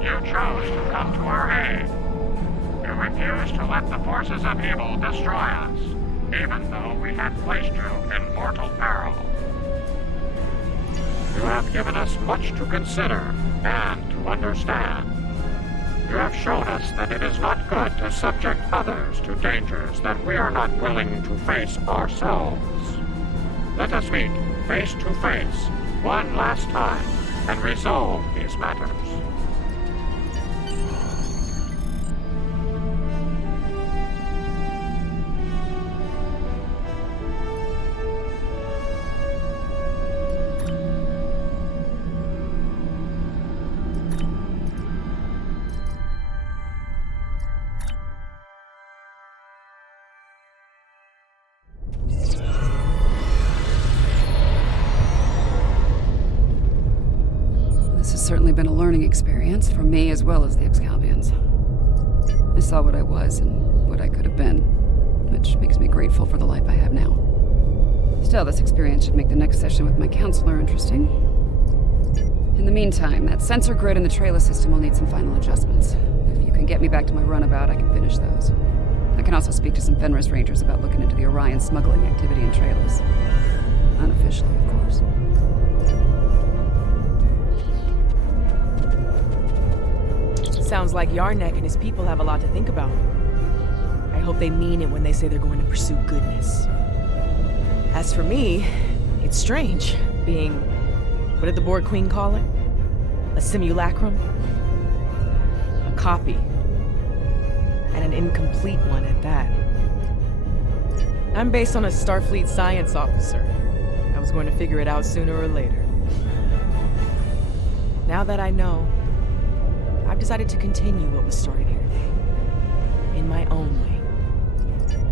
You chose to come to our aid. You refused to let the forces of evil destroy us, even though we had placed you in mortal peril. You have given us much to consider and to understand. You have shown us that it is not good to subject others to dangers that we are not willing to face ourselves. Let us meet face to face one last time and resolve these matters. This has certainly been a learning experience for me as well as the Excalbians. I saw what I was and what I could have been, which makes me grateful for the life I have now. Still, this experience should make the next session with my counselor interesting. In the meantime, that sensor grid and the trailer system will need some final adjustments. If you can get me back to my runabout, I can finish those. I can also speak to some Fenris Rangers about looking into the Orion smuggling activity in trailers. Unofficially, of course. Sounds like Yarnek and his people have a lot to think about. I hope they mean it when they say they're going to pursue goodness. As for me, it's strange being, what did the Borg Queen call it? A simulacrum? A copy. And an incomplete one at that. I'm based on a Starfleet science officer. I was going to figure it out sooner or later. Now that I know, I've decided to continue what was started here today, in my own way.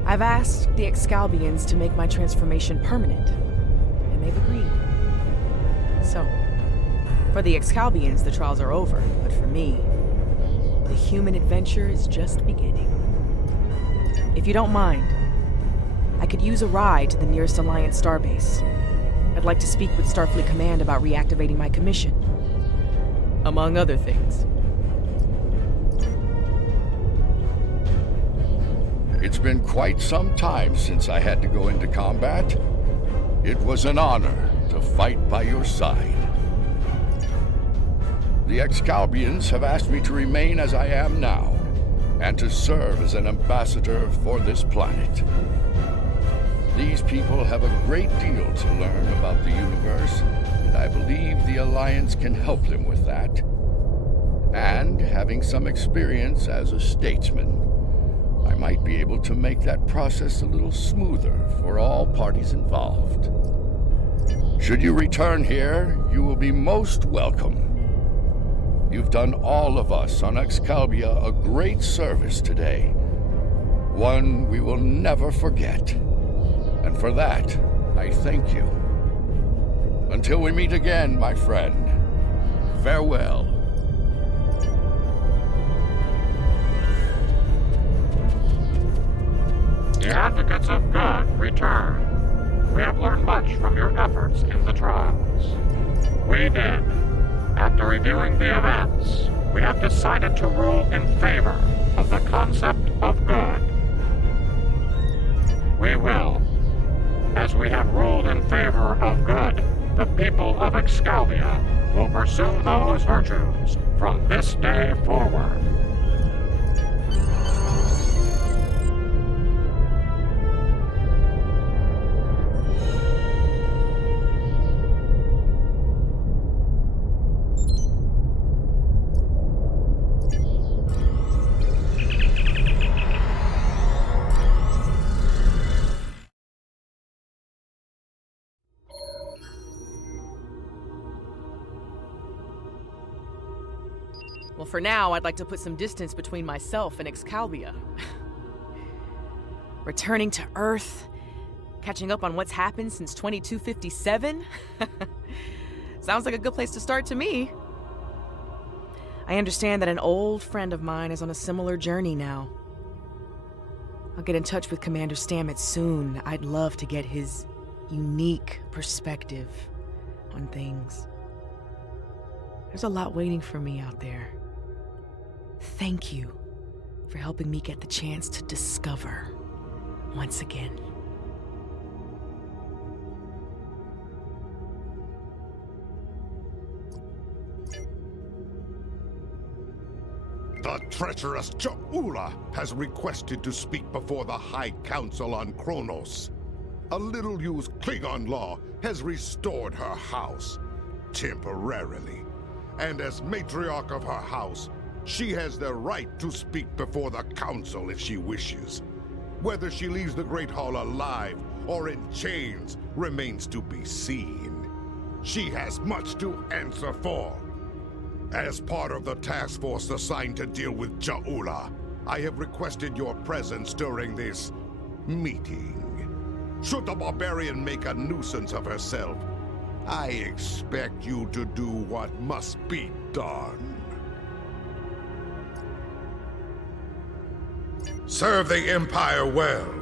I've asked the Excalbians to make my transformation permanent, and they've agreed. So, for the Excalbians, the trials are over, but for me, the human adventure is just beginning. If you don't mind, I could use a ride to the nearest Alliance starbase. I'd like to speak with Starfleet Command about reactivating my commission, among other things. It's been quite some time since I had to go into combat. It was an honor to fight by your side. The Excalbians have asked me to remain as I am now, and to serve as an ambassador for this planet. These people have a great deal to learn about the universe, and I believe the Alliance can help them with that. And having some experience as a statesman, I might be able to make that process a little smoother for all parties involved. Should you return here, you will be most welcome. You've done all of us on Excalibur a great service today, one we will never forget. And for that, I thank you. Until we meet again, my friend, farewell. The advocates of good return. We have learned much from your efforts in the trials. We did. After reviewing the events, we have decided to rule in favor of the concept of good. We will. As we have ruled in favor of good, the people of Excalibur will pursue those virtues from this day forward. Well, for now, I'd like to put some distance between myself and Excalibur. Returning to Earth, catching up on what's happened since 2257? Sounds like a good place to start to me. I understand that an old friend of mine is on a similar journey now. I'll get in touch with Commander Stamets soon. I'd love to get his unique perspective on things. There's a lot waiting for me out there. Thank you for helping me get the chance to discover once again. The treacherous Ja'ula has requested to speak before the High Council on Kronos. A little-used Klingon law has restored her house, temporarily. And as matriarch of her house, she has the right to speak before the Council if she wishes. Whether she leaves the Great Hall alive or in chains remains to be seen. She has much to answer for. As part of the task force assigned to deal with Ja'ula, I have requested your presence during this meeting. Should the barbarian make a nuisance of herself, I expect you to do what must be done. Serve the Empire well.